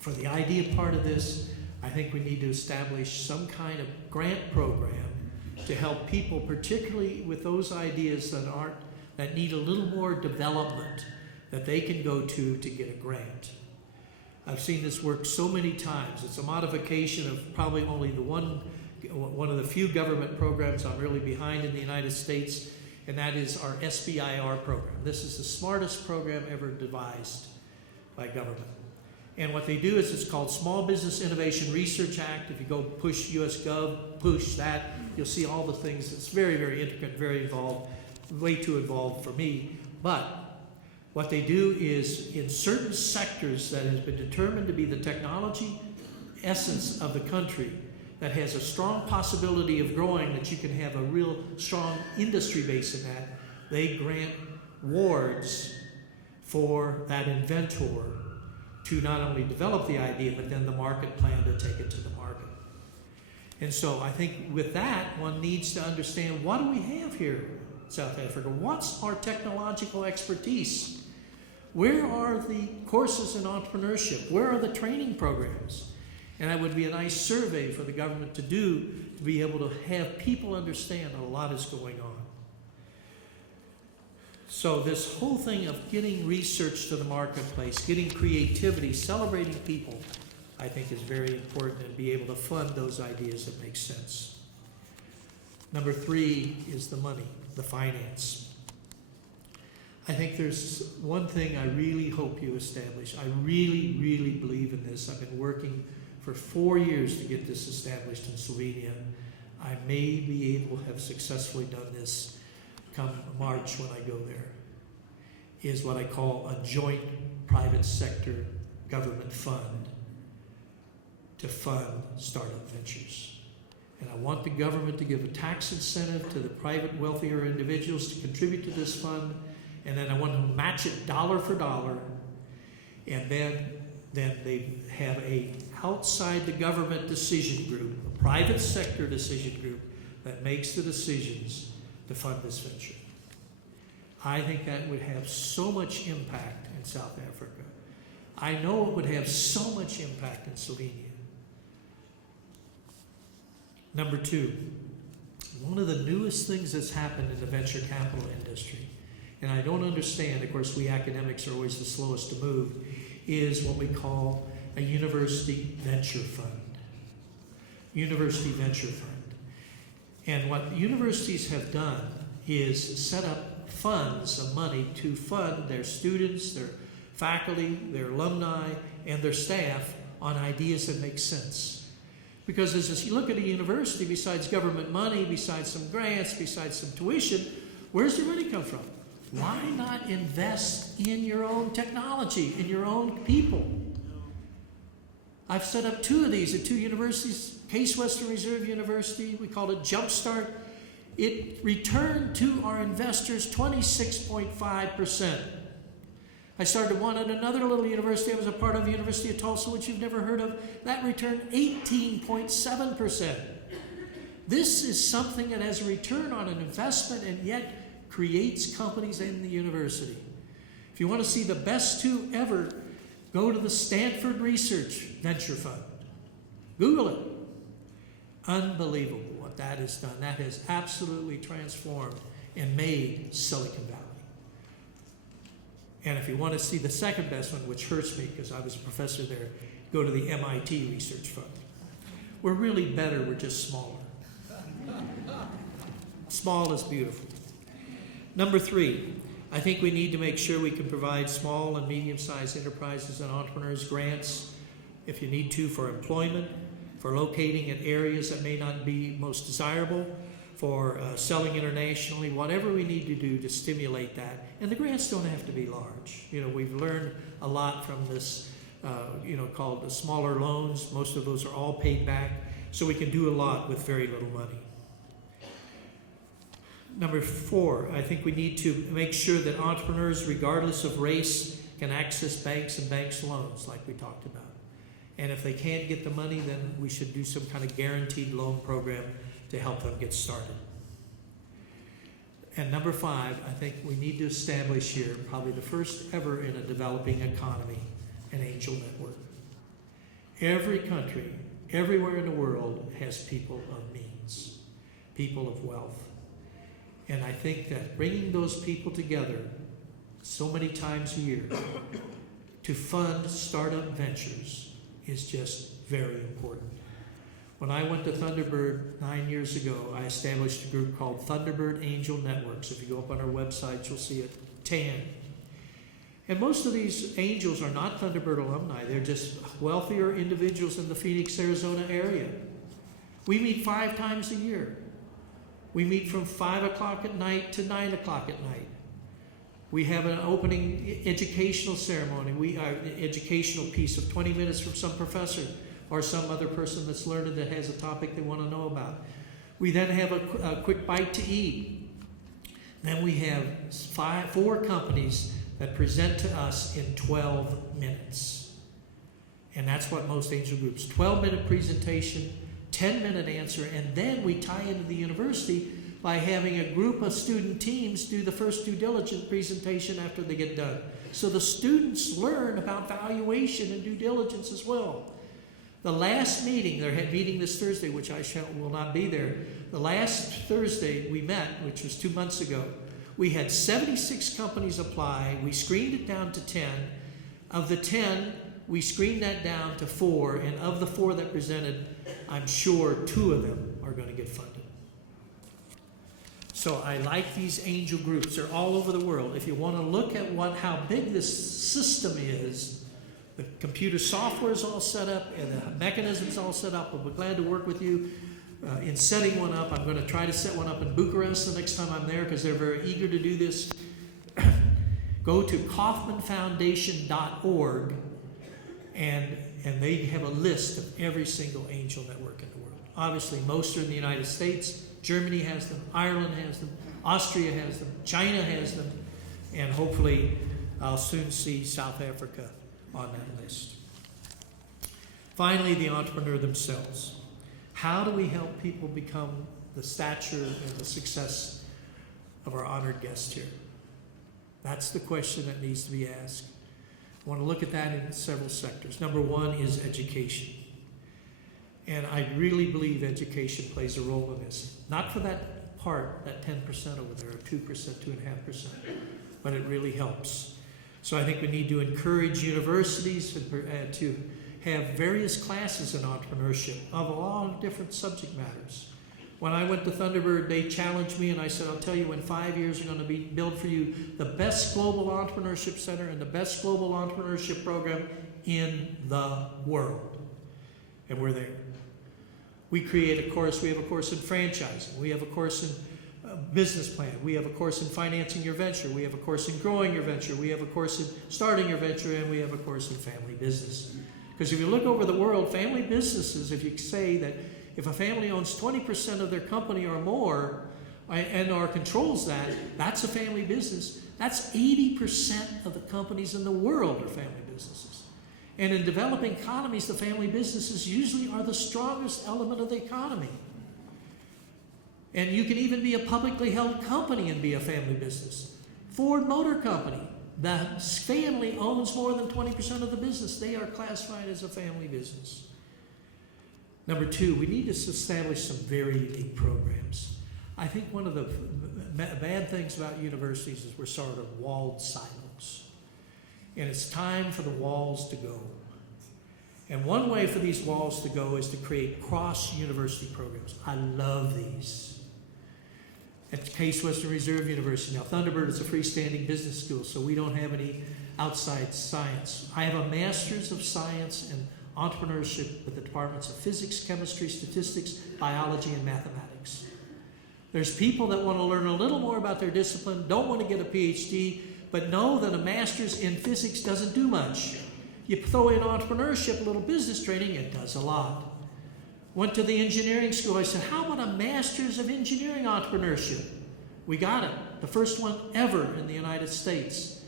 for the idea part of this, I think we need to establish some kind of grant program to help people, particularly with those ideas that need a little more development, that they can go to get a grant. I've seen this work so many times. It's a modification of probably only one of the few government programs I'm really behind in the United States, and that is our SBIR program. This is the smartest program ever devised by government. And what they do is it's called Small Business Innovation Research Act. If you go push US Gov, push that, you'll see all the things. It's very, very intricate, very involved, way too involved for me. But what they do is in certain sectors that has been determined to be the technology essence of the country, that has a strong possibility of growing, that you can have a real strong industry base in that, they grant awards for that inventor to not only develop the idea, but then the market plan to take it to the market. And so I think with that, one needs to understand, what do we have here? South Africa? What's our technological expertise? Where are the courses in entrepreneurship? Where are the training programs? And that would be a nice survey for the government to do, to be able to have people understand a lot is going on. So this whole thing of getting research to the marketplace, getting creativity, celebrating people, I think is very important, and be able to fund those ideas that make sense. Number 3 is the money, the finance. I think there's one thing I really hope you establish. I really, really believe in this. I've been working for 4 years to get this established in Slovenia. I may be able to have successfully done this come March when I go there, is what I call a joint private sector government fund to fund startup ventures. And I want the government to give a tax incentive to the private wealthier individuals to contribute to this fund, and then I want to match it dollar for dollar, and then they have a outside the government decision group, a private sector decision group that makes the decisions to fund this venture. I think that would have so much impact in South Africa. I know it would have so much impact in Slovenia. Number 2, one of the newest things that's happened in the venture capital industry, and I don't understand, of course we academics are always the slowest to move, is what we call a university venture fund. University venture fund. And what universities have done is set up funds of money to fund their students, their faculty, their alumni, and their staff on ideas that make sense. Because as you look at a university, besides government money, besides some grants, besides some tuition, where's the money come from? Why not invest in your own technology, in your own people? I've set up 2 of these at 2 universities. Case Western Reserve University, we called it Jumpstart. It returned to our investors 26.5%. I started one at another little university I was a part of, University of Tulsa, which you've never heard of. That returned 18.7%. This is something that has a return on an investment and yet creates companies in the university. If you want to see the best 2 ever, go to the Stanford Research Venture Fund. Google it. Unbelievable what that has done. That has absolutely transformed and made Silicon Valley. And if you want to see the second best one, which hurts me because I was a professor there, go to the MIT Research Fund. We're really better, we're just smaller. Small is beautiful. Number 3, I think we need to make sure we can provide small and medium-sized enterprises and entrepreneurs grants, if you need to, for employment, for locating in areas that may not be most desirable, for selling internationally, whatever we need to do to stimulate that. And the grants don't have to be large. You know, we've learned a lot from this, called the smaller loans. Most of those are all paid back, so we can do a lot with very little money. Number 4, I think we need to make sure that entrepreneurs, regardless of race, can access banks and banks' loans, like we talked about. And if they can't get the money, then we should do some kind of guaranteed loan program to help them get started. And number 5, I think we need to establish here, probably the first ever in a developing economy, an angel network. Every country, everywhere in the world has people of means, people of wealth. And I think that bringing those people together so many times a year to fund startup ventures is just very important. When I went to Thunderbird 9 years ago, I established a group called Thunderbird Angel Networks. If you go up on our website, you'll see it, tan. And most of these angels are not Thunderbird alumni. They're just wealthier individuals in the Phoenix, Arizona area. We meet 5 times a year. We meet from 5 o'clock at night to 9 o'clock at night. We have an opening educational ceremony. An educational piece of 20 minutes from some professor or some other person that's learned that has a topic they want to know about. We then have a quick bite to eat. Then we have 4 companies that present to us in 12 minutes. And that's what most angel groups, 12-minute presentation, 10-minute answer, and then we tie into the university by having a group of student teams do the first due diligence presentation after they get done. So the students learn about valuation and due diligence as well. The last meeting, they're meeting this Thursday, which will not be there. The last Thursday we met, which was 2 months ago, we had 76 companies apply. We screened it down to 10. Of the 10, we screened that down to 4, and of the 4 that presented, I'm sure 2 of them are going to get funded. So I like these angel groups. They're all over the world. If you want to look at how big this system is, the computer software is all set up and the mechanisms all set up. We'll be glad to work with you in setting one up. I'm going to try to set one up in Bucharest the next time I'm there because they're very eager to do this. Go to kaufmanfoundation.org and they have a list of every single angel network in the world. Obviously, most are in the United States. Germany has them, Ireland has them, Austria has them, China has them, and hopefully I'll soon see South Africa on that list. Finally, the entrepreneur themselves. How do we help people become the stature and the success of our honored guest here? That's the question that needs to be asked. I want to look at that in several sectors. Number one is education. And I really believe education plays a role in this. Not for that part, that 10% over there, or 2%, 2.5%, but it really helps. So I think we need to encourage universities to have various classes in entrepreneurship of a lot of different subject matters. When I went to Thunderbird, they challenged me and I said, I'll tell you, in 5 years we're going to build for you the best global entrepreneurship center and the best global entrepreneurship program in the world. And we're there. We create a course. We have a course in franchising. We have a course in business plan. We have a course in financing your venture. We have a course in growing your venture. We have a course in starting your venture, and we have a course in family business. Because if you look over the world, family businesses, if you say that if a family owns 20% of their company or more or controls that, that's a family business. That's 80% of the companies in the world are family businesses. And in developing economies, the family businesses usually are the strongest element of the economy. And you can even be a publicly held company and be a family business. Ford Motor Company, the family owns more than 20% of the business. They are classified as a family business. Number two, we need to establish some very unique programs. I think one of the bad things about universities is we're sort of walled silos. And it's time for the walls to go. And one way for these walls to go is to create cross-university programs. I love these. At Case Western Reserve University, now Thunderbird is a freestanding business school, so we don't have any outside science. I have a Master's of Science and Entrepreneurship with the departments of Physics, Chemistry, Statistics, Biology, and Mathematics. There's people that want to learn a little more about their discipline, don't want to get a PhD, but know that a master's in physics doesn't do much. You throw in entrepreneurship, a little business training, it does a lot. Went to the engineering school. I said, how about a master's of engineering entrepreneurship? We got it, the first one ever in the United States,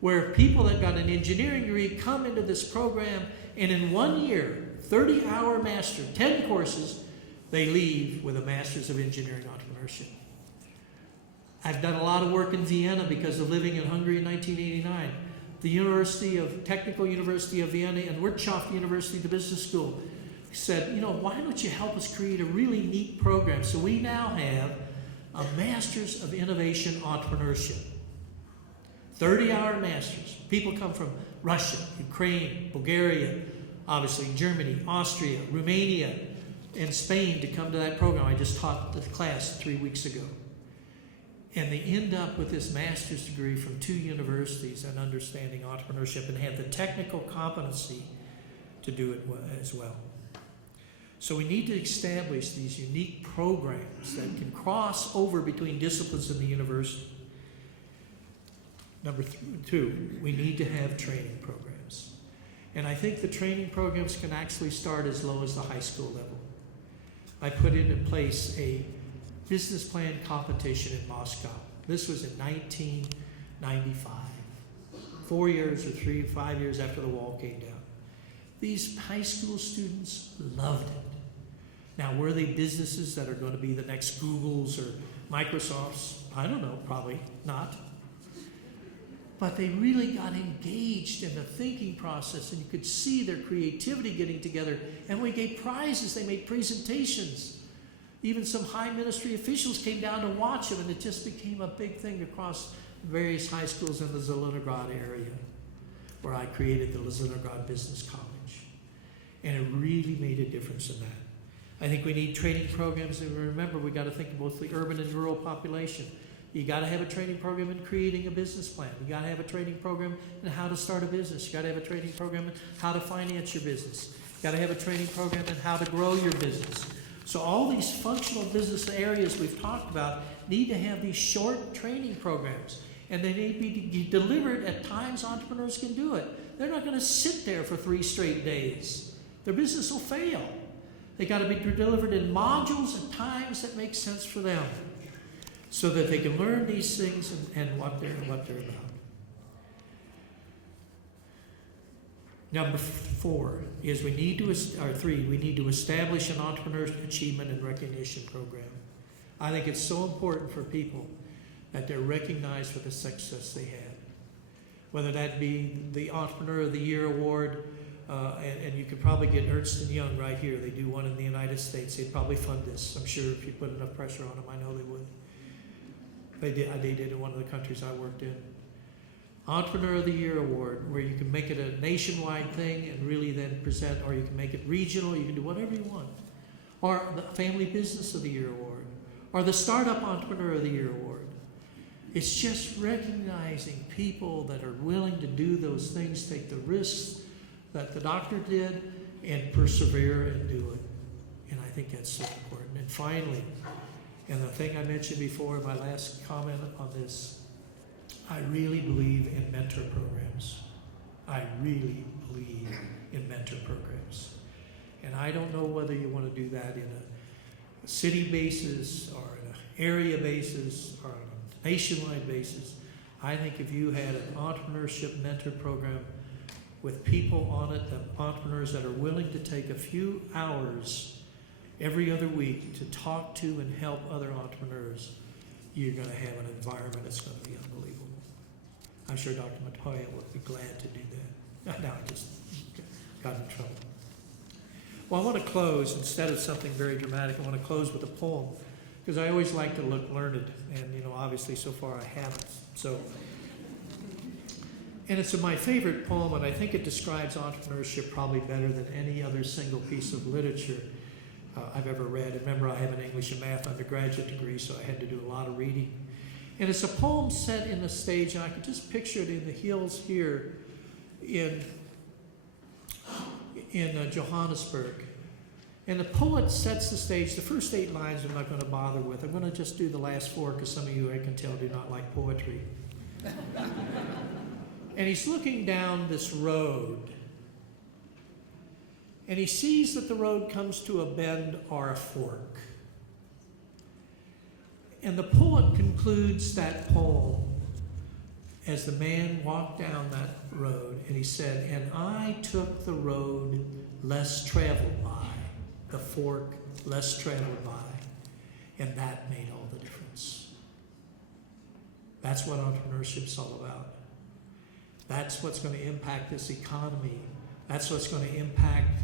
where people that got an engineering degree come into this program, and in 1 year, 30-hour master, 10 courses, they leave with a master's of engineering entrepreneurship. I've done a lot of work in Vienna because of living in Hungary in 1989. The Technical University of Vienna and Wirtschaft University, the business school, said, why don't you help us create a really neat program? So we now have a Masters of Innovation Entrepreneurship. 30-hour masters. People come from Russia, Ukraine, Bulgaria, obviously Germany, Austria, Romania, and Spain to come to that program. I just taught the class 3 weeks ago. And they end up with this master's degree from 2 universities in understanding entrepreneurship and have the technical competency to do it as well. So we need to establish these unique programs that can cross over between disciplines in the university. Number 2, we need to have training programs. And I think the training programs can actually start as low as the high school level. I put in place a business plan competition in Moscow. This was in 1995, 4 years or 5 years after the wall came down. These high school students loved it. Now, were they businesses that are going to be the next Googles or Microsofts? I don't know, probably not. But they really got engaged in the thinking process, and you could see their creativity getting together. And we gave prizes, they made presentations. Even some high ministry officials came down to watch them, and it just became a big thing across various high schools in the Zelenograd area, where I created the Zelenograd Business College. And it really made a difference in that. I think we need training programs, and remember, we got to think of both the urban and rural population. You got to have a training program in creating a business plan. You got to have a training program in how to start a business. You got to have a training program in how to finance your business. You got to have a training program in how to grow your business. So all these functional business areas we've talked about need to have these short training programs, and they need to be delivered at times entrepreneurs can do it. They're not going to sit there for 3 straight days. Their business will fail. They got to be delivered in modules and times that make sense for them, so that they can learn these things and what they're about. Number 4 is we need to establish an entrepreneur achievement and recognition program. I think it's so important for people that they're recognized for the success they had. Whether that be the Entrepreneur of the Year award, and you could probably get Ernst & Young right here. They do one in the United States. They'd probably fund this. I'm sure if you put enough pressure on them, I know they would. They did in one of the countries I worked in. Entrepreneur of the Year award, where you can make it a nationwide thing and really then present, or you can make it regional, you can do whatever you want. Or the Family Business of the Year award, or the Startup Entrepreneur of the Year award. It's just recognizing people that are willing to do those things, take the risks that the doctor did, and persevere and do it. And I think that's so important. And finally, and the thing I mentioned before, my last comment on this, I really believe in mentor programs. I really believe in mentor programs. And I don't know whether you want to do that in a city basis or in an area basis or on a nationwide basis. I think if you had an entrepreneurship mentor program with people on it, the entrepreneurs that are willing to take a few hours every other week to talk to and help other entrepreneurs, you're going to have an environment that's going to be unbelievable. I'm sure Dr. Maponya would be glad to do that. Now I just got in trouble. Well, I want to close, instead of something very dramatic, I want to close with a poem, because I always like to look learned, and obviously so far I haven't. And it's my favorite poem, and I think it describes entrepreneurship probably better than any other single piece of literature I've ever read. Remember, I have an English and math undergraduate degree, so I had to do a lot of reading. And it's a poem set in the stage, and I can just picture it in the hills here in Johannesburg. And the poet sets the stage. The first 8 lines I'm not going to bother with. I'm going to just do the last 4, because some of you, I can tell, do not like poetry. And he's looking down this road, and he sees that the road comes to a bend or a fork. And the poet concludes that poem as the man walked down that road, and he said, "And I took the road less traveled by, the fork less traveled by, and that made all the difference." That's what entrepreneurship's all about. That's what's going to impact this economy. That's what's going to impact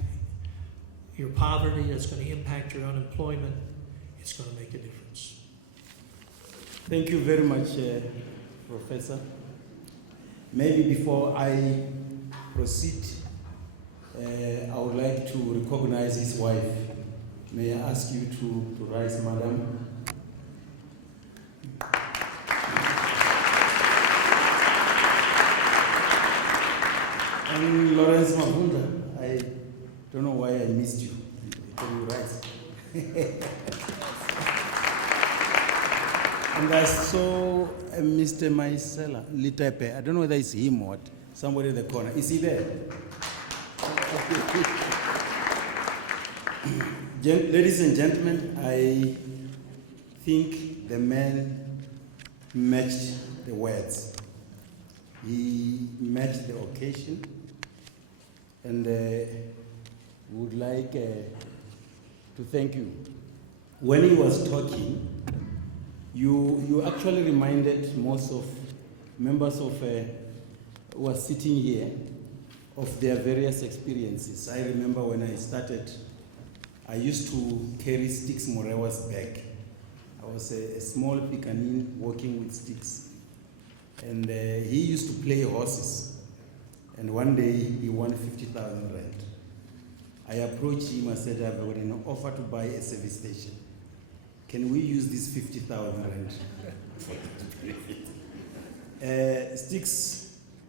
your poverty. That's going to impact your unemployment. It's going to make a difference. Thank you very much, Professor. Maybe before I proceed, I would like to recognize his wife. May I ask you to rise, Madam? And Lawrence Mavunda, I don't know why I missed you. Can you rise? And I saw Mr. Maisela Litepe. I don't know whether it's him or what. Somebody in the corner. Is he there? Ladies and gentlemen, I think the man matched the words. He matched the occasion, and would like to thank you. When he was talking, you actually reminded most of members of who were sitting here of their various experiences. I remember when I started, I used to carry sticks Morewa's bag. I was a small Pikanin walking with sticks. And he used to play horses. And one day he won 50,000 rand. I approached him and said, I've got an offer to buy a service station. Can we use this 50,000 rand? Sticks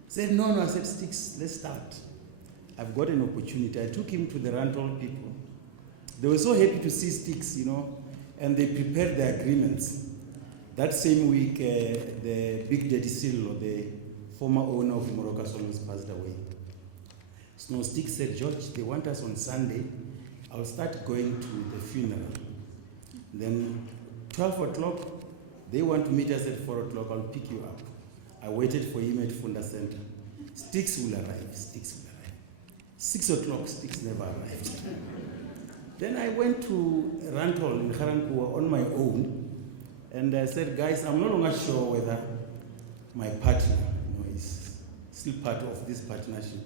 said, no, I said, Sticks, let's start. I've got an opportunity. I took him to the rental people. They were so happy to see Sticks, and they prepared the agreements. That same week, the Big Daddy Sillo, the former owner of Moroka Solomons, passed away. So Sticks said, George, they want us on Sunday. I'll start going to the funeral. Then 12 o'clock, they want to meet us at 4 o'clock. I'll pick you up. I waited for him at Funda Center. Sticks will arrive. 6 o'clock, Sticks never arrived. Then I went to Rantol in Karankua on my own, and I said, guys, I'm no longer sure whether my partner is still part of this partnership,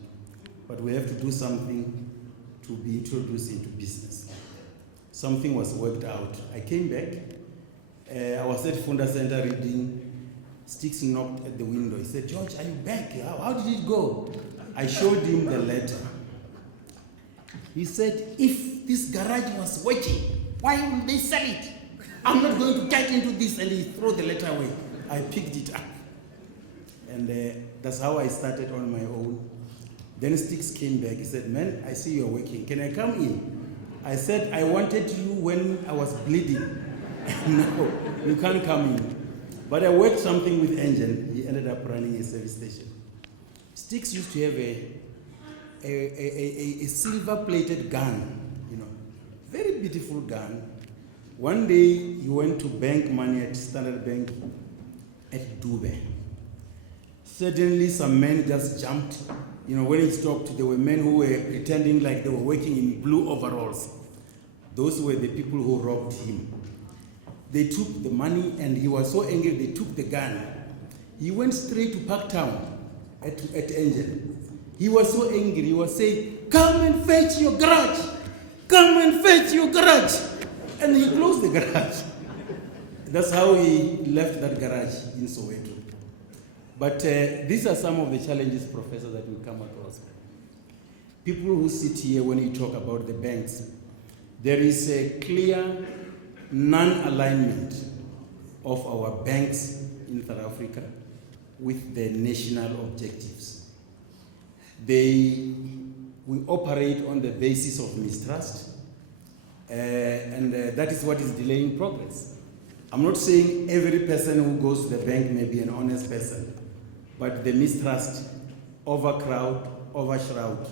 but we have to do something to be introduced into business. Something was worked out. I came back. I was at Funda Center reading. Sticks knocked at the window. He said, George, are you back? How did it go? I showed him the letter. He said, if this garage was working, why would they sell it? I'm not going to get into this. And he threw the letter away. I picked it up. And that's how I started on my own. Then Sticks came back. He said, man, I see you're working. Can I come in? I said, I wanted you when I was bleeding. No, you can't come in. But I worked something with Engine. He ended up running a service station. Sticks used to have a silver-plated gun, very beautiful gun. One day he went to bank money at Standard Bank at Dube. Suddenly some men just jumped. When he stopped, there were men who were pretending like they were working in blue overalls. Those were the people who robbed him. They took the money and he was so angry they took the gun. He went straight to Parktown at Engine. He was so angry, he was saying, come and fetch your garage! Come and fetch your garage! And he closed the garage. That's how he left that garage in Soweto. But these are some of the challenges, Professor, that we come across. People who sit here when you talk about the banks, there is a clear non-alignment of our banks in South Africa with the national objectives. We operate on the basis of mistrust, and that is what is delaying progress. I'm not saying every person who goes to the bank may be an honest person, but the mistrust overshroud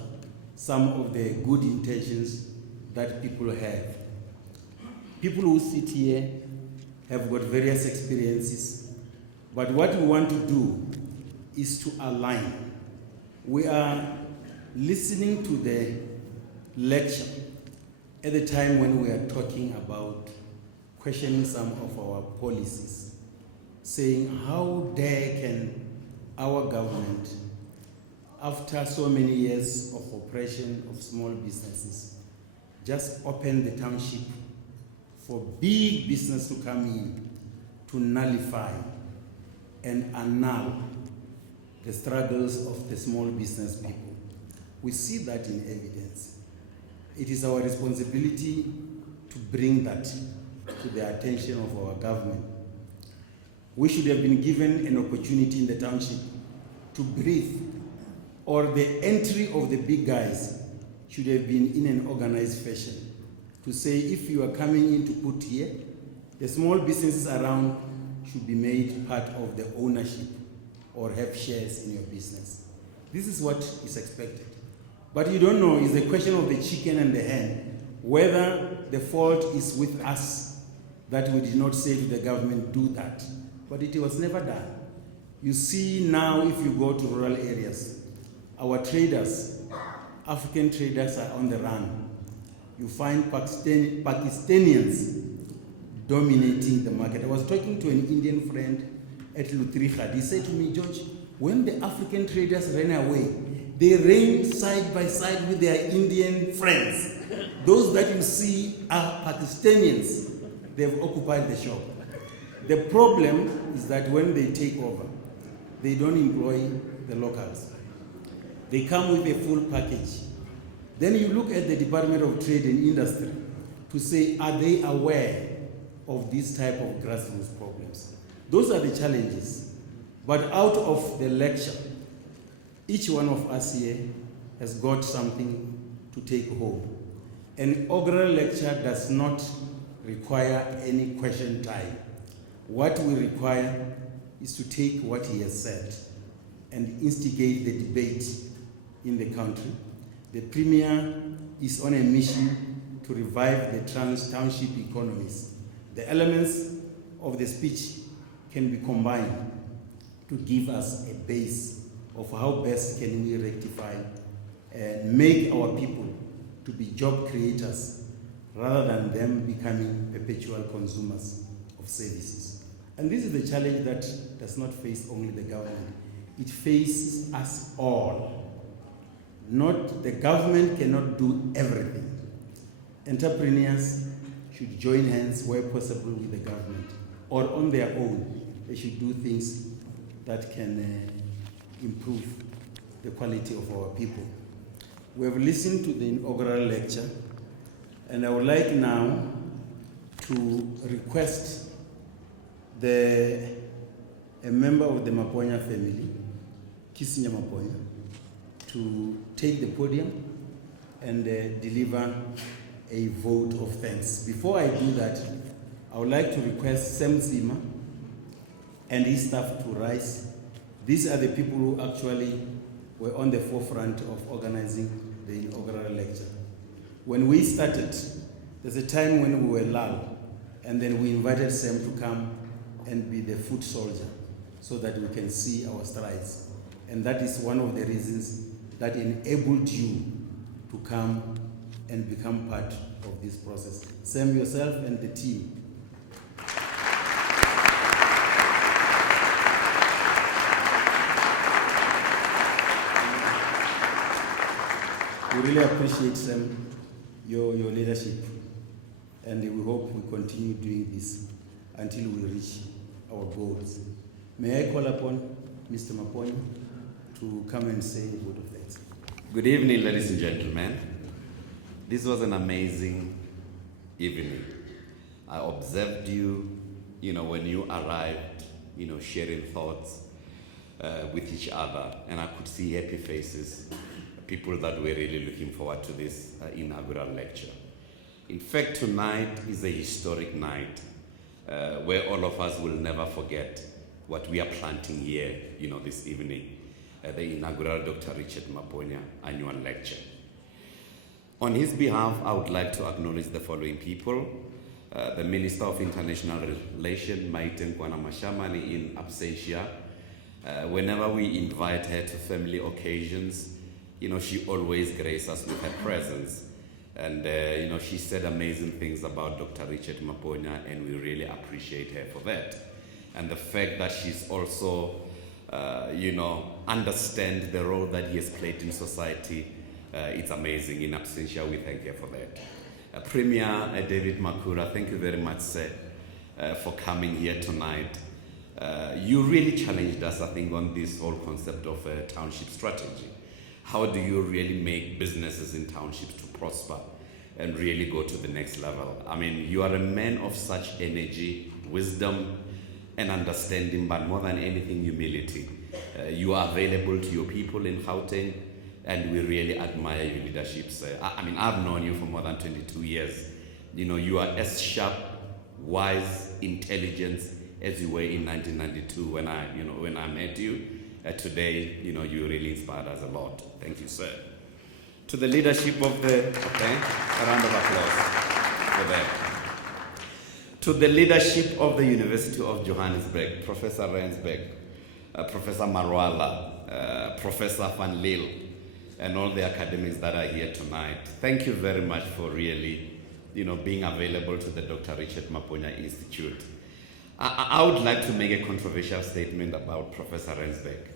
some of the good intentions that people have. People who sit here have got various experiences, but what we want to do is to align. We are listening to the lecture at the time when we are talking about questioning some of our policies, saying how dare can our government, after so many years of oppression of small businesses, just open the township for big business to come in, to nullify and annul the struggles of the small business people. We see that in evidence. It is our responsibility to bring that to the attention of our government. We should have been given an opportunity in the township to breathe, or the entry of the big guys should have been in an organized fashion. To say, if you are coming in to put here, the small businesses around should be made part of the ownership or have shares in your business. This is what is expected. But you don't know, it's a question of the chicken and the hen, whether the fault is with us that we did not say to the government, do that. But it was never done. You see now, if you go to rural areas, our traders, African traders, are on the run. you find Pakistanians dominating the market. I was talking to an Indian friend at Lutrihad. He said to me, George, when the African traders ran away, they ran side by side with their Indian friends. Those that you see are Pakistanians. They've occupied the shop. The problem is that when they take over, they don't employ the locals. They come with a full package. Then you look at the Department of Trade and Industry to say, are they aware of this type of grassroots problems? Those are the challenges. But out of the lecture, each one of us here has got something to take home. An inaugural lecture does not require any question time. What we require is to take what he has said and instigate the debate in the country. The Premier is on a mission to revive the township economies. The elements of the speech can be combined to give us a base of how best can we rectify and make our people to be job creators rather than them becoming perpetual consumers of services. And this is the challenge that does not face only the government. It faces us all. Not the government cannot do everything. Entrepreneurs should join hands where possible with the government, or on their own. They should do things that can improve the quality of our people. We have listened to the inaugural lecture, and I would like now to request a member of the Maponya family, Kisinya Maponya, to take the podium and deliver a vote of thanks. Before I do that, I would like to request Sam Zima and his staff to rise. These are the people who actually were on the forefront of organizing the inaugural lecture. When we started, there's a time when we were lulled, and then we invited Sam to come and be the foot soldier so that we can see our strides. And that is one of the reasons that enabled you to come and become part of this process. Sam, yourself and the team. We really appreciate, Sam, your leadership, and we hope we continue doing this until we reach our goals. May I call upon Mr. Maponya to come and say a word of thanks. Good evening, ladies and gentlemen. This was an amazing evening. I observed you, when you arrived, sharing thoughts with each other, and I could see happy faces, people that were really looking forward to this inaugural lecture. In fact, tonight is a historic night where all of us will never forget what we are planting here, this evening, the inaugural Dr. Richard Maponya annual lecture. On his behalf, I would like to acknowledge the following people. The Minister of International Relations, Maite Nkwana-Mashamani, in absentia. Whenever we invite her to family occasions, she always graces us with her presence. And, she said amazing things about Dr. Richard Maponya, and we really appreciate her for that. And the fact that she's also, understand the role that he has played in society, it's amazing. In absentia, we thank her for that. Premier David Makura, thank you very much, sir, for coming here tonight. You really challenged us, I think, on this whole concept of a township strategy. How do you really make businesses in townships to prosper and really go to the next level? I mean, you are a man of such energy, wisdom, and understanding, but more than anything, humility. You are available to your people in Gauteng, and we really admire your leadership, sir. I've known you for more than 22 years. You are as sharp, wise, intelligent as you were in 1992 when I met you. Today, you really inspired us a lot. Thank you, sir. To the leadership of a round of applause for that. To the leadership of the University of Johannesburg, Professor Rensberg, Professor Marwala, Professor Van Lille, and all the academics that are here tonight. Thank you very much for really, being available to the Dr. Richard Maponya Institute. I would like to make a controversial statement about Professor Rensburg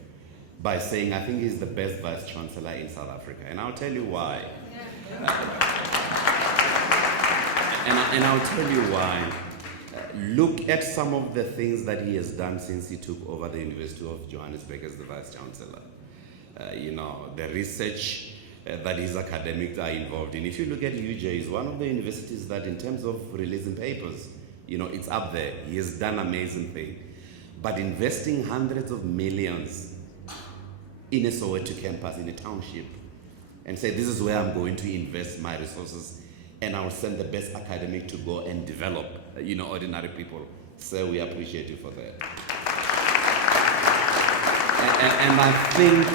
by saying I think he's the best Vice Chancellor in South Africa, and I'll tell you why. And I'll tell you why. Look at some of the things that he has done since he took over the University of Johannesburg as the Vice Chancellor. The research that his academics are involved in. If you look at UJ, it's one of the universities that in terms of releasing papers, it's up there. He has done amazing things. But investing hundreds of millions in a Soweto campus, in a township, and say, this is where I'm going to invest my resources, and I'll send the best academic to go and develop, ordinary people. So we appreciate you for that. And I think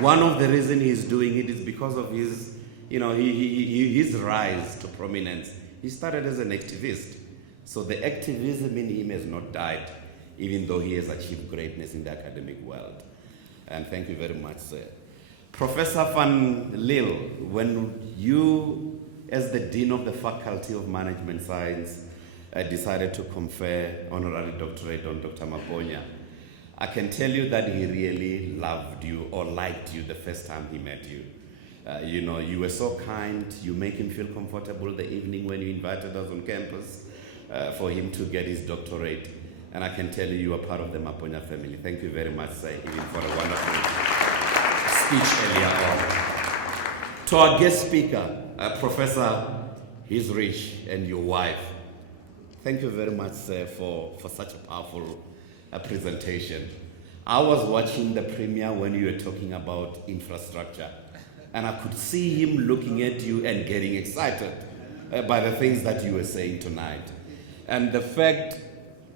one of the reasons he's doing it is because of his, his rise to prominence. He started as an activist. So the activism in him has not died, even though he has achieved greatness in the academic world. And thank you very much, sir. Professor Van Lille, when you, as the Dean of the Faculty of Management Science, decided to confer honorary doctorate on Dr. Maponya, I can tell you that he really loved you or liked you the first time he met you. You were so kind. You make him feel comfortable the evening when you invited us on campus for him to get his doctorate. And I can tell you are part of the Maponya family. Thank you very much, sir, even for a wonderful speech earlier on. To our guest speaker, Professor Hisrich and your wife, thank you very much, sir, for such a powerful presentation. I was watching the premiere when you were talking about infrastructure, and I could see him looking at you and getting excited by the things that you were saying tonight. And the fact,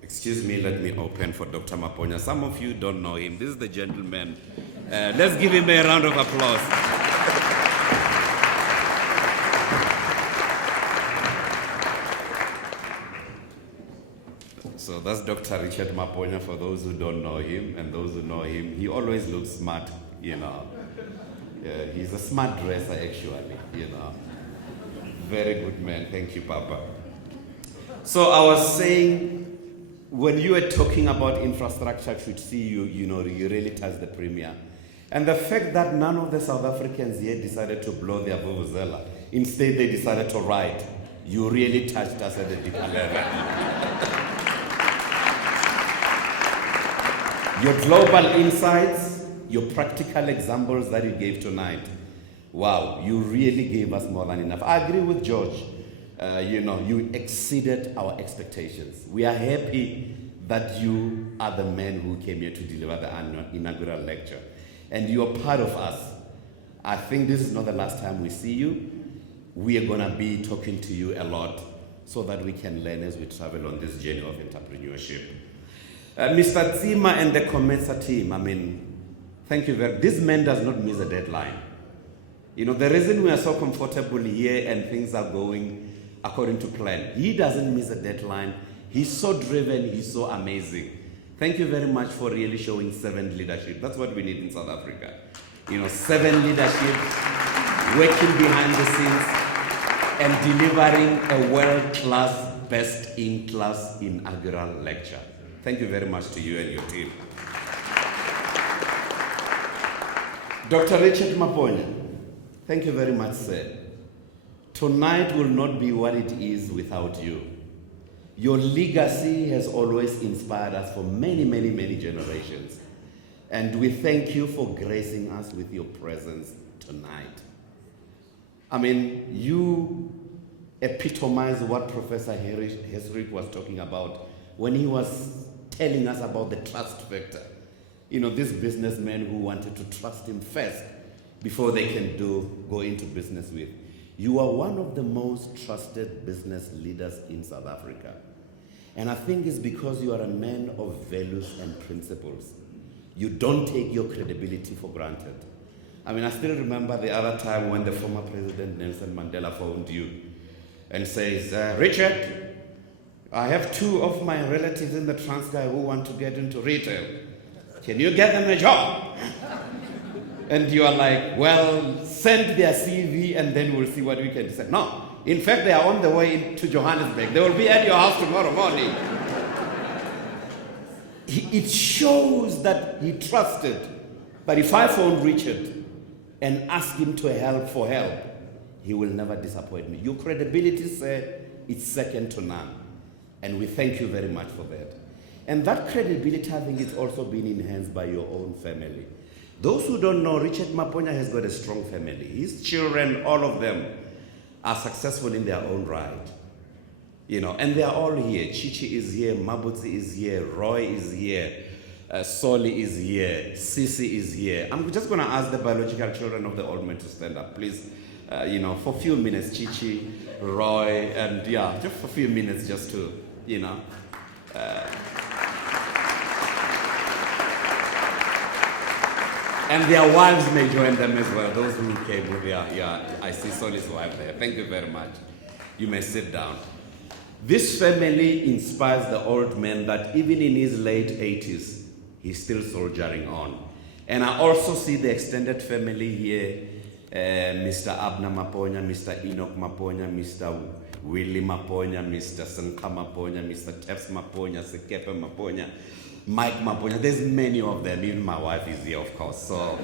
excuse me, let me open for Dr. Maponya. Some of you don't know him. This is the gentleman. Let's give him a round of applause. So that's Dr. Richard Maponya for those who don't know him, and those who know him, he always looks smart, He's a smart dresser, actually, Very good man. Thank you, Papa. So I was saying, when you were talking about infrastructure, I should see you, you really touched the premier. And the fact that none of the South Africans yet decided to blow their vuvuzela, instead they decided to ride, you really touched us at a deeper level. Your global insights, your practical examples that you gave tonight, wow, you really gave us more than enough. I agree with George. You exceeded our expectations. We are happy that you are the man who came here to deliver the inaugural lecture. And you are part of us. I think this is not the last time we see you. We are going to be talking to you a lot so that we can learn as we travel on this journey of entrepreneurship. Mr. Tsima and the Comesa team, thank you very much. This man does not miss a deadline. The reason we are so comfortable here and things are going according to plan, he doesn't miss a deadline. He's so driven, he's so amazing. Thank you very much for really showing servant leadership. That's what we need in South Africa. Servant leadership, working behind the scenes, and delivering a world-class, best-in-class inaugural lecture. Thank you very much to you and your team. Dr. Richard Maponya, thank you very much, sir. Tonight will not be what it is without you. Your legacy has always inspired us for many, many, many generations. And we thank you for gracing us with your presence tonight. You epitomize what Professor Hisrich was talking about when he was telling us about the trust factor. This businessman who wanted to trust him first before they can go into business with. You are one of the most trusted business leaders in South Africa. And I think it's because you are a man of values and principles. You don't take your credibility for granted. I still remember the other time when the former President Nelson Mandela phoned you and says, Richard, I have 2 of my relatives in the Transkei who want to get into retail. Can you get them a job? And you are like, well, send their CV and then we'll see what we can decide. No. In fact, they are on the way to Johannesburg. They will be at your house tomorrow morning. It shows that he trusted. But if I phone Richard and ask him to help for help, he will never disappoint me. Your credibility, sir, is second to none. And we thank you very much for that. And that credibility, I think, it's also been enhanced by your own family. Those who don't know, Richard Maponya has got a strong family. His children, all of them, are successful in their own right. You know, and they are all here. Chichi is here, Mabutsi is here, Roy is here, Soli is here, Sisi is here. I'm just going to ask the biological children of the old men to stand up, please. You know, for a few minutes, Chichi, Roy, and yeah, just for a few minutes just to, you know. And their wives may join them as well, those who came with I see Soli's wife there. Thank you very much. You may sit down. This family inspires the old man that even in his late 80s, he's still soldiering on. And I also see the extended family here, Mr. Abner Maponya, Mr. Enoch Maponya, Mr. Willie Maponya, Mr. Sanka Maponya, Mr. Tefs Maponya, Sekepe Maponya, Mike Maponya. There's many of them. Even my wife is here, of course. So,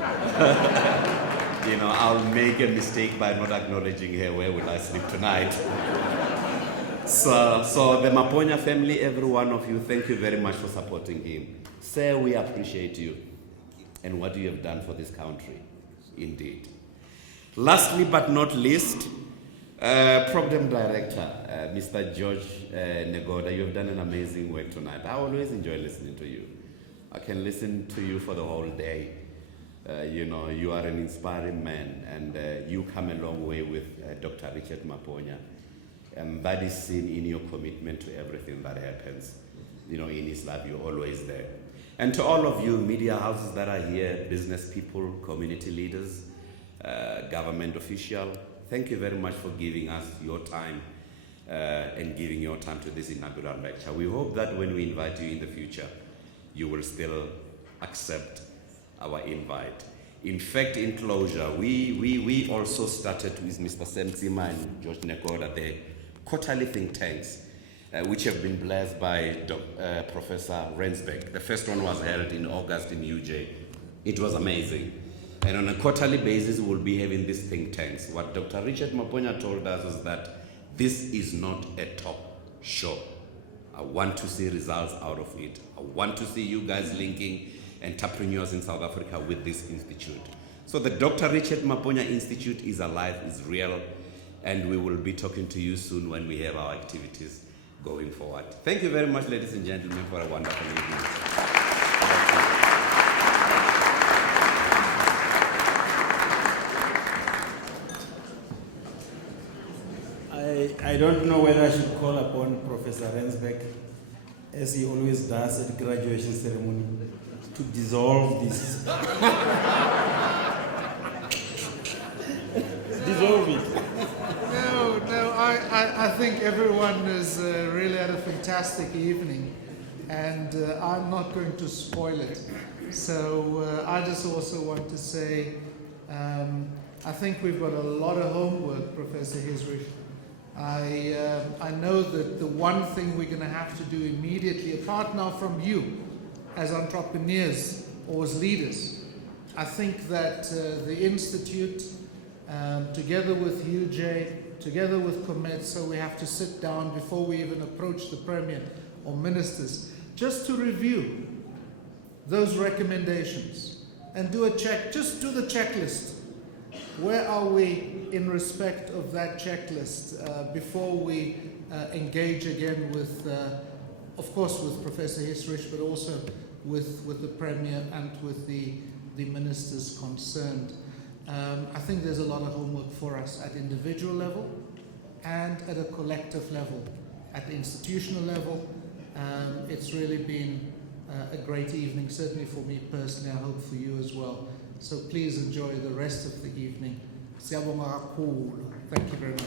you know, I'll make a mistake by not acknowledging her. Where will I sleep tonight? So the Maponya family, every one of you, thank you very much for supporting him. Sir, we appreciate you and what you have done for this country, indeed. Lastly but not least, Program Director, Mr. George Negoda, you have done an amazing work tonight. I always enjoy listening to you. I can listen to you for the whole day. You know, you are an inspiring man, and you come a long way with Dr. Richard Maponya. And that is seen in your commitment to everything that happens. You know, in his life, you're always there. And to all of you media houses that are here, business people, community leaders, government officials, thank you very much for giving us your time and giving your time to this inaugural lecture. We hope that when we invite you in the future, you will still accept our invite. In fact, in closure, we also started with Mr. Semtsima and George Negoda, the quarterly think tanks, which have been blessed by Professor Rensbeck. The first one was held in August in UJ. It was amazing. And on a quarterly basis, we'll be having these think tanks. What Dr. Richard Maponya told us is that this is not a top show. I want to see results out of it. I want to see you guys linking entrepreneurs in South Africa with this institute. So the Dr. Richard Maponya Institute is alive, is real, and we will be talking to you soon when we have our activities going forward. Thank you very much, ladies and gentlemen, for a wonderful evening. I don't know whether I should call upon Professor Rensbeck, as he always does at graduation ceremony, to dissolve this. Dissolve it. No, I think everyone has really had a fantastic evening, and I'm not going to spoil it. So I just also want to say, I think we've got a lot of homework, Professor Hisrich. I know that the one thing we're going to have to do immediately, apart now from you as entrepreneurs or as leaders, I think that the Institute, together with UJ, together with COMETSA, we have to sit down before we even approach the Premier or ministers, just to review those recommendations and do a check, just do the checklist. Where are we in respect of that checklist before we engage again with, of course, with Professor Hisrich, but also with the Premier and with the ministers concerned. I think there's a lot of homework for us at individual level and at a collective level. At the institutional level, it's really been a great evening, certainly for me personally, I hope for you as well. So please enjoy the rest of the evening. Thank you very much.